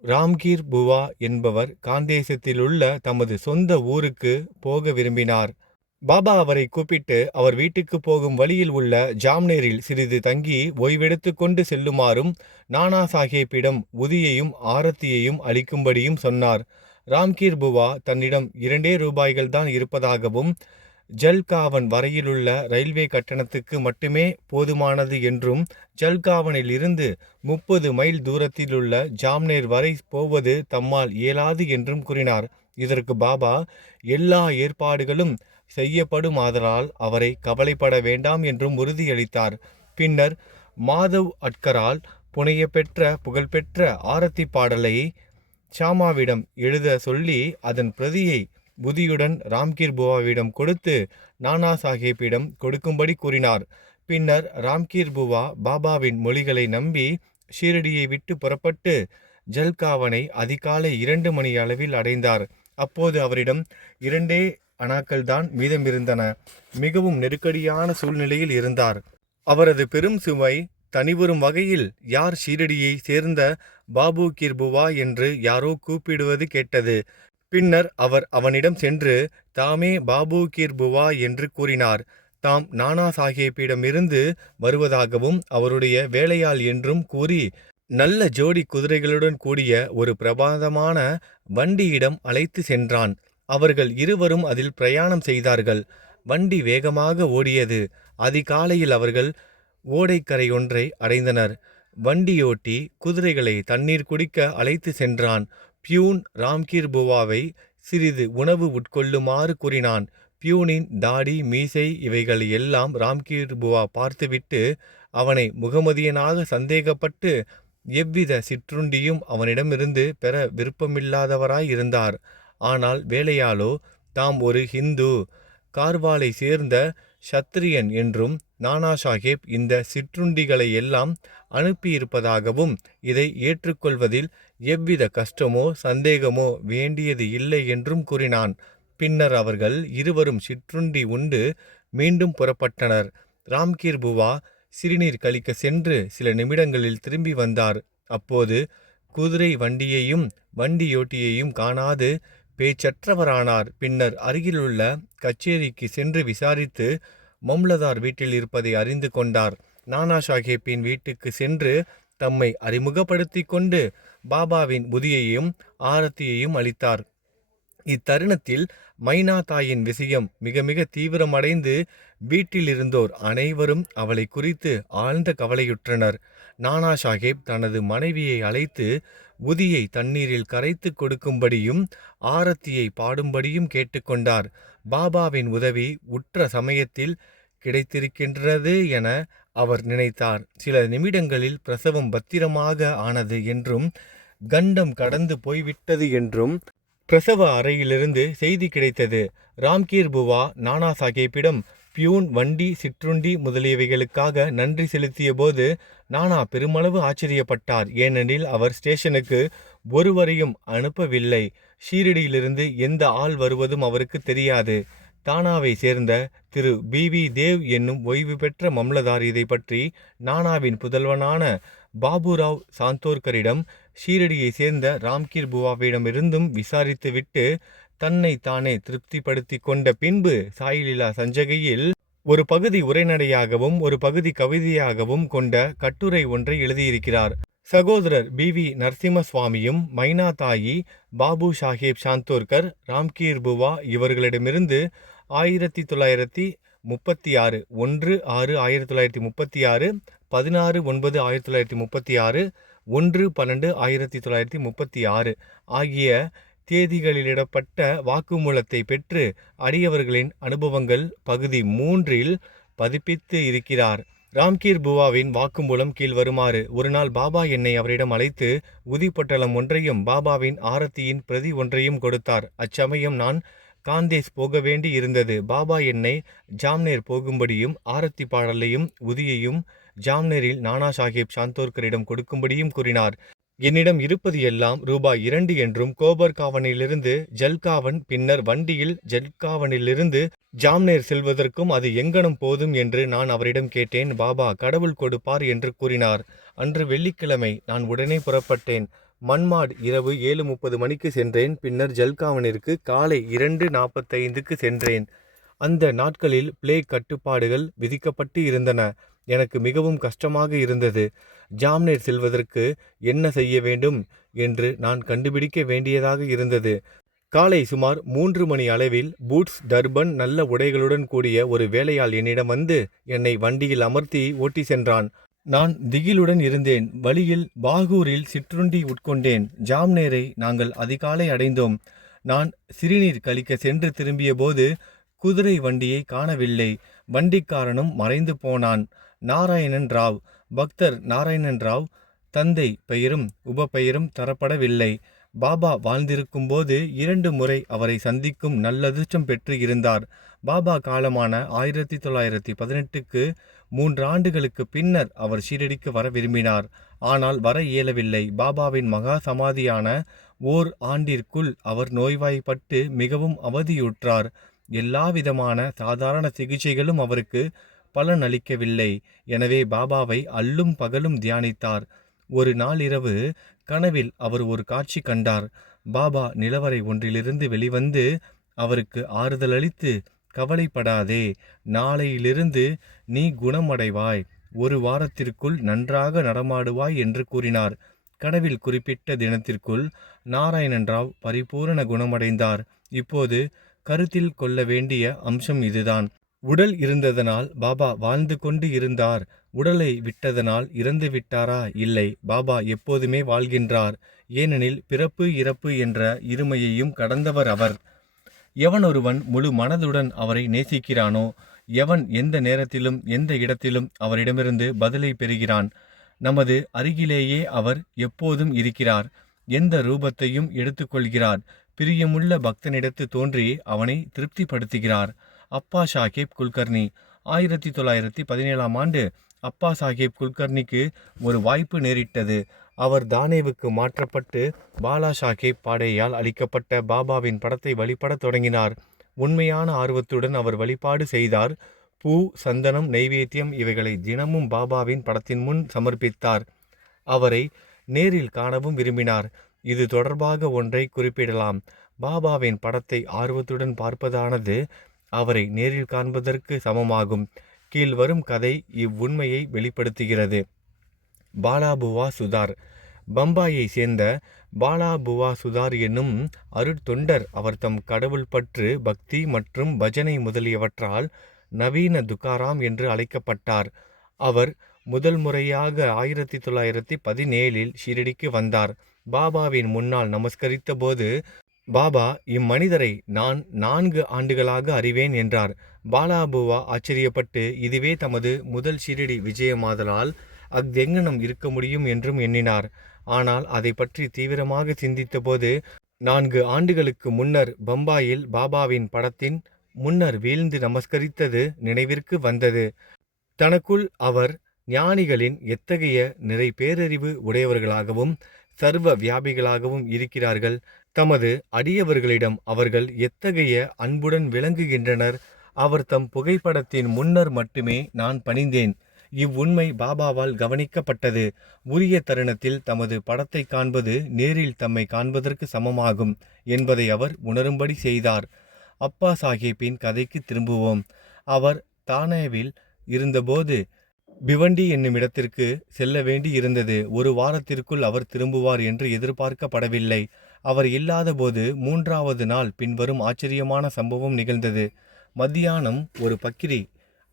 ராம்கீர் புவா என்பவர் காந்தேசத்திலுள்ள தமது சொந்த ஊருக்கு போக விரும்பினார். பாபா அவரை கூப்பிட்டு அவர் வீட்டுக்கு போகும் வழியில் உள்ள ஜாம்னேரில் சிறிது தங்கி ஓய்வெடுத்து கொண்டு செல்லுமாறும் நானா சாஹேப்பிடம் உதியையும் ஆரத்தியையும் அளிக்கும்படியும் சொன்னார். ராம்கீர் புவா தன்னிடம் 2 ரூபாய்கள் தான் இருப்பதாகவும் ஜல்காவன் வரையிலுள்ள ரயில்வே கட்டணத்துக்கு மட்டுமே போதுமானது என்றும் ஜல்காவனில் இருந்து 30 மைல் தூரத்திலுள்ள ஜாம்னேர் வரை போவது தம்மால் இயலாது என்றும் கூறினார். இதற்கு பாபா எல்லா ஏற்பாடுகளும் செய்யப்படுமாதலால் அவரை கவலைப்பட வேண்டாம் என்றும் உறுதியளித்தார். பின்னர் மாதவ் அட்கரால் புனையப்பெற்ற புகழ்பெற்ற ஆரத்தி பாடலை ஷாமாவிடம் எழுத சொல்லி அதன் பிரதியை புதியுடன் ராம்கீர் புவாவிடம் கொடுத்து நானா சாஹேப்பிடம் கொடுக்கும்படி கூறினார். பின்னர் ராம்கீர் புவா பாபாவின் மொழிகளை நம்பி ஷீரடியை விட்டு புறப்பட்டு ஜல்காவனை அதிகாலை 2 மணி அளவில் அடைந்தார். அப்போது அவரிடம் 2 அணாக்கள் தான் மீதமிருந்தன. மிகவும் நெருக்கடியான சூழ்நிலையில் இருந்தார். அவரது பெரும் சுமை தனிவரும் வகையில் யார் ஷீரடியை சேர்ந்த பாபுகீர் புவா என்று யாரோ கூப்பிடுவது கேட்டது. பின்னர் அவர் அவனிடம் சென்று தாமே பாபுகீர் புவா என்று கூறினார். தாம் நானா சாஹேப்பிடமிருந்து வருவதாகவும் அவருடைய வேலையாள் என்றும் கூறி நல்ல ஜோடி குதிரைகளுடன் கூடிய ஒரு பிரபாதமான வண்டியிடம் அழைத்து சென்றான். அவர்கள் இருவரும் அதில் பிரயாணம் செய்தார்கள். வண்டி வேகமாக ஓடியது. அதிகாலையில் அவர்கள் ஓடைக்கரையொன்றை அடைந்தனர். வண்டியோட்டி குதிரைகளை தண்ணீர் குடிக்க அழைத்து சென்றான். பியூன் ராம்கீர் புவாவை சிறிது உணவு உட்கொள்ளுமாறு கூறினான். பியூனின் தாடி மீசை இவைகள் எல்லாம் ராம்கீர் புவா பார்த்துவிட்டு அவனை முகமதியனாக சந்தேகப்பட்டு எவ்வித சிற்றுண்டியும் அவனிடமிருந்து பெற விருப்பமில்லாதவராயிருந்தார். ஆனால் வேலையாளோ தாம் ஒரு ஹிந்து கார்வாலை சேர்ந்த சத்திரியன் என்றும் நானா சாஹேப் இந்த சிற்றுண்டிகளை எல்லாம் அனுப்பியிருப்பதாகவும் இதை ஏற்றுக்கொள்வதில் எவ்வித கஷ்டமோ சந்தேகமோ வேண்டியது இல்லை என்றும் கூறினான். பின்னர் அவர்கள் இருவரும் சிற்றுண்டி உண்டு மீண்டும் புறப்பட்டனர். ராம்கீர் புவா சிறுநீர் கழிக்க சென்று சில நிமிடங்களில் திரும்பி வந்தார். அப்போது குதிரை வண்டியையும் வண்டியோட்டியையும் காணாது பேச்சற்றவரானார். பின்னர் அருகிலுள்ள கச்சேரிக்கு சென்று விசாரித்து மம்லதார் வீட்டில் இருப்பதை அறிந்து கொண்டார். நானா சாஹேப்பின் வீட்டுக்கு சென்று தம்மை அறிமுகப்படுத்தி கொண்டு பாபாவின் புதியையும் ஆரத்தியையும் அளித்தார். இத்தருணத்தில் மைனாதாயின் விஷயம் மிக மிக தீவிரமடைந்து வீட்டில் இருந்தோர் அனைவரும் அவளை குறித்து ஆழ்ந்த கவலையுற்றனர். நானா சாஹேப் தனது மனைவியை அழைத்து உதியை தண்ணீரில் கரைத்து கொடுக்கும்படியும் ஆரத்தியை பாடும்படியும் கேட்டுக்கொண்டார். பாபாவின் உதவி உற்ற சமயத்தில் கிடைத்திருக்கின்றது என அவர் நினைத்தார். சில நிமிடங்களில் பிரசவம் பத்திரமாக ஆனது என்றும் கண்டம் கடந்து போய்விட்டது என்றும் பிரசவ அறையிலிருந்து செய்தி கிடைத்தது. ராம்கீர் புவா நானா சாஹேப்பிடம் பியூன் வண்டி சிற்றுண்டி முதலியவைகளுக்காக நன்றி செலுத்திய போது நானா பெருமளவு ஆச்சரியப்பட்டார். ஏனெனில் அவர் ஸ்டேஷனுக்கு ஒருவரையும் அனுப்பவில்லை. ஷீரடியிலிருந்து எந்த ஆள் வருவதும் அவருக்கு தெரியாது. தானாவை சேர்ந்த திரு பி.வி. தேவ் என்னும் ஓய்வு பெற்ற மம்லதார் இதை பற்றி நானாவின் புதல்வனான பாபுராவ் சாந்தோர்கரிடம், ஷீரடியை சேர்ந்த ராம்கீர் புவாவிடமிருந்தும் விசாரித்துவிட்டு தன்னை தானே திருப்திப்படுத்தி கொண்ட பின்பு சாயிலீலா சஞ்சகையில் ஒரு பகுதி உரைநடையாகவும் ஒரு பகுதி கவிதையாகவும் கொண்ட கட்டுரை ஒன்றை எழுதியிருக்கிறார். சகோதரர் பி.வி. நரசிம்ம சுவாமியும் மைனா தாயி பாபு சாஹேப் சாந்தோர்கர் ராம்கீர் புவா இவர்களிடமிருந்து 1936 1/6/1936, 16/9/1936, 1/12/1936 ஆகிய தேதிகளிலிடப்பட்ட வாக்குமூலத்தை பெற்று அடியவர்களின் அனுபவங்கள் பகுதி 3இல் பதிப்பித்து இருக்கிறார். ராம்கீர் புவாவின் வாக்குமூலம் கீழ்வருமாறு: ஒரு நாள் பாபா என்னை அவரிடம் அழைத்து உதிப்பொட்டலம் ஒன்றையும் பாபாவின் ஆரத்தியின் பிரதி ஒன்றையும் கொடுத்தார். அச்சமயம் நான் காந்தேஸ் போக வேண்டி இருந்தது. பாபா என்னை ஜாம்னேர் போகும்படியும் ஆரத்தி பாடலையும் உதியையும் ஜாம்னேரில் நானா சாஹேப் சாந்தோர்கரிடம் கொடுக்கும்படியும் கூறினார். என்னிடம் இருப்பது எல்லாம் ரூபாய் 2 என்றும் கோபர்காவனிலிருந்து ஜல்காவன் பின்னர் வண்டியில் ஜல்காவனிலிருந்து ஜாம்னேர் செல்வதற்கும் அது எங்கனம் போதும் என்று நான் அவரிடம் கேட்டேன். பாபா கடவுள் கொடுப்பார் என்று கூறினார். அன்று வெள்ளிக்கிழமை. நான் உடனே புறப்பட்டேன். மன்மாட் இரவு 7:30 மணிக்கு சென்றேன். பின்னர் ஜல்காவனிற்கு காலை 2:45க்கு சென்றேன். அந்த நாட்களில் பிளேக் கட்டுப்பாடுகள் விதிக்கப்பட்டு இருந்தன. எனக்கு மிகவும் கஷ்டமாக இருந்தது. ஜாம்னேர் செல்வதற்கு என்ன செய்ய வேண்டும் என்று நான் கண்டுபிடிக்க வேண்டியதாக இருந்தது. காலை சுமார் 3 மணி அளவில் பூட்ஸ், டர்பன், நல்ல உடைகளுடன் கூடிய ஒரு வேலையாள் என்னிடம் வந்து என்னை வண்டியில் அமர்த்தி ஓட்டி சென்றான். நான் திகிலுடன் இருந்தேன். வழியில் பாகூரில் சிற்றுண்டி உட்கொண்டேன். ஜாம்னேரை நாங்கள் அதிகாலை அடைந்தோம். நான் சிறுநீர் கழிக்க சென்று திரும்பிய போது குதிரை வண்டியை காணவில்லை. வண்டிக்காரனும் மறைந்து போனான். நாராயணன் ராவ், பக்தர் நாராயணன் ராவ் தந்தை பெயரும் உபபெயரும் தரப்படவில்லை. பாபா வாழ்ந்திருக்கும் போது 2 முறை அவரை சந்திக்கும் நல்லதிர்ஷ்டம் பெற்று இருந்தார். பாபா காலமான 1918க்கு 3 ஆண்டுகளுக்கு பின்னர் அவர் ஷீரடிக்கு வர விரும்பினார். ஆனால் வர இயலவில்லை. பாபாவின் மகா சமாதியான ஓர் ஆண்டிற்குள் அவர் நோய்வாய்ப்பட்டு மிகவும் அவதியுற்றார். எல்லாவிதமான சாதாரண சிகிச்சைகளும் அவருக்கு பலனளிக்கவில்லை. எனவே பாபாவை அல்லும் பகலும் தியானித்தார். ஒரு நாளிரவு கனவில் அவர் ஒரு காட்சி கண்டார். பாபா நிலவறை ஒன்றிலிருந்து வெளிவந்து அவருக்கு ஆறுதலளித்து, கவலைப்படாதே, நாளையிலிருந்து நீ குணமடைவாய், 1 வாரத்திற்குள் நன்றாக நடமாடுவாய் என்று கூறினார். கனவில் குறிப்பிட்ட தினத்திற்குள் நாராயணன் ராவ் பரிபூரண குணமடைந்தார். இப்போது கருத்தில் கொள்ள வேண்டிய அம்சம் இதுதான். உடல் இருந்ததனால் பாபா வாழ்ந்து கொண்டு இருந்தார். உடலை விட்டதனால் இறந்து விட்டாரா? இல்லை, பாபா எப்போதுமே வாழ்கின்றார். ஏனெனில் பிறப்பு இறப்பு என்ற இருமையையும் கடந்தவர் அவர். எவனொருவன் முழு மனதுடன் அவரை நேசிக்கிறானோ, எவன் எந்த நேரத்திலும் எந்த இடத்திலும் அவரிடமிருந்து பதிலை பெறுகிறான். நமது அருகிலேயே அவர் எப்போதும் இருக்கிறார். எந்த ரூபத்தையும் எடுத்துக்கொள்கிறார். பிரியமுள்ள பக்தனிடத்து தோன்றி அவனை திருப்திப்படுத்துகிறார். அப்பா சாஹேப் குல்கர்னி. 1917ஆம் ஆண்டு அப்பா சாஹேப் குல்கர்னிக்கு ஒரு வாய்ப்பு நேரிட்டது. அவர் தானேவுக்கு மாற்றப்பட்டு பாலா சாஹேப் பாடேயால் அளிக்கப்பட்ட பாபாவின் படத்தை வழிபடத் தொடங்கினார். உண்மையான ஆர்வத்துடன் அவர் வழிபாடு செய்தார். பூ, சந்தனம், நெய்வேத்தியம் இவைகளை தினமும் பாபாவின் படத்தின் முன் சமர்ப்பித்தார். அவரை நேரில் காணவும் விரும்பினார். இது தொடர்பாக ஒன்றை குறிப்பிடலாம். பாபாவின் படத்தை ஆர்வத்துடன் பார்ப்பதானது அவரை நேரில் காண்பதற்கு சமமாகும். கீழ்வரும் கதை இவ்வுண்மையை வெளிப்படுத்துகிறது. பாலாபுவா சுதார். பம்பாயை சேர்ந்த பாலாபுவா சுதார் என்னும் அருட்தொண்டர் அவர் தம் கடவுள் பற்று, பக்தி மற்றும் பஜனை முதலியவற்றால் நவீன துக்காராம் என்று அழைக்கப்பட்டார். அவர் முதல் முறையாக 1917இல் ஷீரடிக்கு வந்தார். பாபாவின் முன்னால் நமஸ்கரித்த போது பாபா, இம்மனிதரை நான் 4 ஆண்டுகளாக அறிவேன் என்றார். பாலாபுவா ஆச்சரியப்பட்டு இதுவே தமது முதல் ஷீரடி விஜயமாதலால் அஃதெங்கனம் இருக்க முடியும் என்றும் எண்ணினார். ஆனால் அதை பற்றி தீவிரமாக சிந்தித்த போது 4 ஆண்டுகளுக்கு முன்னர் பம்பாயில் பாபாவின் படத்தின் முன்னர் வீழ்ந்து நமஸ்கரித்தது நினைவிற்கு வந்தது. தனக்குள் அவர் ஞானிகளின் எத்தகைய நிறை பேரறிவு உடையவர்களாகவும் சர்வ வியாபிகளாகவும் இருக்கிறார்கள். தமது அடியவர்களிடம் அவர்கள் எத்தகைய அன்புடன் விளங்குகின்றனர். அவர் தம் புகைப்படத்தின் முன்னர் மட்டுமே நான் பணிந்தேன். இவ்வுண்மை பாபாவால் கவனிக்கப்பட்டது. உரிய தருணத்தில் தமது படத்தை காண்பது நேரில் தம்மை காண்பதற்கு சமமாகும் என்பதை அவர் உணரும்படி செய்தார். அப்பா சாஹேப்பின் கதைக்கு திரும்புவோம். அவர் தானேவில் இருந்தபோது பிவண்டி என்னுமிடத்திற்கு செல்ல வேண்டி இருந்தது. ஒரு வாரத்திற்குள் அவர் திரும்புவார் என்று எதிர்பார்க்கப்படவில்லை. அவர் இல்லாதபோது 3வது நாள் பின்வரும் ஆச்சரியமான சம்பவம் நிகழ்ந்தது. மத்தியானம் ஒரு பக்கிரி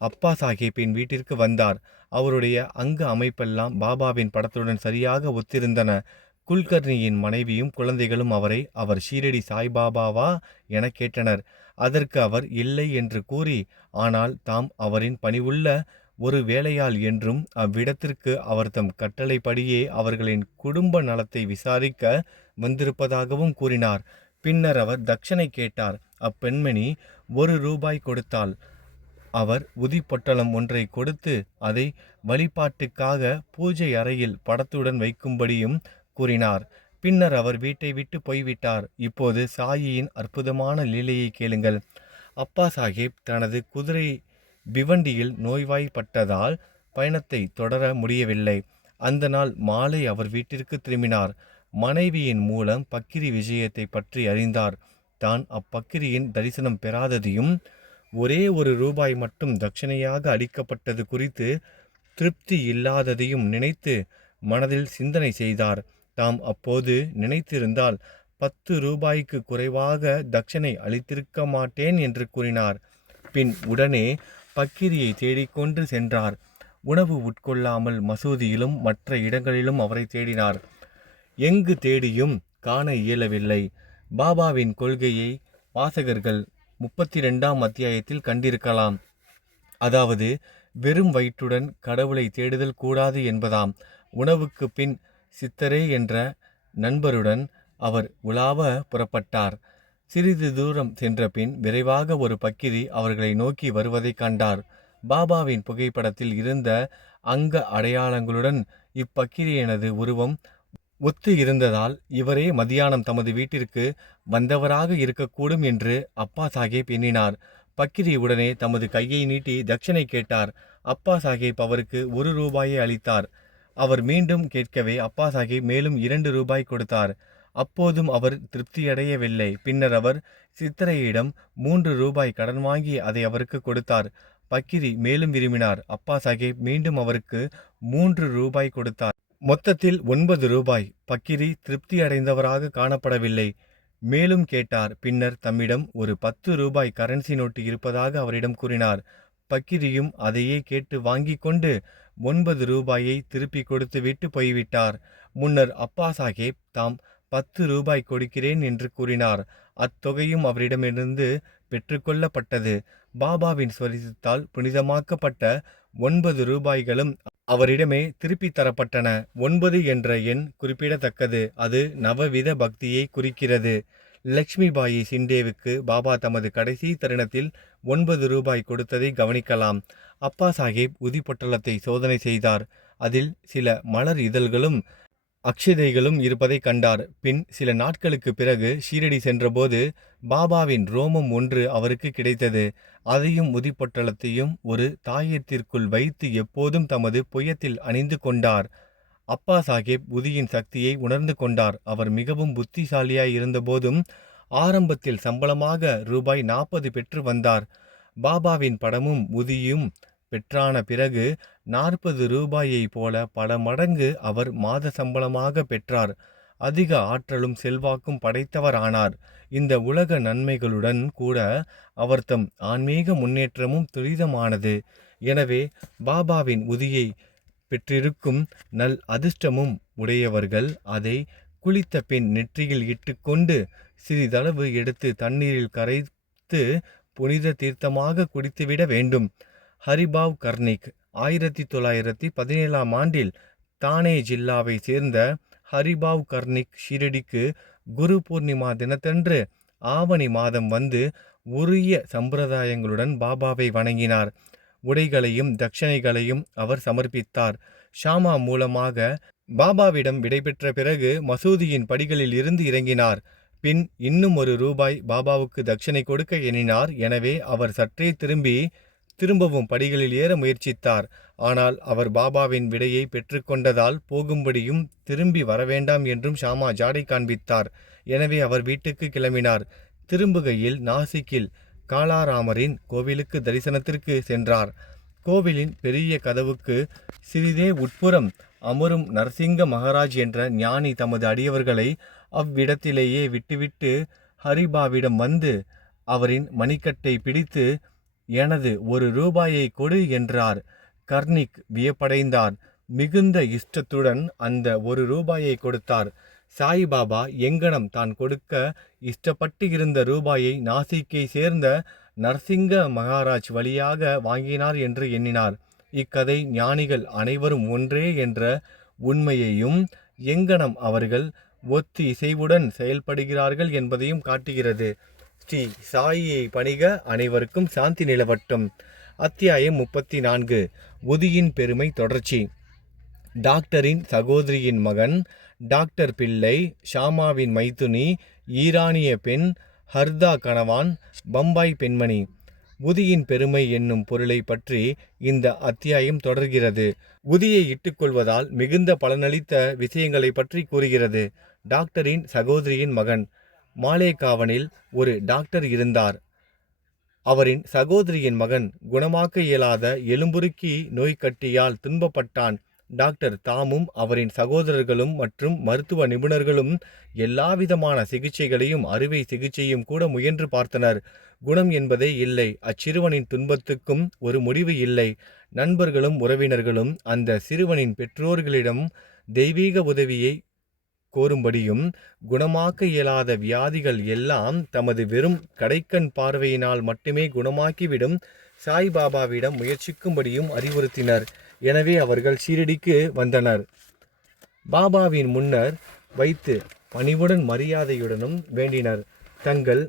அப்பா சாஹேப்பின் வீட்டிற்கு வந்தார். அவருடைய அங்க அமைப்பெல்லாம் பாபாவின் படத்துடன் சரியாக ஒத்திருந்தன. குல்கர்னியின் மனைவியும் குழந்தைகளும் அவரை, அவர் ஷீரடி சாய்பாபாவா என கேட்டனர். அதற்கு அவர் இல்லை என்று கூறி, ஆனால் தாம் அவரின் பணிவுள்ள ஒரு வேலையாள் என்றும் அவ்விடத்திற்கு அவர் தம் கட்டளைப்படியே அவர்களின் குடும்ப நலத்தை விசாரிக்க வந்திருப்பதாகவும் கூறினார். பின்னர் அவர் தட்சணை கேட்டார். அப்பெண்மணி 1 ரூபாய் கொடுத்தாள். அவர் உதிப்பொட்டலம் ஒன்றை கொடுத்து அதை வழிபாட்டுக்காக பூஜை அறையில் படத்துடன் வைக்கும்படியும் கூறினார். பின்னர் அவர் வீட்டை விட்டு போய்விட்டார். இப்போது சாயியின் அற்புதமான லீலையை கேளுங்கள். அப்பா சாஹேப் தனது குதிரை பிவண்டியில் நோய்வாய்ப்பட்டதால் பயணத்தை தொடர முடியவில்லை. அந்த நாள் மாலை அவர் வீட்டிற்கு திரும்பினார். மனைவியின் மூலம் பக்கிரி விஷயத்தை பற்றி அறிந்தார். தான் அப்பக்கிரியின் தரிசனம் பெறாததையும் ஒரே 1 ரூபாய் மட்டும் தட்சணையாக அளிக்கப்பட்டது குறித்து திருப்தி இல்லாததையும் நினைத்து மனதில் சிந்தனை செய்தார். தாம் அப்போது நினைத்திருந்தால் 10 ரூபாய்க்கு குறைவாக தட்சணை அளித்திருக்க மாட்டேன் என்று கூறினார். பின் உடனே பக்கிரியை தேடிக்கொண்டு சென்றார். உணவு உட்கொள்ளாமல் மசூதியிலும் மற்ற இடங்களிலும் அவரை தேடினார். எங்கு தேடியும் காண இயலவில்லை. பாபாவின் கொள்கையை வாசகர்கள் 32ஆம் அத்தியாயத்தில் கண்டிருக்கலாம். அதாவது வெறும் வயிற்றுடன் கடவுளை தேடுதல் கூடாது என்பதாம். உணவுக்கு பின் சித்தரே என்ற நண்பருடன் அவர் உலாவ புறப்பட்டார். சிறிது தூரம் சென்ற பின் விரைவாக ஒரு பக்கிரி அவர்களை நோக்கி வருவதை கண்டார். பாபாவின் புகைப்படத்தில் இருந்த அங்க அடையாளங்களுடன் இப்பக்கிரியனது உருவம் ஒத்து இருந்ததால் இவரே மதியானம் தமது வீட்டிற்கு வந்தவராக இருக்கக்கூடும் என்று அப்பா சாஹேப் எண்ணினார். பக்கிரி உடனே தமது கையை நீட்டி தட்சணை கேட்டார். அப்பா சாஹேப் அவருக்கு 1 ரூபாயை அளித்தார். அவர் மீண்டும் கேட்கவே அப்பா சாஹேப் மேலும் 2 ரூபாய் கொடுத்தார். அப்போதும் அவர் திருப்தியடையவில்லை. பின்னர் அவர் சித்தரையிடம் 3 ரூபாய் கடன் வாங்கி அதை அவருக்கு கொடுத்தார். பக்கிரி மேலும் விரும்பினார். அப்பா சாஹேப் மீண்டும் அவருக்கு 3 ரூபாய் கொடுத்தார். மொத்தத்தில் 9 ரூபாய். பக்கிரி திருப்தி அடைந்தவராக காணப்படவில்லை. மேலும் கேட்டார். பின்னர் தம்மிடம் ஒரு 10 ரூபாய் கரன்சி நோட்டு இருப்பதாக அவரிடம் கூறினார். பக்கிரியும் அதையே கேட்டு வாங்கி கொண்டு 9 ரூபாயை திருப்பி கொடுத்து விட்டு போய்விட்டார். முன்னர் அப்பா சாஹேப் தாம் 10 ரூபாய் கொடுக்கிறேன் என்று கூறினார். அத்தொகையும் அவரிடமிருந்து பெற்றுக்கொள்ளப்பட்டது. பாபாவின் ஸ்வரிசத்தால் புனிதமாக்கப்பட்ட 9 ரூபாய்களும் அவரிடமே திருப்பி தரப்பட்டன. 9 என்ற எண் குறிப்பிடத்தக்கது. அது நவவித பக்தியை குறிக்கிறது. லக்ஷ்மிபாயி சிண்டேவுக்கு பாபா தமது கடைசி தருணத்தில் 9 ரூபாய் கொடுத்ததை கவனிக்கலாம். அப்பா சாஹேப் உதிப்பொட்டலத்தை சோதனை செய்தார். அதில் சில மலர் இதழ்களும் அக்ஷதைகளும் இருப்பதை கண்டார். பின் சில நாட்களுக்கு பிறகு ஷீரடி சென்றபோது பாபாவின் ரோமம் ஒன்று அவருக்கு கிடைத்தது. அதையும் உதிப்பொட்டலத்தையும் ஒரு தாயத்திற்குள் வைத்து எப்போதும் தமது புயத்தில் அணிந்து கொண்டார். அப்பா சாஹேப் உதியின் சக்தியை உணர்ந்து கொண்டார். அவர் மிகவும் புத்திசாலியாய் இருந்தபோதும் ஆரம்பத்தில் சம்பளமாக ரூபாய் 40 பெற்று வந்தார். பாபாவின் படமும் உதியும் பெற்றான பிறகு 40 ரூபாயை போல பல மடங்கு அவர் மாத சம்பளமாக பெற்றார். அதிக ஆற்றலும் செல்வாக்கும் படைத்தவர் ஆனார். இந்த உலக நன்மைகளுடன் கூட அவர் தம் ஆன்மீக முன்னேற்றமும் துரிதமானது. எனவே பாபாவின் உதியை பெற்றிருக்கும் நல் அதிர்ஷ்டமும் உடையவர்கள் அதை குளித்த பின் நெற்றியில் இட்டுக்கொண்டு சிறிதளவு எடுத்து தண்ணீரில் கரைத்து புனித தீர்த்தமாக குடித்துவிட வேண்டும். ஹரிபாவ் கர்னிக் 1917ஆம் ஆண்டில் தானே ஜில்லாவை சேர்ந்த ஹரிபாவ் கர்னிக் ஷீரடிக்கு குரு பூர்ணிமா தினத்தன்று ஆவணி மாதம் வந்து உரிய சம்பிரதாயங்களுடன் பாபாவை வணங்கினார். உடைகளையும் தட்சணைகளையும் அவர் சமர்ப்பித்தார். ஷாமா மூலமாக பாபாவிடம் விடைபெற்ற பிறகு மசூதியின் படிகளில் இருந்து இறங்கினார். பின் இன்னும் ₹1 பாபாவுக்கு தட்சணை கொடுக்க எண்ணினார். எனவே அவர் சற்றே திரும்பவும் படிகளில் ஏற முயற்சித்தார். ஆனால் அவர் பாபாவின் விடையை பெற்றுக்கொண்டதால் போகும்படியும் திரும்பி வரவேண்டாம் என்றும் ஷாமா ஜாடை காண்பித்தார். எனவே அவர் வீட்டுக்கு கிளம்பினார். திரும்புகையில் நாசிக்கில் காலாராமரின் கோவிலுக்கு தரிசனத்திற்கு சென்றார். கோவிலின் பெரிய கதவுக்கு சிறிதே உட்புறம் அமரும் நரசிங்க மகாராஜ் என்ற ஞானி தமது அடியவர்களை அவ்விடத்திலேயே விட்டுவிட்டு ஹரிபாவிடம் வந்து அவரின் மணிக்கட்டை பிடித்து, "எனது ₹1 கொடு" என்றார். கர்னிக் வியப்படைந்தார். மிகுந்த இஷ்டத்துடன் அந்த ₹1 கொடுத்தார். சாய்பாபா எங்கனம் தான் கொடுக்க இஷ்டப்பட்டு இருந்த ரூபாயை நாசிக்கை சேர்ந்த நரசிங்க மகாராஜ் வழியாக வாங்கினார் என்று எண்ணினார். இக்கதை ஞானிகள் அனைவரும் ஒன்றே என்ற உண்மையையும் எங்கனம் அவர்கள் ஒத்து இசைவுடன் செயல்படுகிறார்கள் என்பதையும் காட்டுகிறது. ஸ்ரீ சாயியை பணிக. அனைவருக்கும் சாந்தி நிலவட்டும். அத்தியாயம் 34. உதியின் பெருமை தொடர்ச்சி. டாக்டரின் சகோதரியின் மகன், டாக்டர் பிள்ளை, ஷாமாவின் மைத்துனி, ஈரானிய பெண், ஹர்தா கணவான், பம்பாய் பெண்மணி. உதியின் பெருமை என்னும் பொருளை பற்றி இந்த அத்தியாயம் தொடர்கிறது. உதியை இட்டுக்கொள்வதால் மிகுந்த பலனளித்த விஷயங்களை பற்றி கூறுகிறது. டாக்டரின் சகோதரியின் மகன். மாலேகாவனில் ஒரு டாக்டர் இருந்தார். அவரின் சகோதரியின் மகன் குணமாக்க இயலாத எலும்புருக்கி நோய்க்கட்டியால் துன்பப்பட்டான். டாக்டர் தாமும் அவரின் சகோதரர்களும் மற்றும் மருத்துவ நிபுணர்களும் எல்லாவிதமான சிகிச்சைகளையும் அறுவை சிகிச்சையும் கூட முயன்று பார்த்தனர். குணம் என்பதே இல்லை. அச்சிறுவனின் துன்பத்துக்கும் ஒரு முடிவு இல்லை. நண்பர்களும் உறவினர்களும் அந்த சிறுவனின் பெற்றோர்களிடம் தெய்வீக உதவியை கோரும்படியும், குணமாக்க இயலாத வியாதிகள் எல்லாம் தமது வெறும் கடைக்கண் பார்வையினால் மட்டுமே குணமாக்கிவிடும் சாய்பாபாவிடம் முயற்சிக்கும்படியும் அறிவுறுத்தினர். எனவே அவர்கள் ஷீரடிக்கு வந்தனர். பாபாவின் முன்னர் வைத்து பணிவுடன் மரியாதையுடனும் வேண்டினர். தங்கள்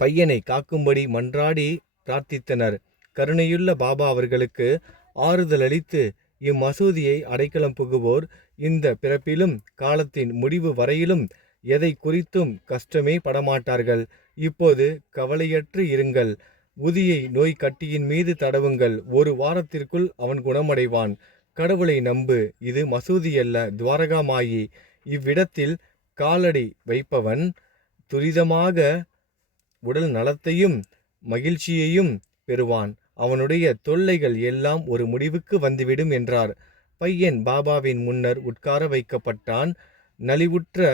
பையனை காக்கும்படி மன்றாடி பிரார்த்தித்தனர். கருணையுள்ள பாபா அவர்களுக்கு ஆறுதல் அளித்து, இம்மசூதியை அடைக்கலம் புகுவோர் இந்த பிறப்பிலும் காலத்தின் முடிவு வரையிலும் எதை குறித்தும் கஷ்டமே படமாட்டார்கள். இப்போது கவலையற்று இருங்கள். உதியை நோய் கட்டியின் மீது தடவுங்கள். 1 வாரத்திற்குள் அவன் குணமடைவான். கடவுளை நம்பு. இது மசூதி அல்ல, துவாரகா மாயி. இவ்விடத்தில் காலடி வைப்பவன் துரிதமாக உடல் நலத்தையும் மகிழ்ச்சியையும் பெறுவான். அவனுடைய தொல்லைகள் எல்லாம் ஒரு முடிவுக்கு வந்துவிடும் என்றார். பையன் பாபாவின் முன்னர் உட்கார வைக்கப்பட்டான். நலிவுற்ற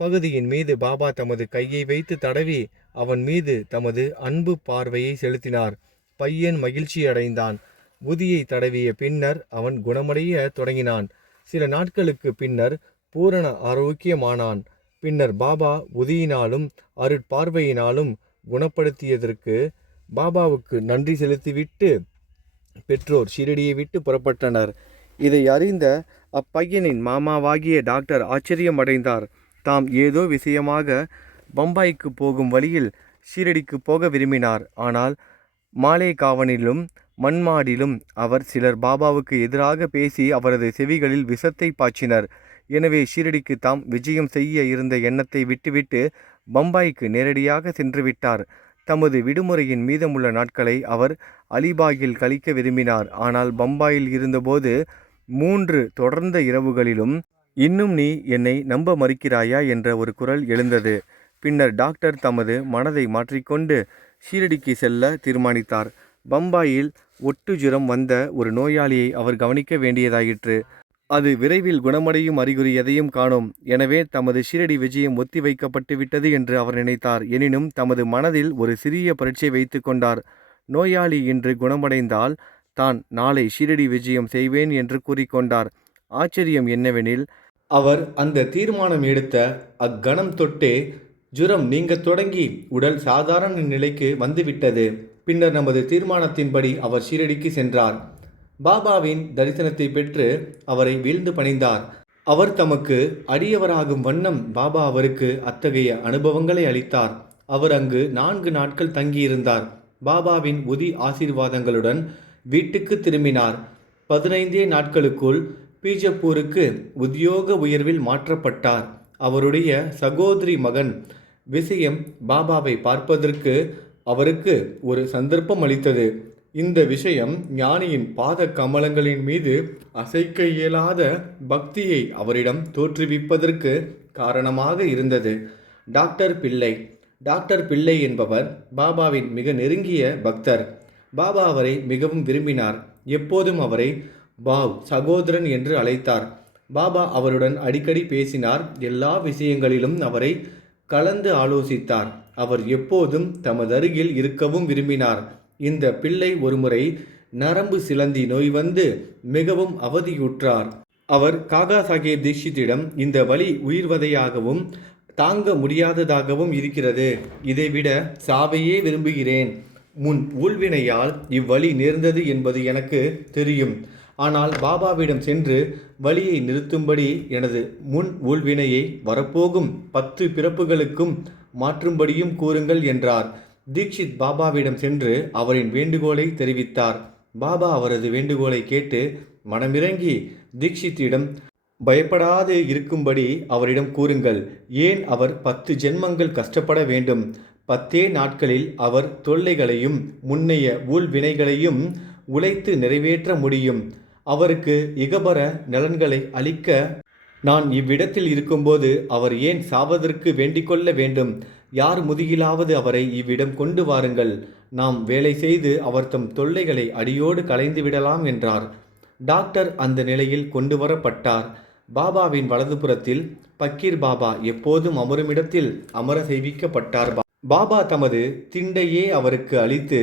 பகுதியின் மீது பாபா தமது கையை வைத்து தடவி அவன் மீது தமது அன்பு பார்வையை செலுத்தினார். பையன் மகிழ்ச்சி அடைந்தான். உதியை தடவிய பின்னர் அவன் குணமடைய தொடங்கினான். சில நாட்களுக்கு பின்னர் பூரண ஆரோக்கியமானான். பின்னர் பாபா உதியினாலும் அருட்பார்வையினாலும் குணப்படுத்தியதற்கு பாபாவுக்கு நன்றி செலுத்திவிட்டு பெற்றோர் ஷீரடியை விட்டு புறப்பட்டனர். இதை அறிந்த அப்பையனின் மாமாவாகிய டாக்டர் ஆச்சரியம் அடைந்தார். தாம் ஏதோ விஷயமாக பம்பாய்க்கு போகும் வழியில் ஷீரடிக்கு போக விரும்பினார். ஆனால் மாலேகாவனிலும் மன்மாடிலும் அவர் சிலர் பாபாவுக்கு எதிராக பேசி அவரது செவிகளில் விஷத்தை பாய்ச்சினர். எனவே ஷீரடிக்கு தாம் விஜயம் செய்ய இருந்த எண்ணத்தை விட்டுவிட்டு பம்பாய்க்கு நேரடியாக சென்றுவிட்டார். தமது விடுமுறையின் மீதமுள்ள நாட்களை அவர் அலிபாகில் கழிக்க விரும்பினார். ஆனால் பம்பாயில் இருந்தபோது 3 தொடர்ந்த இரவுகளிலும், "இன்னும் நீ என்னை நம்ப மறுக்கிறாயா?" என்ற ஒரு குரல் எழுந்தது. பின்னர் டாக்டர் தமது மனதை மாற்றிக்கொண்டு ஷீரடிக்கு செல்ல தீர்மானித்தார். பம்பாயில் ஒட்டு ஜுரம் வந்த ஒரு நோயாளியை அவர் கவனிக்க வேண்டியதாயிற்று. அது விரைவில் குணமடையும் அறிகுறி எதையும் காணோம். எனவே தமது ஷீரடி விஜயம் ஒத்தி வைக்கப்பட்டு விட்டது என்று அவர் நினைத்தார். எனினும் தமது மனதில் ஒரு சிறிய பரீட்சை வைத்து கொண்டார். நோயாளி இன்று குணமடைந்தால் தான் நாளை ஷீரடி விஜயம் செய்வேன் என்று கூறிக்கொண்டார். ஆச்சரியம் என்னவெனில், அவர் அந்த தீர்மானம் எடுத்த அக்கணம் தொட்டே ஜுரம் நீங்க தொடங்கி உடல் சாதாரண நிலைக்கு வந்துவிட்டது. பின்னர் நமது தீர்மானத்தின்படி அவர் ஷீரடிக்கு சென்றார். பாபாவின் தரிசனத்தை பெற்று அவரை வீழ்ந்து பணிந்தார். அவர் தமக்கு அடியவராகும் வண்ணம் பாபா அவருக்கு அத்தகைய அனுபவங்களை அளித்தார். அவர் அங்கு 4 நாட்கள் தங்கியிருந்தார். பாபாவின் உதி ஆசீர்வாதங்களுடன் வீட்டுக்கு திரும்பினார். 15 நாட்களுக்குள் பீஜப்பூருக்கு உத்தியோக உயர்வில் மாற்றப்பட்டார். அவருடைய சகோதரி மகன் விஷயம் பாபாவை பார்ப்பதற்கு அவருக்கு ஒரு சந்தர்ப்பம் அளித்தது. இந்த விஷயம் ஞானியின் பாத கமலங்களின் மீது அசைக்க இயலாத பக்தியை அவரிடம் தோற்றுவிப்பதற்கு காரணமாக இருந்தது. டாக்டர் பிள்ளை டாக்டர் பிள்ளை என்பவர் பாபாவின் மிக நெருங்கிய பக்தர். பாபா அவரை மிகவும் விரும்பினார். எப்போதும் அவரை பாவ் சகோதரன் என்று அழைத்தார். பாபா அவருடன் அடிக்கடி பேசினார். எல்லா விஷயங்களிலும் அவரை கலந்து ஆலோசித்தார். அவர் எப்போதும் தமது அருகில் இருக்கவும் விரும்பினார். இந்த பிள்ளை ஒருமுறை நரம்பு சிலந்தி நோய் வந்து மிகவும் அவதியுற்றார். அவர் காகா சாஹேப் தீட்சித்திடம் இந்த வலி உயிர்வதையாகவும் தாங்க முடியாததாகவும் இருக்கிறது. இதைவிட சாவையே விரும்புகிறேன். முன் ஊழ்வினையால் இவ்வழி நேர்ந்தது என்பது எனக்கு தெரியும். ஆனால் பாபாவிடம் சென்று வலியை நிறுத்தும்படி எனது முன் ஊழ்வினையை வரப்போகும் 10 பிறப்புகளுக்கும் மாற்றும்படியும் கூறுங்கள் என்றார். தீக்ஷித் பாபாவிடம் சென்று அவரின் வேண்டுகோளை தெரிவித்தார். பாபா அவரது வேண்டுகோளை கேட்டு மனமிறங்கி தீக்ஷித்திடம் பயப்படாது இருக்கும்படி அவரிடம் கூறுங்கள். ஏன் அவர் 10 ஜென்மங்கள் கஷ்டப்பட வேண்டும்? 10 நாட்களில் அவர் தொல்லைகளையும் முன்னைய ஊழ்வினைகளையும் உழைத்து நிறைவேற்ற முடியும். அவருக்கு இகபர நலன்களை அளிக்க நான் இவ்விடத்தில் இருக்கும்போது அவர் ஏன் சாவதற்கு வேண்டிக்கொள்ள வேண்டும்? யார் முதுகிலாவது அவரை இவ்விடம் கொண்டு வாருங்கள். நாம் வேலை செய்து அவர் தம் தொல்லைகளை அடியோடு களைந்து விடலாம் என்றார். டாக்டர் அந்த நிலையில் கொண்டு வரப்பட்டார். பாபாவின் வலதுபுறத்தில் பக்கீர் பாபா எப்போதும் அமருமிடத்தில் அமர செய்விக்கப்பட்டார். பாபா தமது திண்டையே அவருக்கு அளித்து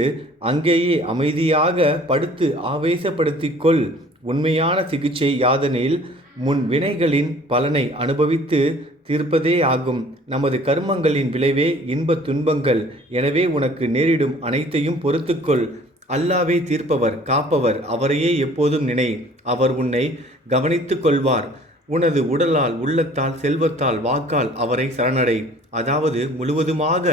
அங்கேயே அமைதியாக படுத்து ஆவேசப்படுத்திக் கொள். உண்மையான சிகிச்சை யாதெனில் முன் வினைகளின் பலனை அனுபவித்து தீர்ப்பதே ஆகும். நமது கர்மங்களின் விளைவே இன்பத் துன்பங்கள். எனவே உனக்கு நேரிடும் அனைத்தையும் பொறுத்துக்கொள். அல்லாவே தீர்ப்பவர் காப்பவர். அவரையே எப்போதும் நினை. அவர் உன்னை கவனித்து கொள்வார். உனது உடலால் உள்ளத்தால் செல்வத்தால் வாக்கால் அவரை சரணடை. அதாவது முழுவதுமாக.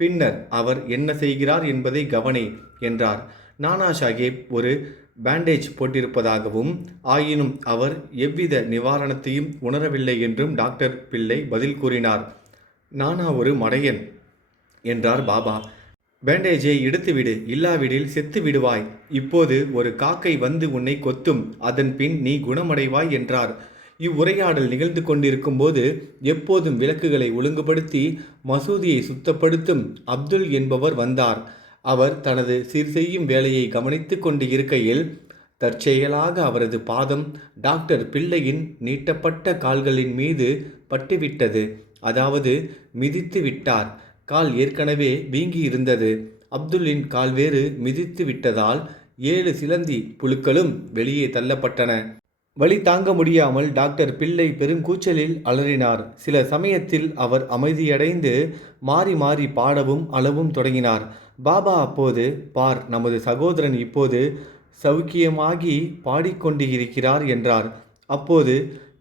பின்னர் அவர் என்ன செய்கிறார் என்பதை கவனி என்றார். நானா சாஹேப் ஒரு பேண்டேஜ் போட்டிருப்பதாகவும் ஆயினும் அவர் எவ்வித நிவாரணத்தையும் உணரவில்லை என்றும் டாக்டர் பிள்ளை பதில் கூறினார். நானா ஒரு மடையன் என்றார் பாபா. பேண்டேஜை எடுத்துவிடு, இல்லாவிடில் செத்து விடுவாய். இப்போது ஒரு காக்கை வந்து உன்னை கொத்தும். அதன் பின் நீ குணமடைவாய் என்றார். இவ்வுரையாடல் நிகழ்ந்து கொண்டிருக்கும் போது எப்போதும் விளக்குகளை ஒழுங்குபடுத்தி மசூதியை சுத்தப்படுத்தும் அப்துல் என்பவர் வந்தார். அவர் தனது சீர் செய்யும் வேலையை கவனித்து கொண்டு இருக்கையில் தற்செயலாக அவரது பாதம் டாக்டர் பிள்ளையின் நீட்டப்பட்ட கால்களின் மீது பட்டுவிட்டது. அதாவது மிதித்து விட்டார். கால் ஏற்கனவே வீங்கி இருந்தது. அப்துல்லின் கால் வேறு மிதித்து விட்டதால் 7 சிலந்தி புழுக்களும் வெளியே தள்ளப்பட்டன. வலி தாங்க முடியாமல் டாக்டர் பிள்ளை பெருங்கூச்சலில் அலறினார். சில சமயத்தில் அவர் அமைதியடைந்து மாறி மாறி பாடவும் அளவும் தொடங்கினார். பாபா அப்போது, பார், நமது சகோதரன் இப்போது சௌக்கியமாகி பாடிக்கொண்டு இருக்கிறார் என்றார். அப்போது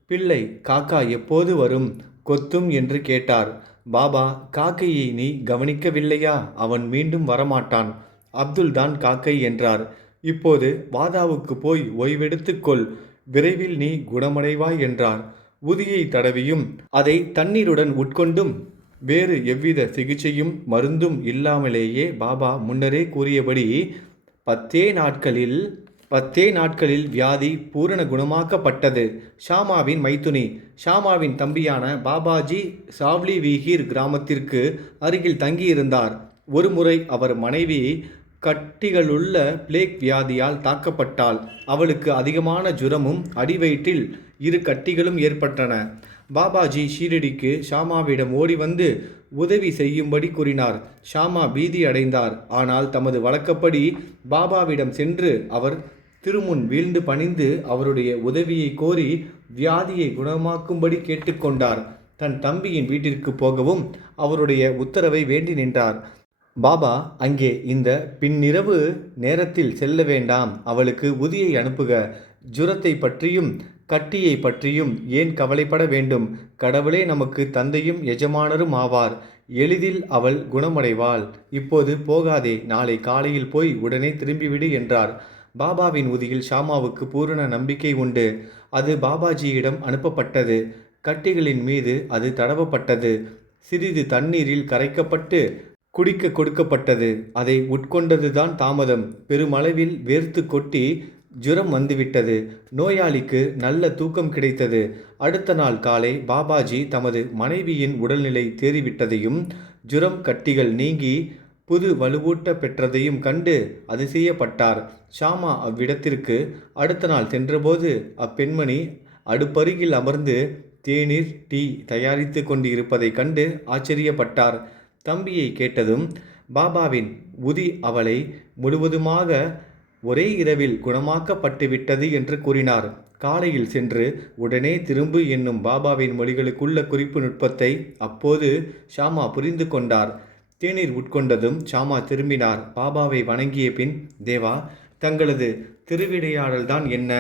பிள்ளை, காக்கா எப்போது வரும், கொத்தும் என்று கேட்டார். பாபா, காக்கையை நீ கவனிக்கவில்லையா? அவன் மீண்டும் வரமாட்டான். அப்துல் தான் காக்கை என்றார். இப்போது வாதாவுக்கு போய் ஓய்வெடுத்துக்கொள். விரைவில் நீ குணமடைவாய் என்றார். உதியை தடவியும் அதை தண்ணீருடன் உட்கொண்டும் வேறு எவ்வித சிகிச்சையும் மருந்தும் இல்லாமலேயே பாபா முன்னரே கூறியபடி 10 நாட்களில் வியாதி பூரண குணமாக்கப்பட்டது. ஷாமாவின் மைத்துனி ஷாமாவின் தம்பியான பாபாஜி சாவ்லி வீஹீர் கிராமத்திற்கு அருகில் தங்கியிருந்தார். ஒருமுறை அவர் மனைவி கட்டிகளுள்ள பிளேக் வியாதியால் தாக்கப்பட்டாள். அவளுக்கு அதிகமான ஜுரமும் அடிவயிற்றில் 2 கட்டிகளும் ஏற்பட்டன. பாபாஜி ஷீரடிக்கு ஷாமாவிடம் ஓடி வந்து உதவி செய்யும்படி கூறினார். ஷாமா பீதி அடைந்தார். ஆனால் தமது வழக்கப்படி பாபாவிடம் சென்று அவர் திருமுன் வீழ்ந்து பணிந்து அவருடைய உதவியை கோரி வியாதியை குணமாக்கும்படி கேட்டுக்கொண்டார். தன் தம்பியின் வீட்டிற்கு போகவும் அவருடைய உத்தரவை வேண்டி நின்றார். பாபா அங்கே இந்த பின்னிரவு நேரத்தில் செல்ல வேண்டாம். அவளுக்கு உதியை அனுப்புக. ஜுரத்தை பற்றியும் கட்டியை பற்றியும் ஏன் கவலைப்பட வேண்டும்? கடவுளே நமக்கு தந்தையும் எஜமானரும் ஆவார். எளிதில் அவள் குணமடைவாள். இப்போது போகாதே. நாளை காலையில் போய் உடனே திரும்பிவிடு என்றார். பாபாவின் உதியில் ஷாமாவுக்கு பூரண நம்பிக்கை உண்டு. அது பாபாஜியிடம் அனுப்பப்பட்டது. கட்டிகளின் மீது அது தடவப்பட்டது. சிறிது தண்ணீரில் கரைக்கப்பட்டு குடிக்க கொடுக்கப்பட்டது. அதை உட்கொண்டதுதான் தாமதம். பெருமளவில் வேர்த்து கொட்டி ஜுரம் வந்துவிட்டது. நோயாளிக்கு நல்ல தூக்கம் கிடைத்தது. அடுத்த நாள் காலை பாபாஜி தமது மனைவியின் உடல்நிலை தேறிவிட்டதையும் ஜுரம் கட்டிகள் நீங்கி புது வலுவூட்ட பெற்றதையும் கண்டு அதிசயப்பட்டார். ஷாமா அவ்விடத்திற்கு அடுத்த நாள் சென்றபோது அப்பெண்மணி அடுப்பருகில் அமர்ந்து தேநீர் டீ தயாரித்து கொண்டு இருப்பதைக் கண்டு ஆச்சரியப்பட்டார். தம்பியை கேட்டதும் பாபாவின் உதி அவளை முழுவதுமாக ஒரே இரவில் குணமாக்கப்பட்டுவிட்டது என்று கூறினார். காலையில் சென்று உடனே திரும்பு என்னும் பாபாவின் மொழிகளுக்குள்ள குறிப்பு நுட்பத்தை அப்போது ஷாமா புரிந்து கொண்டார். தேநீர் உட்கொண்டதும் ஷாமா திரும்பினார். பாபாவை வணங்கிய பின், தேவா, தங்களது திருவிடையாடல்தான் என்ன?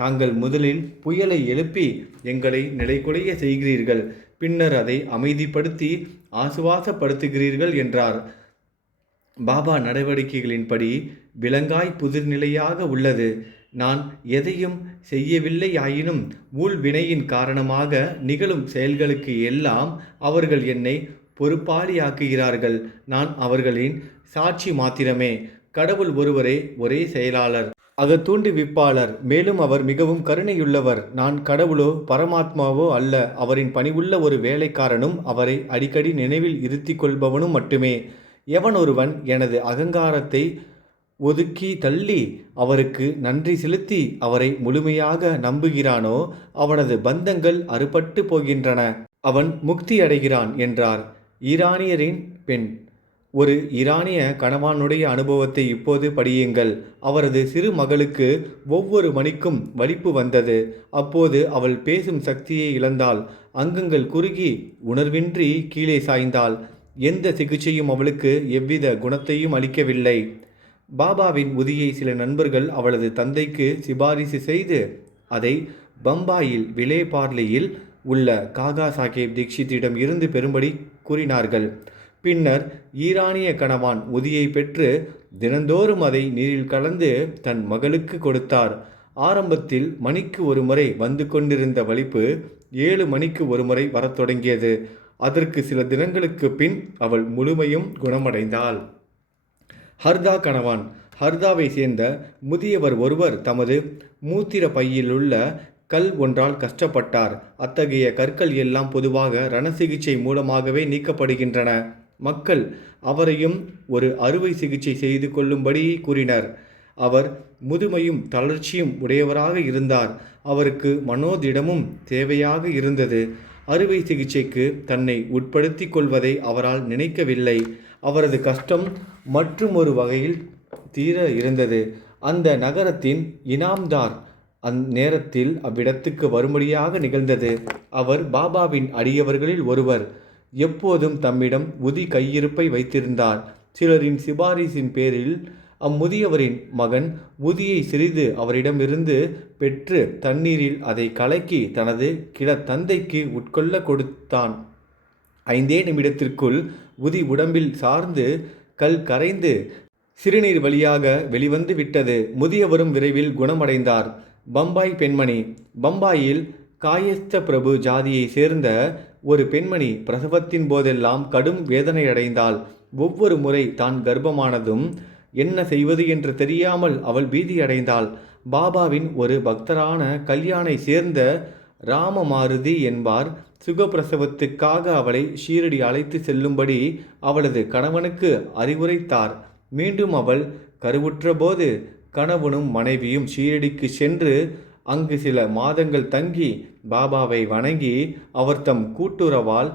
தாங்கள் முதலில் புயலை எழுப்பி எங்களை நிலைகுலைய செய்கிறீர்கள். பின்னர் அதை அமைதிப்படுத்தி ஆசுவாசப்படுத்துகிறீர்கள் என்றார். பாபா நடவடிக்கைகளின்படி விலங்காய் புதிர்நிலையாக உள்ளது. நான் எதையும் செய்யவில்லையாயினும் ஊழ்வினையின் காரணமாக நிகழும் செயல்களுக்கு எல்லாம் அவர்கள் என்னை பொறுப்பாளியாக்குகிறார்கள். நான் அவர்களின் சாட்சி மாத்திரமே. கடவுள் ஒருவரே ஒரே செயலாளர், அகத்தூண்டுவிப்பாளர். மேலும் அவர் மிகவும் கருணையுள்ளவர். நான் கடவுளோ பரமாத்மாவோ அல்ல. அவரின் பணிவுள்ள ஒரு வேலைக்காரனும் அவரை அடிக்கடி நினைவில் இருத்தி கொள்பவனும் மட்டுமே. எவனொருவன் எனது அகங்காரத்தை ஒதுக்கி தள்ளி அவருக்கு நன்றி செலுத்தி அவரை முழுமையாக நம்புகிறானோ அவனது பந்தங்கள் அறுபட்டு போகின்றன. அவன் முக்தி அடைகிறான் என்றார். ஈரானியரின் பெண். ஒரு ஈரானிய கணவானுடைய அனுபவத்தை இப்போது படியுங்கள். அவரது சிறு மகளுக்கு ஒவ்வொரு மணிக்கும் வலிப்பு வந்தது. அப்போது அவள் பேசும் சக்தியை இழந்தாள். அங்கங்கள் குறுகி உணர்வின்றி கீழே சாய்ந்தாள். எந்த சிகிச்சையும் அவளுக்கு எவ்வித குணத்தையும் அளிக்கவில்லை. பாபாவின் உதியை சில நண்பர்கள் அவளது தந்தைக்கு சிபாரிசு செய்து அதை பம்பாயில் விலே பார்லியில் உள்ள காகா சாஹேப் தீக்ஷித்திடம் இருந்து பெறும்படி கூறினார்கள். பின்னர் ஈரானிய கணவான் உதியை பெற்று தினந்தோறும் அதை நீரில் கலந்து தன் மகளுக்கு கொடுத்தார். ஆரம்பத்தில் மணிக்கு ஒரு முறை வந்து கொண்டிருந்த வலிப்பு 7 மணிக்கு ஒரு முறை வரத் தொடங்கியது. அதற்கு சில தினங்களுக்கு பின் அவள் முழுமையும் குணமடைந்தாள். ஹர்தா கணவான். ஹர்தாவை சேர்ந்த முதியவர் ஒருவர் தமது மூத்திர பையிலுள்ள கல் ஒன்றால் கஷ்டப்பட்டார். அத்தகைய கற்கள் எல்லாம் பொதுவாக ரண சிகிச்சை மூலமாகவே நீக்கப்படுகின்றன. மக்கள் அவரையும் ஒரு அறுவை சிகிச்சை செய்து கொள்ளும்படி கூறினர். அவர் முதுமையும் தளர்ச்சியும் உடையவராக இருந்தார். அவருக்கு மனோதிடமும் தேவையாக இருந்தது. அறுவை சிகிச்சைக்கு தன்னை உட்படுத்தி கொள்வதை அவரால் நினைக்கவில்லை. அவரது கஷ்டம் மற்றும் ஒரு வகையில் தீர இருந்தது. அந்த நகரத்தின் இனாம்தார் அந்நேரத்தில் அவ்விடத்துக்கு வரும்படியாக நிகழ்ந்தது. அவர் பாபாவின் அடியவர்களில் ஒருவர். எப்போதும் தம்மிடம் உதி கையிருப்பை வைத்திருந்தார். சிலரின் சிபாரிசின் பேரில் அம்முதியவரின் மகன் உதியை சிறிது அவரிடமிருந்து பெற்று தண்ணீரில் அதை கலக்கி தனது கிழத்தந்தைக்கு உட்கொள்ள கொடுத்தான். 5 நிமிடத்திற்குள் உதி உடம்பில் சார்ந்து கல் கரைந்து சிறுநீர் வழியாக வெளிவந்து விட்டது. முதியவரும் விரைவில் குணமடைந்தார். பம்பாய் பெண்மணி. பம்பாயில் காயஸ்த பிரபு ஜாதியை சேர்ந்த ஒரு பெண்மணி பிரசவத்தின் போதெல்லாம் கடும் வேதனையடைந்தாள். ஒவ்வொரு முறை தான் கர்ப்பமானதும் என்ன செய்வது என்று தெரியாமல் அவள் பீதியடைந்தாள். பாபாவின் ஒரு பக்தரான கல்யாணை சேர்ந்த ராமமாருதி என்பார் சுகப்பிரசவத்துக்காக அவளை ஷீரடி அழைத்து செல்லும்படி அவளது கணவனுக்கு அறிவுரைத்தார். மீண்டும் அவள் கருவுற்ற போது கணவனும் மனைவியும் ஷீரடிக்கு சென்று அங்கு சில மாதங்கள் தங்கி பாபாவை வணங்கி அவர் தம் கூட்டுறவால்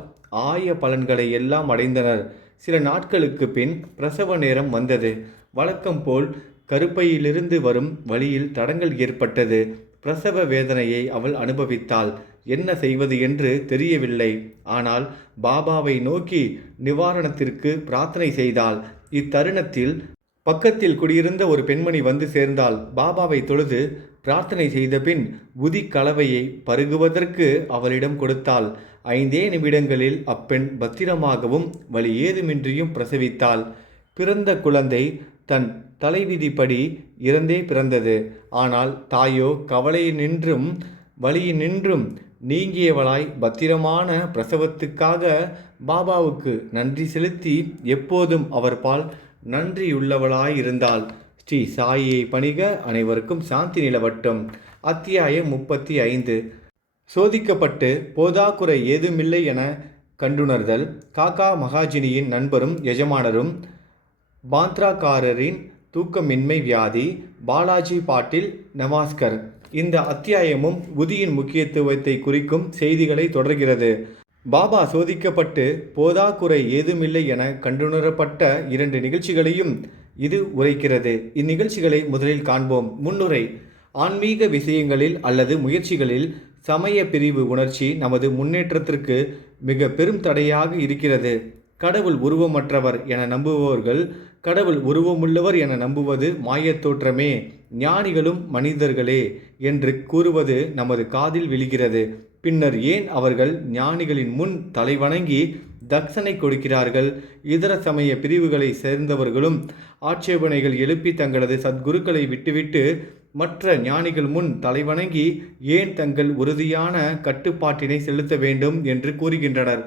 ஆய பலன்களை எல்லாம் அடைந்தனர். சில நாட்களுக்கு பின் பிரசவ நேரம் வந்தது. வழக்கம் போல் கருப்பையிலிருந்து வரும் வழியில் தடங்கல் ஏற்பட்டது. பிரசவ வேதனையை அவள் அனுபவித்தாள். என்ன செய்வது என்று தெரியவில்லை. ஆனால் பாபாவை நோக்கி நிவாரணத்திற்கு பிரார்த்தனை செய்தாள். இத்தருணத்தில் பக்கத்தில் குடியிருந்த ஒரு பெண்மணி வந்து சேர்ந்தாள். பாபாவை தொழுது பிரார்த்தனை செய்த பின் உதி கலவையை பருகுவதற்கு அவளிடம் கொடுத்தாள். 5 நிமிடங்களில் அப்பெண் பத்திரமாகவும் வலி ஏதுமின்றியும் பிரசவித்தாள். பிறந்த குழந்தை தன் தலைவிதிப்படி இறந்தே பிறந்தது. ஆனால் தாயோ கவலையினின்றும் வலியினின்றும் நீங்கியவளாய் பத்திரமான பிரசவத்துக்காக பாபாவுக்கு நன்றி செலுத்தி எப்போதும் அவர் பால் நன்றியுள்ளவளாயிருந்தாள். ஸ்ரீ சாயியை பணிக. அனைவருக்கும் சாந்தி நிலவட்டும். அத்தியாயம் 35. சோதிக்கப்பட்டு போதாக்குறை ஏதுமில்லை என கண்டுணர்தல். காக்கா மகாஜினியின் நண்பரும் எஜமானரும் பாந்த்ராக்காரரின் தூக்கமின்மை வியாதி. பாலாஜி பாட்டில் நவாஸ்கர். இந்த அத்தியாயமும் புதியின் முக்கியத்துவத்தை குறிக்கும் செய்திகளை தொடர்கிறது. பாபா சோதிக்கப்பட்டு போதாக்குறை ஏதுமில்லை என கண்டுணரப்பட்ட 2 நிகழ்ச்சிகளையும் இது உரைக்கிறது. இந்நிகழ்ச்சிகளை முதலில் காண்போம். முன்னுரை. ஆன்மீக விஷயங்களில் அல்லது முயற்சிகளில் சமய பிரிவு உணர்ச்சி நமது முன்னேற்றத்திற்கு மிக பெரும் தடையாக இருக்கிறது. கடவுள் உருவமற்றவர் என நம்புபவர்கள் கடவுள் உருவமுள்ளவர் என நம்புவது மாயத்தோற்றமே, ஞானிகளும் மனிதர்களே என்று கூறுவது நமது காதில் விழுகிறது. பின்னர் ஏன் அவர்கள் ஞானிகளின் முன் தலைவணங்கி தட்சணை கொடுக்கிறார்கள்? இதர சமய பிரிவுகளை சேர்ந்தவர்களும் ஆட்சேபனைகள் எழுப்பி தங்களது சத்குருக்களை விட்டுவிட்டு மற்ற ஞானிகள் முன் தலைவணங்கி ஏன் தங்கள் உறுதியான கட்டுப்பாட்டினை செலுத்த வேண்டும் என்று கூறுகின்றனர்.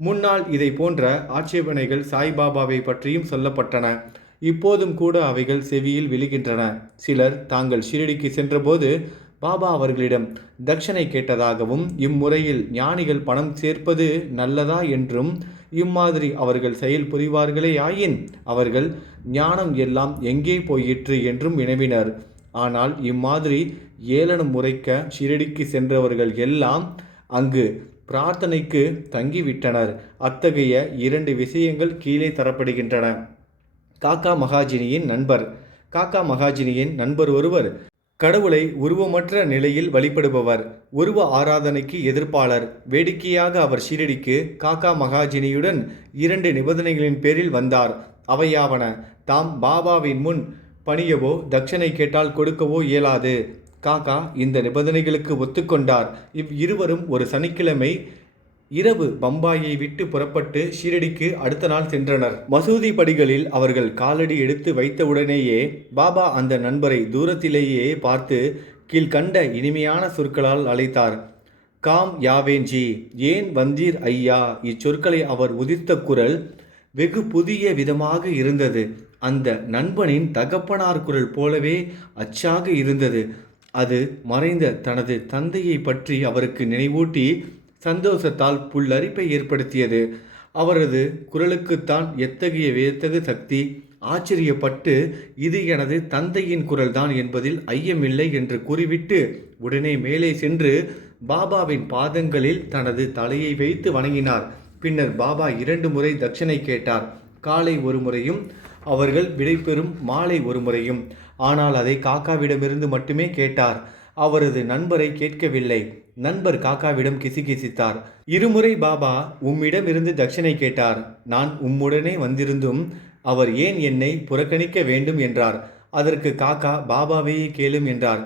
முன்னால் இதை போன்ற ஆட்சேபனைகள் சாய்பாபாவை பற்றியும் சொல்லப்பட்டன. இப்போதும் கூட அவைகள் செவியில் விழுகின்றன. சிலர் தாங்கள் ஷிரடிக்கு சென்றபோது பாபா அவர்களிடம் தட்சணை கேட்டதாகவும், இம்முறையில் ஞானிகள் பணம் சேர்ப்பது நல்லதா என்றும், இம்மாதிரி அவர்கள் செயல் புரிவார்களே ஆயின் அவர்கள் ஞானம் எல்லாம் எங்கே போயிற்று என்றும் வினவினர். ஆனால் இம்மாதிரி ஏளனம் முறைக்க ஷிரடிக்கு சென்றவர்கள் எல்லாம் அங்கு பிரார்த்தனைக்கு தங்கிவிட்டனர். அத்தகைய 2 விஷயங்கள் கீழே தரப்படுகின்றன. காக்கா மகாஜினியின் நண்பர். காக்கா மகாஜினியின் நண்பர் ஒருவர் கடவுளை உருவமற்ற நிலையில் வழிபடுபவர், உருவ ஆராதனைக்கு எதிர்ப்பாளர். வேடிக்கையாக அவர் ஷிரடிக்கு காக்கா மகாஜினியுடன் 2 நிபந்தனைகளின் பேரில் வந்தார். அவையாவன: தாம் பாபாவின் முன் பணியவோ தட்சணை கேட்டால் கொடுக்கவோ இயலாது. காக்கா இந்த நிபந்தனைகளுக்கு ஒத்துக்கொண்டார். இவ்விருவரும் ஒரு சனிக்கிழமை இரவு பம்பாயை விட்டு புறப்பட்டு ஷிரடிக்கு அடுத்த நாள் சென்றனர். மசூதி படிகளில் அவர்கள் காலடி எடுத்து வைத்தவுடனேயே பாபா அந்த நண்பரை தூரத்திலேயே பார்த்து கீழ்கண்ட இனிமையான சொற்களால் அழைத்தார். காம் யாவேன்ஜி, ஏன் வந்தீர் ஐயா? இச்சொற்களை அவர் உதிர்த்த குரல் வெகு புதிய விதமாக இருந்தது. அந்த நண்பனின் தகப்பனார் குரல் போலவே அச்சாக இருந்தது. அது மறைந்த தனது தந்தையை பற்றி அவருக்கு நினைவூட்டி சந்தோஷத்தால் புல்லரிப்பை ஏற்படுத்தியது. அவரது குரலுக்குத்தான் எத்தகைய வியத்தகு சக்தி! ஆச்சரியப்பட்டு, இது எனது தந்தையின் குரல்தான் என்பதில் ஐயமில்லை என்று கூறிவிட்டு உடனே மேலே சென்று பாபாவின் பாதங்களில் தனது தலையை வைத்து வணங்கினார். பின்னர் பாபா 2 முறை தட்சணை கேட்டார். காலை ஒரு முறையும் அவர்கள் விடைபெறும் மாலை ஒரு முறையும். ஆனால் அதை காக்காவிடமிருந்து மட்டுமே கேட்டார். அவரது நண்பரை கேட்கவில்லை. நண்பர் காக்காவிடம் கிசுகிசுத்தார். 2 முறை பாபா உம்மிடமிருந்து தட்சணை கேட்டார். நான் உம்முடனே வந்திருந்தும் அவர் ஏன் என்னை புறக்கணிக்க வேண்டும் என்றார். அதற்கு காக்கா பாபாவையே கேளும் என்றார்.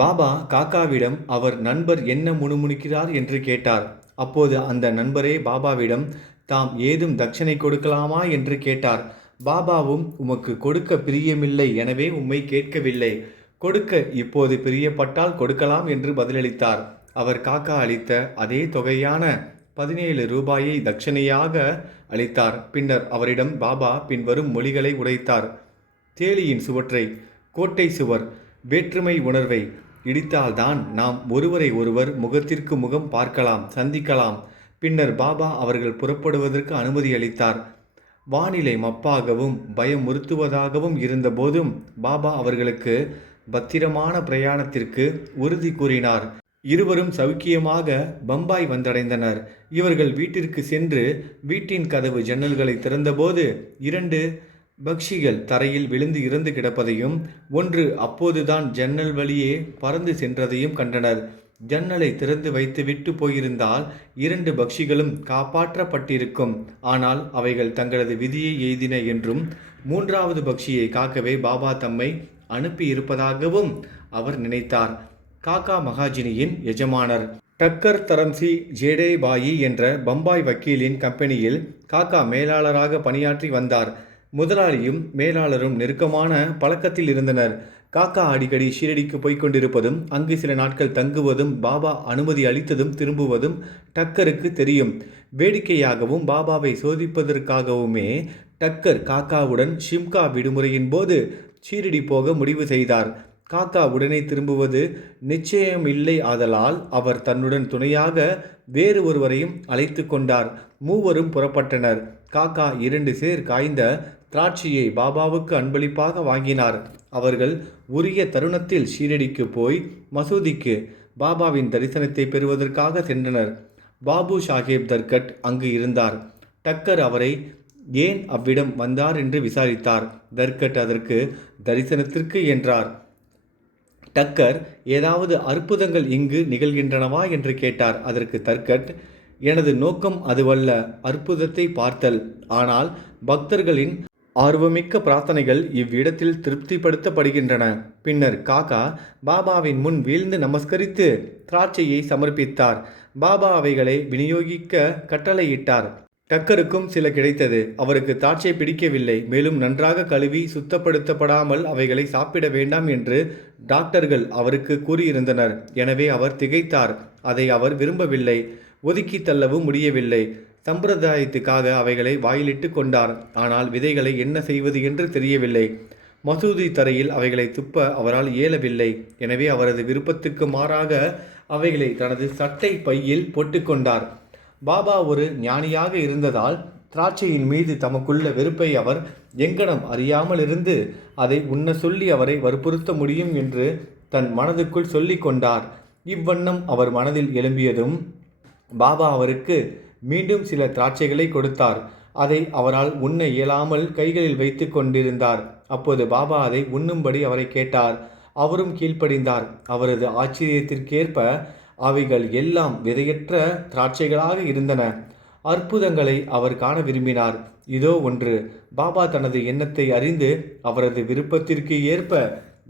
பாபா காக்காவிடம் அவர் நண்பர் என்ன முணுமுணுக்கிறார் என்று கேட்டார். அப்போது அந்த நண்பரே பாபாவிடம் தாம் ஏதும் தட்சணை கொடுக்கலாமா என்று கேட்டார். பாபாவும் உமக்கு கொடுக்க பிரியமில்லை, எனவே உம்மை கேட்கவில்லை. கொடுக்க இப்போது பிரியப்பட்டால் கொடுக்கலாம் என்று பதிலளித்தார். அவர் காக்கா அளித்த அதே தொகையான 17 ரூபாயை தட்சணையாக அளித்தார். பின்னர் அவரிடம் பாபா பின்வரும் மொழிகளை உரைத்தார். தேலியின் சுவற்றை, கோட்டை சுவர், வேற்றுமை உணர்வை இடித்தால்தான் நாம் ஒருவரை ஒருவர் முகத்திற்கு முகம் பார்க்கலாம், சந்திக்கலாம். பின்னர் பாபா அவர்கள் புறப்படுவதற்கு அனுமதி அளித்தார். வானிலை மப்பாகவும் பயமுறுத்துவதாகவும் இருந்தபோதும் பாபா அவர்களுக்கு பத்திரமான பிரயாணத்திற்கு உறுதி கூறினார். இருவரும் சௌக்கியமாக பம்பாய் வந்தடைந்தனர். இவர்கள் வீட்டிற்கு சென்று வீட்டின் கதவு ஜன்னல்களை திறந்தபோது 2 பக்ஷிகள் தரையில் விழுந்து இறந்து கிடப்பதையும், ஒன்று அப்போதுதான் ஜன்னல் வழியே பறந்து சென்றதையும் கண்டனர். ஜன்னலை திறந்து வைத்துவிட்டு போயிருந்தால் 2 பக்ஷிகளும் காப்பாற்றப்பட்டிருக்கும். ஆனால் அவைகள் தங்களது விதியை எய்தின என்றும் 3வது பக்ஷியை காக்கவே பாபா தம்மை அனுப்பி இருப்பதாகவும் அவர் நினைத்தார். காக்கா மகாஜினியின் எஜமானர் டக்கர் தரம்சி ஜேடேபாயி என்ற பம்பாய் வக்கீலின் கம்பெனியில் காக்கா மேலாளராக பணியாற்றி வந்தார். முதலாளியும் மேலாளரும் நெருக்கமான பழக்கத்தில் இருந்தனர். காக்கா அடிக்கடி ஷீரடிக்கு போய்க் கொண்டிருப்பதும் அங்கு சில நாட்கள் தங்குவதும் பாபா அனுமதி அளித்ததும் திரும்புவதும் டக்கருக்கு தெரியும். வேடிக்கையாகவும் பாபாவை சோதிப்பதற்காகவுமே டக்கர் காக்காவுடன் ஷிம்கா விடுமுறையின் போது ஷீரடி போக முடிவு செய்தார். காக்கா உடனே திரும்புவது நிச்சயமில்லை. ஆதலால் அவர் தன்னுடன் துணையாக வேறு ஒருவரையும் அழைத்து கொண்டார். மூவரும் புறப்பட்டனர். காக்கா 2 சேர் காய்ந்த திராட்சையை பாபாவுக்கு அன்பளிப்பாக வாங்கினார். அவர்கள் உரிய தருணத்தில் ஷீரடிக்கு போய் மசூதிக்கு பாபாவின் தரிசனத்தை பெறுவதற்காக சென்றனர். பாபு சாஹேப் தர்கட் அங்கு இருந்தார். டக்கர் அவரை ஏன் அவ்விடம் வந்தார் என்று விசாரித்தார். தர்கட் அதற்கு தரிசனத்திற்கு என்றார். டக்கர் ஏதாவது அற்புதங்கள் இங்கு நிகழ்கின்றனவா என்று கேட்டார். அதற்கு தர்கட், எனது நோக்கம் அதுவல்ல அற்புதத்தை பார்த்தல், ஆனால் பக்தர்களின் ஆர்வமிக்க பிரார்த்தனைகள் இவ்விடத்தில் திருப்திப்படுத்தப்படுகின்றன. பின்னர் காக்கா பாபாவின் முன் வீழ்ந்து நமஸ்கரித்து திராட்சையை சமர்ப்பித்தார். பாபா அவைகளை விநியோகிக்க கட்டளையிட்டார். டக்கருக்கும் சில கிடைத்தது. அவருக்கு திராட்சை பிடிக்கவில்லை. மேலும் நன்றாக கழுவி சுத்தப்படுத்தப்படாமல் அவைகளை சாப்பிட வேண்டாம் என்று டாக்டர்கள் அவருக்கு கூறியிருந்தனர். எனவே அவர் திகைத்தார். அதை அவர் விரும்பவில்லை. ஒதுக்கி தள்ளவும் முடியவில்லை. சம்பிரதாயத்துக்காக அவைகளை வாயிலிட்டு கொண்டார். ஆனால் விதைகளை என்ன செய்வது என்று தெரியவில்லை. மசூதி தரையில் அவைகளை துப்ப அவரால் இயலவில்லை. எனவே அவரது விருப்பத்துக்கு மாறாக அவைகளை தனது சட்டை பையில் போட்டுக்கொண்டார். பாபா ஒரு ஞானியாக இருந்ததால் திராட்சையின் மீது தமக்குள்ள வெறுப்பை அவர் எங்கனம் அறியாமல் இருந்து அதை உண்ண சொல்லி அவரை வற்புறுத்த முடியும் என்று தன் மனதுக்குள் சொல்லி கொண்டார். இவ்வண்ணம் அவர் மனதில் எழும்பியதும் பாபா அவருக்கு மீண்டும் சில திராட்சைகளை கொடுத்தார். அதை அவரால் உண்ண இயலாமல் கைகளில் வைத்து கொண்டிருந்தார். அப்போது பாபா அதை உண்ணும்படி அவரை கேட்டார். அவரும் கீழ்ப்படிந்தார். அவரது ஆச்சரியத்திற்கேற்ப அவைகள் எல்லாம் விதையற்ற திராட்சைகளாக இருந்தன. அற்புதங்களை அவர் காண விரும்பினார். இதோ ஒன்று. பாபா தனது எண்ணத்தை அறிந்து அவரது விருப்பத்திற்கு ஏற்ப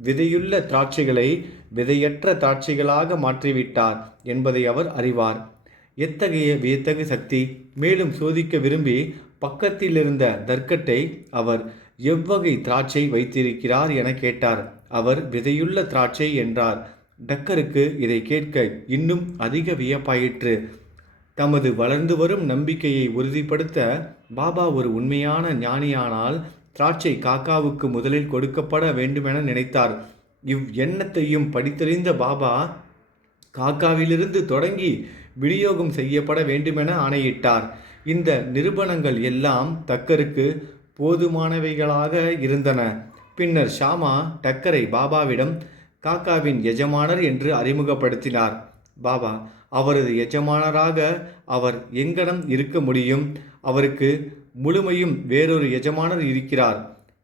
விதையுள்ள திராட்சைகளை விதையற்ற திராட்சைகளாக மாற்றிவிட்டார் என்பதை அவர் அறிவார். எத்தகைய வியத்தகு சக்தி! மேலும் சோதிக்க விரும்பி பக்கத்தில் இருந்த தர்கட்டை அவர் எவ்வகை திராட்சை வைத்திருக்கிறார் என கேட்டார். அவர் விதையுள்ள திராட்சை என்றார். டக்கருக்கு இதை கேட்க இன்னும் அதிக வியப்பாயிற்று. தமது வளர்ந்து வரும் நம்பிக்கையை உறுதிப்படுத்த பாபா ஒரு உண்மையான ஞானியானால் திராட்சை காக்காவுக்கு முதலில் கொடுக்கப்பட வேண்டுமென நினைத்தார். எண்ணத்தையும் படித்தறிந்த பாபா காக்காவிலிருந்து தொடங்கி விநியோகம் செய்யப்பட வேண்டுமென ஆணையிட்டார். இந்த நிரூபணங்கள் எல்லாம் டக்கருக்கு போதுமானவைகளாக இருந்தன. பின்னர் ஷாமா டக்கரை பாபாவிடம் காக்காவின் எஜமானர் என்று அறிமுகப்படுத்தினார். பாபா, அவரது எஜமானராக அவர் எங்கனம் இருக்க முடியும்? அவருக்கு முழுமையும் வேறொரு எஜமானர் இருக்கிறார்.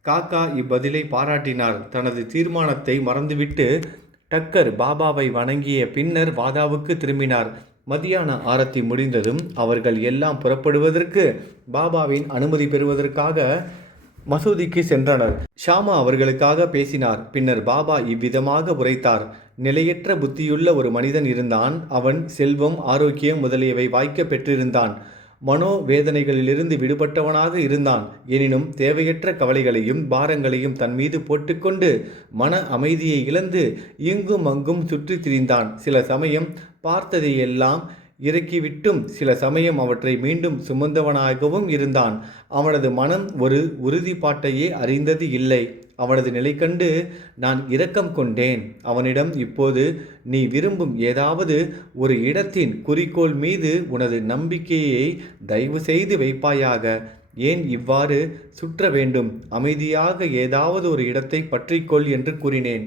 காக்கா இப்பதிலை பாராட்டினார். தனது தீர்மானத்தை மறந்துவிட்டு டக்கர் பாபாவை வணங்கிய பின்னர் வாதாவுக்கு திரும்பினார். மதியான ஆரத்தி முடிந்ததும் அவர்கள் எல்லாம் புறப்படுவதற்கு பாபாவின் அனுமதி பெறுவதற்காக மசூதிக்கு சென்றனர். ஷாமா அவர்களுக்காக பேசினார். பின்னர் பாபா இவ்விதமாக உரைத்தார். நிலையற்ற புத்தியுள்ள ஒரு மனிதன் இருந்தான். அவன் செல்வம், ஆரோக்கியம் முதலியவை வாய்க்க பெற்றிருந்தான். மனோவேதனைகளிலிருந்து விடுபட்டவனாக இருந்தான். எனினும் தேவையற்ற கவலைகளையும் பாரங்களையும் தன் மீது போட்டுக்கொண்டு மன அமைதியை இழந்து இங்கும் அங்கும் சுற்றி திரிந்தான். சில சமயம் பார்த்ததையெல்லாம் இறக்கிவிட்டும் சில சமயம் அவற்றை மீண்டும் சுமந்தவனாகவும் இருந்தான். அவனது மனம் ஒரு உறுதிப்பாட்டையே அறிந்தது இல்லை. அவனது நிலை கண்டு நான் இரக்கம் கொண்டேன். அவனிடம், இப்போது நீ விரும்பும் ஏதாவது ஒரு இடத்தின் குறிக்கோள் மீது உனது நம்பிக்கையை தயவு செய்து வைப்பாயாக. ஏன் இவ்வாறு சுற்ற வேண்டும்? அமைதியாக ஏதாவது ஒரு இடத்தை பற்றிக்கொள் என்று கூறினேன்.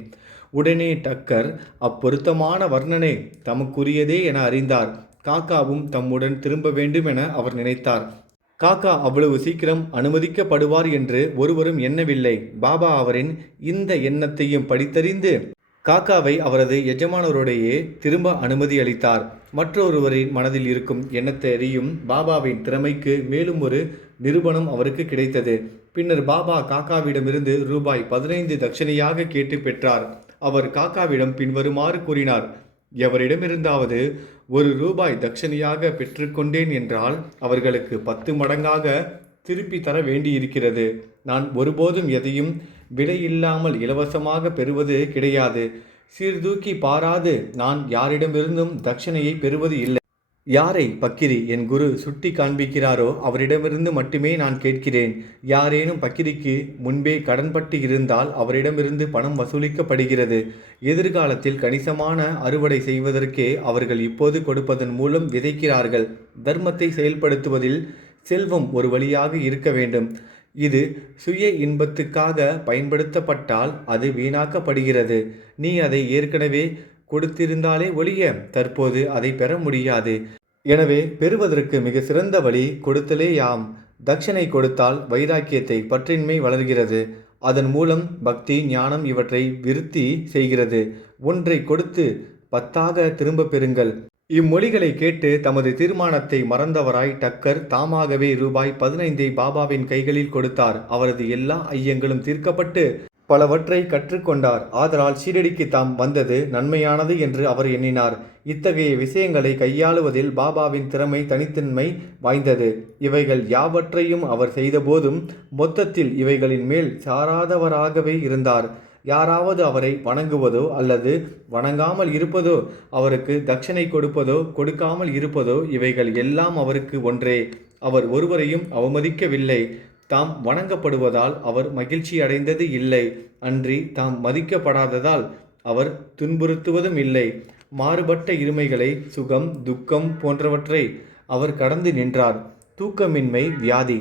உடனே டக்கர் அப்பொருத்தமான வர்ணனை தமக்குரியதே என அறிந்தார். காக்காவும் தம்முடன் திரும்ப வேண்டும் என அவர் நினைத்தார். காக்கா அவ்வளவு சீக்கிரம் அனுமதிக்கப்படுவார் என்று ஒருவரும் எண்ணவில்லை. பாபா அவரின் இந்த எண்ணத்தையும் படித்தறிந்து காக்காவை அவரது எஜமானருடையே திரும்ப அனுமதி அளித்தார். மற்றொருவரின் மனதில் இருக்கும் எண்ணத்தை அறியும் பாபாவின் திறமைக்கு மேலும் ஒரு நிரூபணம் அவருக்கு கிடைத்தது. பின்னர் பாபா காக்காவிடமிருந்து ரூபாய் 15 தட்சணையாக கேட்டு பெற்றார். அவர் காக்காவிடம் பின்வருமாறு கூறினார். எவரிடமிருந்தாவது ₹1 தட்சணையாக பெற்றுக்கொண்டேன் என்றால் அவர்களுக்கு 10 மடங்காக திருப்பி தர வேண்டியிருக்கிறது. நான் ஒருபோதும் எதையும் விலையில்லாமல் இலவசமாக பெறுவது கிடையாது. சீர்தூக்கி பாராது நான் யாரிடமிருந்தும் தட்சணையை பெறுவது இல்லை. யாரை பக்கிரி என் குரு சுட்டி காண்பிக்கிறாரோ அவரிடமிருந்து மட்டுமே நான் கேட்கிறேன். யாரேனும் பக்கிரிக்கு முன்பே கடன்பட்டு இருந்தால் அவரிடமிருந்து பணம் வசூலிக்கப்படுகிறது. எதிர்காலத்தில் கணிசமான அறுவடை செய்வதற்கே அவர்கள் இப்போது கொடுப்பதன் மூலம் விதைக்கிறார்கள். தர்மத்தை செயல்படுத்துவதில் செல்வம் ஒரு வழியாக இருக்க வேண்டும். இது சுய இன்பத்துக்காக பயன்படுத்தப்பட்டால் அது வீணாக்கப்படுகிறது. நீ அதை ஏற்கனவே கொடுத்திருந்தாலே ஒழிய தற்போது அதை பெற முடியாது. எனவே பெறுவதற்கு மிக சிறந்த வழி கொடுத்தலேயாம். தட்சணை கொடுத்தால் வைராக்கியத்தை பற்றின்மை வளர்கிறது. அதன் மூலம் பக்தி ஞானம் இவற்றை விருத்தி செய்கிறது. ஒன்றை கொடுத்து 10ஆக திரும்ப பெறுங்கள். இம்மொழிகளை கேட்டு தமது தீர்மானத்தை மறந்தவராய் டக்கர் தாமாகவே ரூபாய் 15 பாபாவின் கைகளில் கொடுத்தார். அவரது எல்லா ஐயங்களும் தீர்க்கப்பட்டு பலவற்றை கற்றுக்கொண்டார். ஆதலால் ஷீரடிக்கு தாம் வந்தது நன்மையானது என்று அவர் எண்ணினார். இத்தகைய விஷயங்களை கையாளுவதில் பாபாவின் திறமை தனித்தன்மை வாய்ந்தது. இவைகள் யாவற்றையும் அவர் செய்தபோதும் மொத்தத்தில் இவைகளின் மேல் சாராதவராகவே இருந்தார். யாராவது அவரை வணங்குவதோ அல்லது வணங்காமல் இருப்பதோ, அவருக்கு தட்சணை கொடுப்பதோ கொடுக்காமல் இருப்பதோ, இவைகள் எல்லாம் அவருக்கு ஒன்றே. அவர் ஒருவரையும் அவமதிக்கவில்லை. தாம் வணங்கப்படுவதால் அவர் மகிழ்ச்சி அடைந்தது இல்லை. அன்றி தாம் மதிக்கப்படாததால் அவர் துன்புறுத்துவதும் இல்லை. மாறுபட்ட இருமைகளை, சுகம் துக்கம் போன்றவற்றை அவர் கடந்து நின்றார். தூக்கமின்மை வியாதி.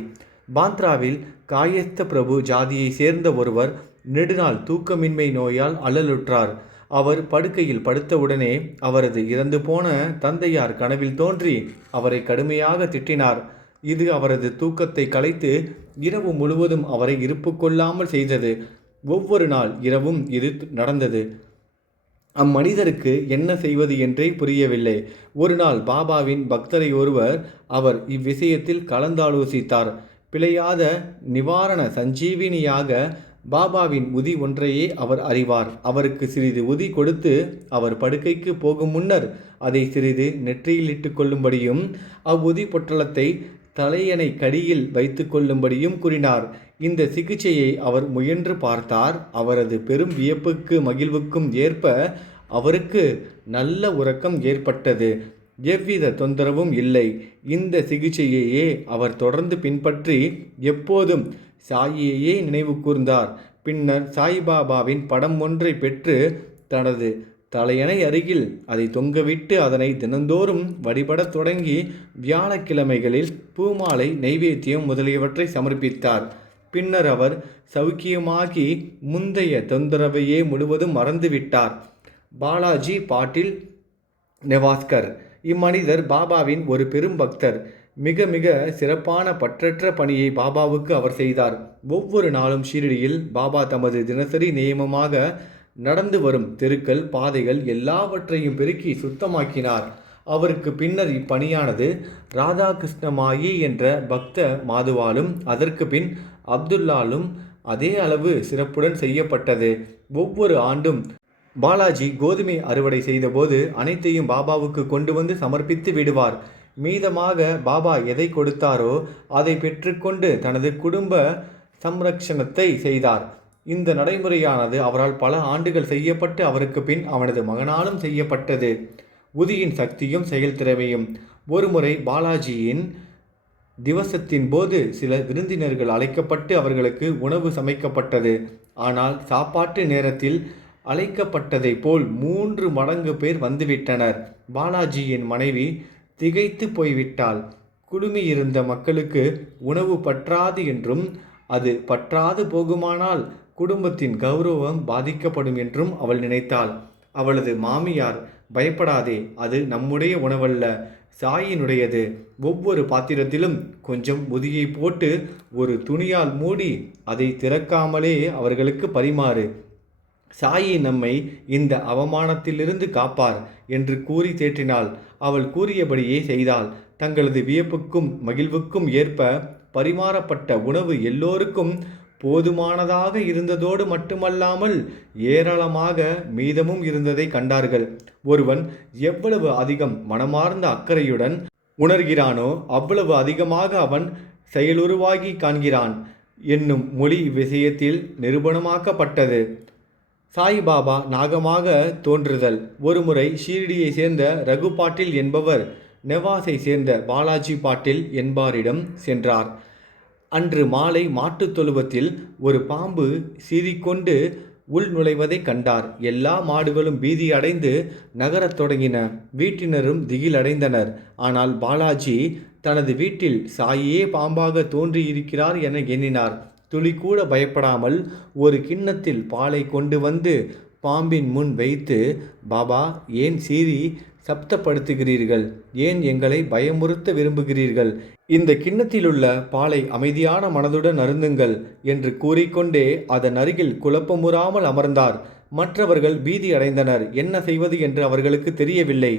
பாந்த்ராவில் காயஸ்த பிரபு ஜாதியை சேர்ந்த ஒருவர் நெடுநாள் தூக்கமின்மை நோயால் அல்லலுற்றார். அவர் படுக்கையில் படுத்தவுடனே அவரது இறந்து போன தந்தையார் கனவில் தோன்றி அவரை கடுமையாக திட்டினார். இது அவரது தூக்கத்தை கலைத்து இரவு முழுவதும் அவரை இருப்பு கொள்ளாமல் செய்தது. ஒவ்வொரு நாள் இரவும் இது நடந்தது. அம்மனிதருக்கு என்ன செய்வது என்றே புரியவில்லை. ஒரு நாள் பாபாவின் பக்தரை ஒருவர் அவர் இவ்விஷயத்தில் கலந்தாலோசித்தார். பிழையாத நிவாரண சஞ்சீவினியாக பாபாவின் உதி ஒன்றையே அவர் அறிவார். அவருக்கு சிறிது உதி கொடுத்து அவர் படுக்கைக்கு போகும் முன்னர் அதை சிறிது நெற்றியில் இட்டு கொள்ளும்படியும் அவ்வுதி பொட்டலத்தை தலையணை கடியில் வைத்து கொள்ளும்படியும் கூறினார். இந்த சிகிச்சையை அவர் முயன்று பார்த்தார். அவரது பெரும் வியப்புக்கு மகிழ்வுக்கும் ஏற்ப அவருக்கு நல்ல உறக்கம் ஏற்பட்டது. எவ்வித தொந்தரவும் இல்லை. இந்த சிகிச்சையையே அவர் தொடர்ந்து பின்பற்றி எப்போதும் சாயியையே நினைவு கூர்ந்தார். பின்னர் சாய்பாபாவின் படம் ஒன்றை பெற்று தனது தலையணை அருகில் அதை தொங்கவிட்டு அதனை தினந்தோறும் வழிபடத் தொடங்கி வியாழக்கிழமைகளில் பூமாலை, நைவேத்தியம் முதலியவற்றை சமர்ப்பித்தார். பின்னர் அவர் சௌக்கியமாகி முந்தைய தொந்தரவையே முழுவதும் மறந்துவிட்டார். பாலாஜி பாட்டில் நெவாஸ்கர். இம்மனிதர் பாபாவின் ஒரு பெரும் பக்தர். மிக மிக சிறப்பான பற்றற்ற பணியை பாபாவுக்கு அவர் செய்தார். ஒவ்வொரு நாளும் ஷீரடியில் பாபா தமது தினசரி நியமமாக நடந்து வரும் தெருக்கள், பாதைகள் எல்லாவற்றையும் பெருக்கி சுத்தமாக்கினார். அவருக்கு பின்னர் இப்பணியானது ராதாகிருஷ்ணமாயி என்ற பக்த மாதுவாலும் அதற்கு பின் அப்துல்லாலும் அதே அளவு சிறப்புடன் செய்யப்பட்டது. ஒவ்வொரு ஆண்டும் பாலாஜி கோதுமை அறுவடை செய்தபோது அனைத்தையும் பாபாவுக்கு கொண்டு வந்து சமர்ப்பித்து விடுவார். மீதமாக பாபா எதை கொடுத்தாரோ அதை பெற்றுக்கொண்டு தனது குடும்ப சம்ரக்ஷணத்தை செய்தார். இந்த நடைமுறையானது அவரால் பல ஆண்டுகள் செய்யப்பட்டு அவருக்கு பின் அவனது மகனாலும் செய்யப்பட்டது. உதியின் சக்தியும் செயல்திறமையும். ஒருமுறை பாலாஜியின் திவசத்தின் போது சில விருந்தினர்கள் அழைக்கப்பட்டு அவர்களுக்கு உணவு சமைக்கப்பட்டது. ஆனால் சாப்பாட்டு நேரத்தில் அழைக்கப்பட்டதை போல் 3 மடங்கு பேர் வந்துவிட்டனர். பாலாஜியின் மனைவி திகைத்து போய்விட்டாள். குழுமியிருந்த மக்களுக்கு உணவு பற்றாது என்றும் அது பற்றாது போகுமானால் குடும்பத்தின் கௌரவம் பாதிக்கப்படும் என்றும் அவள் நினைத்தாள். அவளது மாமியார், பயப்படாதே, அது நம்முடைய உணவல்ல, சாயினுடையது. ஒவ்வொரு பாத்திரத்திலும் கொஞ்சம் உதியை போட்டு ஒரு துணியால் மூடி அதை திறக்காமலே அவர்களுக்கு பரிமாறு. சாயி நம்மை இந்த அவமானத்திலிருந்து காப்பார் என்று கூறி தேற்றினாள். அவள் கூறியபடியே செய்தாள். தங்களது வியப்புக்கும் மகிழ்வுக்கும் ஏற்ப பரிமாறப்பட்ட உணவு எல்லோருக்கும் போதுமானதாக இருந்ததோடு மட்டுமல்லாமல் ஏராளமாக மீதமும் இருந்ததை கண்டார்கள். ஒருவன் எவ்வளவு அதிகம் மனமார்ந்த அக்கறையுடன் உணர்கிறானோ அவ்வளவு அதிகமாக அவன் செயலுருவாகி காண்கிறான் என்னும் மொழி இவ்விஷயத்தில் நிரூபணமாக்கப்பட்டது. சாயிபாபா நாகமாக தோன்றுதல். ஒருமுறை ஷீரடியை சேர்ந்த ரகு பாட்டில் என்பவர் நெவாஸை சேர்ந்த பாலாஜி பாட்டில் என்பாரிடம் சென்றார். அன்று மாலை மாட்டுத் தொழுவத்தில் ஒரு பாம்பு சீறிக்கொண்டு உள் நுழைவதை கண்டார். எல்லா மாடுகளும் பீதி அடைந்து நகரத் தொடங்கின. வீட்டினரும் திகிலடைந்தனர். ஆனால் பாலாஜி தனது வீட்டில் சாயியே பாம்பாக தோன்றியிருக்கிறார் என எண்ணினார். துளிக்கூட பயப்படாமல் ஒரு கிண்ணத்தில் பாலை கொண்டு வந்து பாம்பின் முன் வைத்து, பாபா, ஏன் சீறி சப்தப்படுத்துகிறீர்கள்? ஏன் எங்களை பயமுறுத்த விரும்புகிறீர்கள்? இந்த கிண்ணத்திலுள்ள பாலை அமைதியான மனதுடன் அருந்துங்கள் என்று கூறிக்கொண்டே அதன் அருகில் குழப்பமுறாமல் அமர்ந்தார். மற்றவர்கள் பீதி அடைந்தனர். என்ன செய்வது என்று அவர்களுக்கு தெரியவில்லை.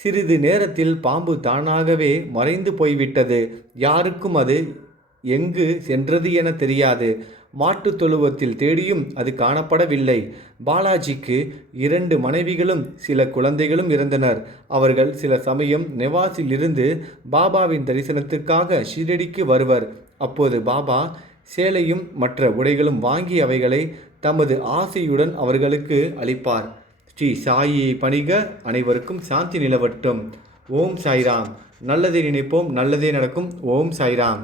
சிறிது நேரத்தில் பாம்பு தானாகவே மறைந்து போய்விட்டது. யாருக்கும் அது எங்கு சென்றது என தெரியாது. மாட்டுத் தொழுவத்தில் தேடியும் அது காணப்படவில்லை. பாலாஜிக்கு 2 மனைவிகளும் சில குழந்தைகளும் இருந்தனர். அவர்கள் சில சமயம் நெவாஸில் இருந்து பாபாவின் தரிசனத்துக்காக ஷீரடிக்கு வருவர். அப்போது பாபா சேலையும் மற்ற உடைகளும் வாங்கி அவைகளை தமது ஆசையுடன் அவர்களுக்கு அளிப்பார். ஸ்ரீ சாயியை பணிக. அனைவருக்கும் சாந்தி நிலவட்டும். ஓம் சாய்ராம். நல்லதை நினைப்போம், நல்லதே நடக்கும். ஓம் சாய்ராம்.